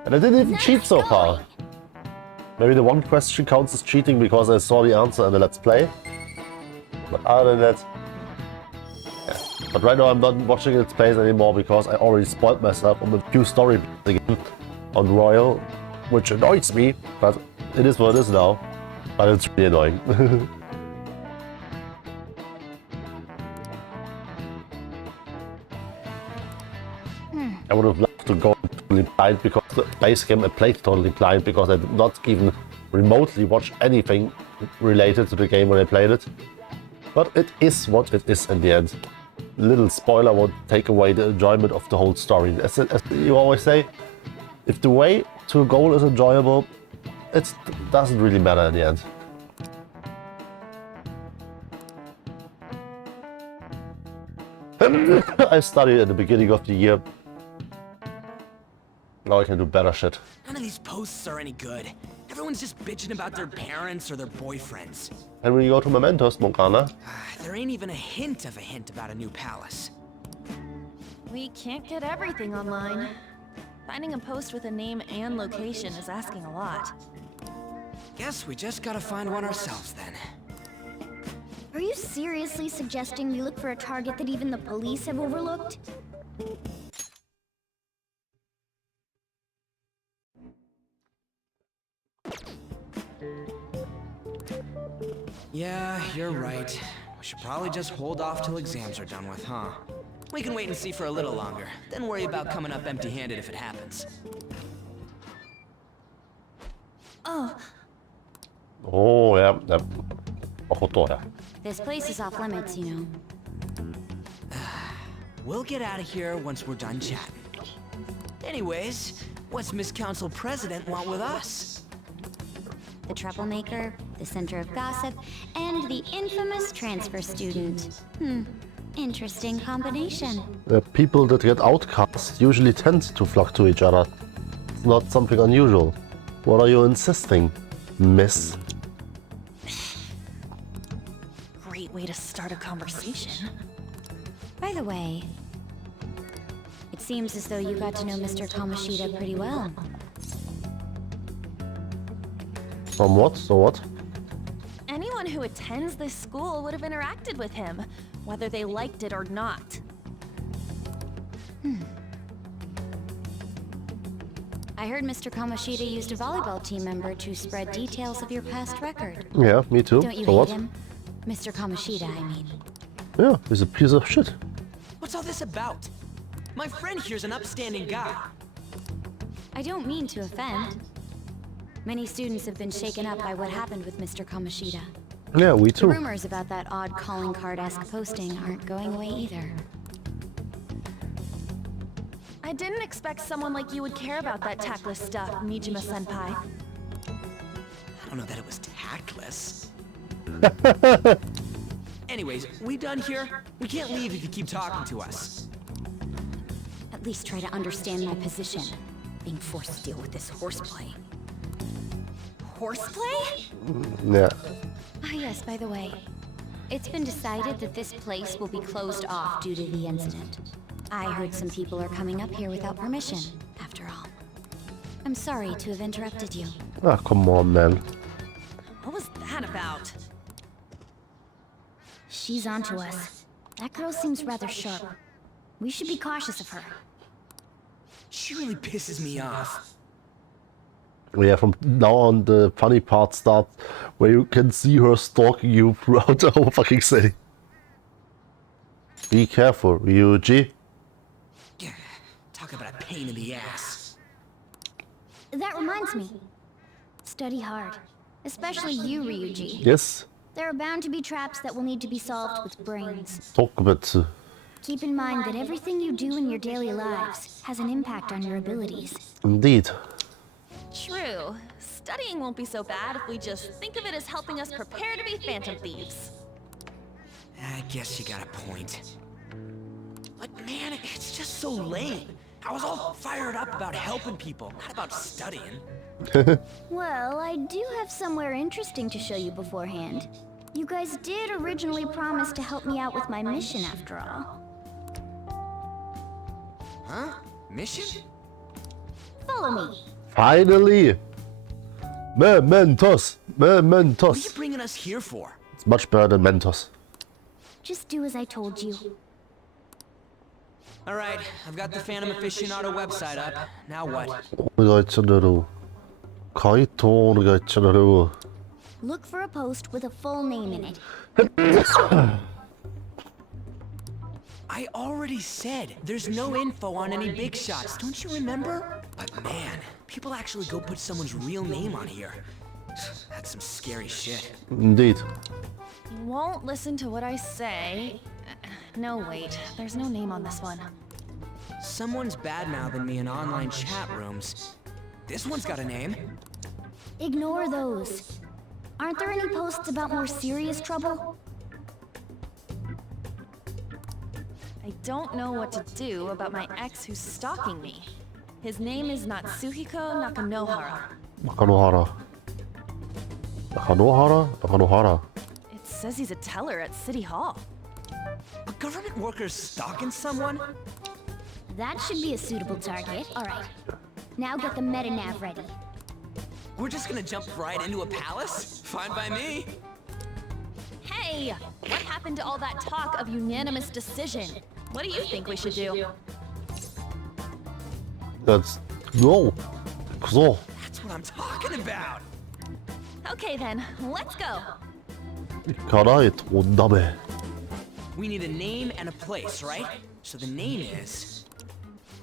And I didn't even cheat so far. Maybe the one question counts as cheating because I saw the answer in the Let's Play. But other than that... Yeah. But right now I'm not watching Let's Plays anymore because I already spoiled myself on the few story again on Royal, which annoys me, but it is what it is now. But it's really annoying. I would have loved to go totally blind because the base game I played totally blind because I did not even remotely watch anything related to the game when I played it. But it is what it is in the end. Little spoiler won't take away the enjoyment of the whole story. As you always say, if the way to a goal is enjoyable, it doesn't really matter in the end. I studied at the beginning of the year. Now I can do better shit. None of these posts are any good. Everyone's just bitching about their parents or their boyfriends. And when you go to Mementos, Moncana? There ain't even a hint about a new palace. We can't get everything online. Finding a post with a name and location is asking a lot. Guess we just gotta find one ourselves then. Are you seriously suggesting we look for a target that even the police have overlooked? Yeah, you're right. We should probably just hold off till exams are done with, huh? We can wait and see for a little longer, then worry about coming up empty-handed if it happens. Oh. Oh, yeah. This place is off limits, you know. We'll get out of here once we're done chatting. Anyways, what's Miss Council President want with us? The troublemaker, the center of gossip, and the infamous transfer student. Interesting combination. The people that get outcast usually tend to flock to each other. It's not something unusual. What are you insisting, miss? Great way to start a conversation. By the way, it seems as though you got to know Mr. Kamoshida pretty well. From what? So what? Anyone who attends this school would have interacted with him, whether they liked it or not. I heard Mr. Kamoshida used a volleyball team member to spread details of your past record. Yeah, me too. Don't you so hate what? him? Mr. Kamoshida, I mean. Yeah, he's a piece of shit. What's all this about? My friend here's an upstanding guy. I don't mean to offend. Many students have been shaken up by what happened with Mr. Kamoshida. Yeah, we The too. rumors about that odd calling card-esque posting aren't going away either. I didn't expect someone like you would care about that tactless stuff, Mijima-senpai. I don't know that it was tactless. Anyways, we done here? We can't leave if you keep talking to us. At least try to understand my position. Being forced to deal with this horseplay. Horseplay? Yeah. Ah yes, by the way. It's been decided that this place will be closed off due to the incident. I heard some people are coming up here without permission, after all. I'm sorry to have interrupted you. Ah, come on, man. What was that about? She's onto us. That girl seems rather sharp. We should be cautious of her. She really pisses me off. Yeah, from now on the funny part starts where you can see her stalking you throughout the whole fucking city. Be careful, Ryuji. Talk about a pain in the ass. That reminds me. Study hard. Especially you, Ryuji. Yes? There are bound to be traps that will need to be solved with brains. Talk a bit. Keep in mind that everything you do in your daily lives has an impact on your abilities. Indeed. True. Studying won't be so bad if we just think of it as helping us prepare to be Phantom Thieves. I guess you got a point. But man, it's just so lame. I was all fired up about helping people, not about studying. Well, I do have somewhere interesting to show you beforehand. You guys did originally promise to help me out with my mission after all. Huh? Mission? Follow me. Finally! Mementos! What are you Mementos! bringing us here for? It's much better than Mentos. Just do as I told you. Alright, I've got the Phantom Aficionado website up. Now what? Look for a post with a full name in it. I already said there's no info on any big shots, don't you remember? But man, people actually go put someone's real name on here. That's some scary shit. Indeed. You won't listen to what I say. No, wait. There's no name on this one. Someone's bad-mouthing me in online chat rooms. This one's got a name. Ignore those. Aren't there any posts about more serious trouble? I don't know what to do about my ex who's stalking me. His name is Natsuhiko Nakanohara. Nakanohara? It says he's a teller at City Hall. A government worker stalking someone? That should be a suitable target. Alright. Now get the metanav ready. We're just gonna jump right into a palace? Fine by me. Hey! What happened to all that talk of unanimous decision? What do you think we should do? That's... No! So. That's what I'm talking about! Okay then, let's go! We need a name and a place, right? So the name is...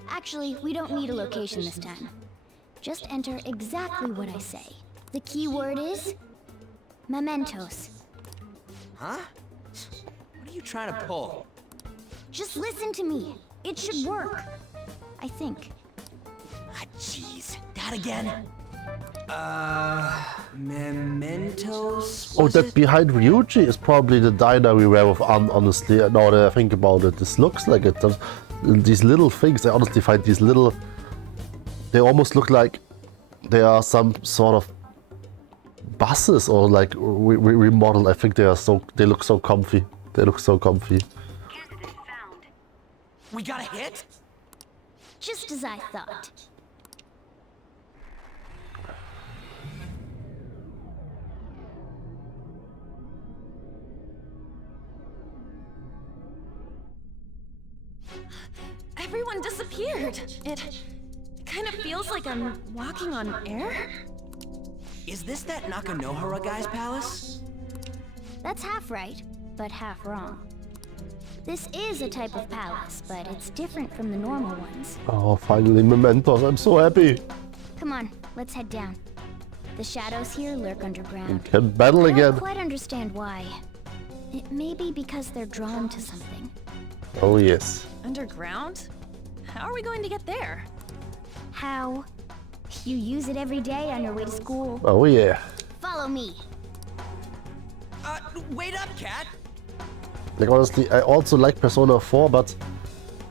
Actually, we don't need a location this time. Just enter exactly what I say. The key word is... mementos. Huh? What are you trying to pull? Just listen to me. It should work. I think. Ah, jeez. That again? Mementos? Oh, that behind Ryuji is probably the diner we were with, honestly. Now that I think about it, this looks like it. These little things, I honestly find these little... They almost look like they are some sort of buses or like remodeled. I think they look so comfy. They look so comfy. We got a hit? Just as I thought. Everyone disappeared. It kind of feels like I'm walking on air. Is this that Nakanohara guy's palace? That's half right, but half wrong. This is a type of palace, but it's different from the normal ones. Oh, finally mementos. I'm so happy. Come on, let's head down. The shadows here lurk underground. We can battle I again. don't quite understand why. It may be because they're drawn to something. Oh, yes. Underground? How are we going to get there? How? You use it every day on your way to school. Oh, yeah. Follow me. Wait up, Cat! Like, honestly, I also like Persona 4, but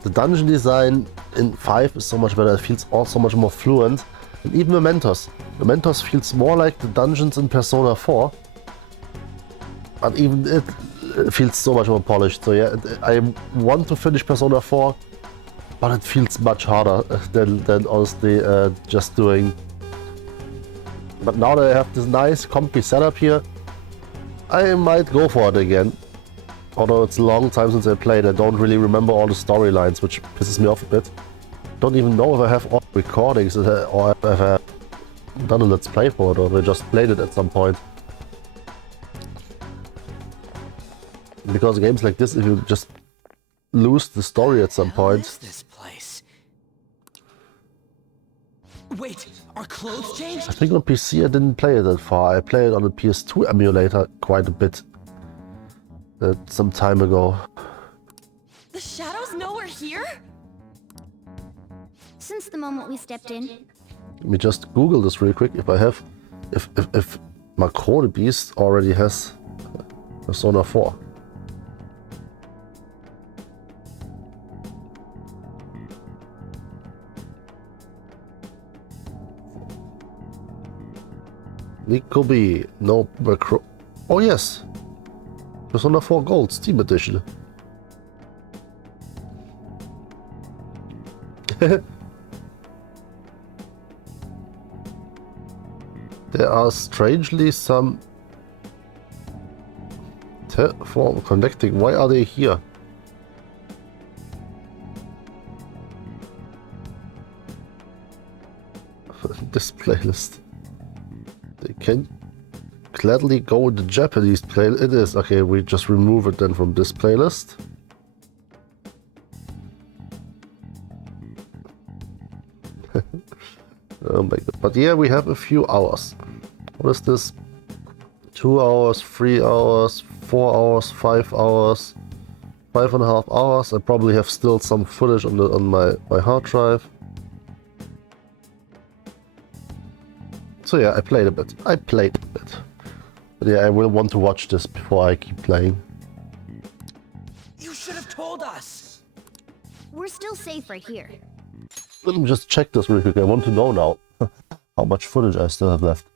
the dungeon design in 5 is so much better. It feels also much more fluent. And even Mementos. Mementos feels more like the dungeons in Persona 4. But even it feels so much more polished. So yeah, I want to finish Persona 4, but it feels much harder than honestly just doing. But now that I have this nice comfy setup here, I might go for it again. Although it's a long time since I played, I don't really remember all the storylines, which pisses me off a bit. Don't even know if I have all the recordings or if I have done a let's play for it, or I just played it at some point. Because games like this, if you just lose the story at some point. What is this place? Wait, are clothes changed? I think on PC I didn't play it that far. I played it on the PS2 emulator quite a bit. Some time ago. The shadows know we're here? Since the moment we stepped in. Let me just Google this real quick. If I have, if Macro Beast already has Persona 4. Nikobe, no Macro. Oh yes, Persona 4 Gold Steam Edition. There are strangely some for connecting. Why are they here? This playlist. They can gladly go in the Japanese playlist. It is. Okay, we just remove it then from this playlist. Oh my god. But yeah, we have a few hours. What is this? 2 hours, 3 hours, 4 hours, 5 hours, 5.5 hours. I probably have still some footage on my hard drive. So yeah, I played a bit. But yeah, I will want to watch this before I keep playing. You should have told us! We're still safe right here. Let me just check this real quick. I want to know now how much footage I still have left.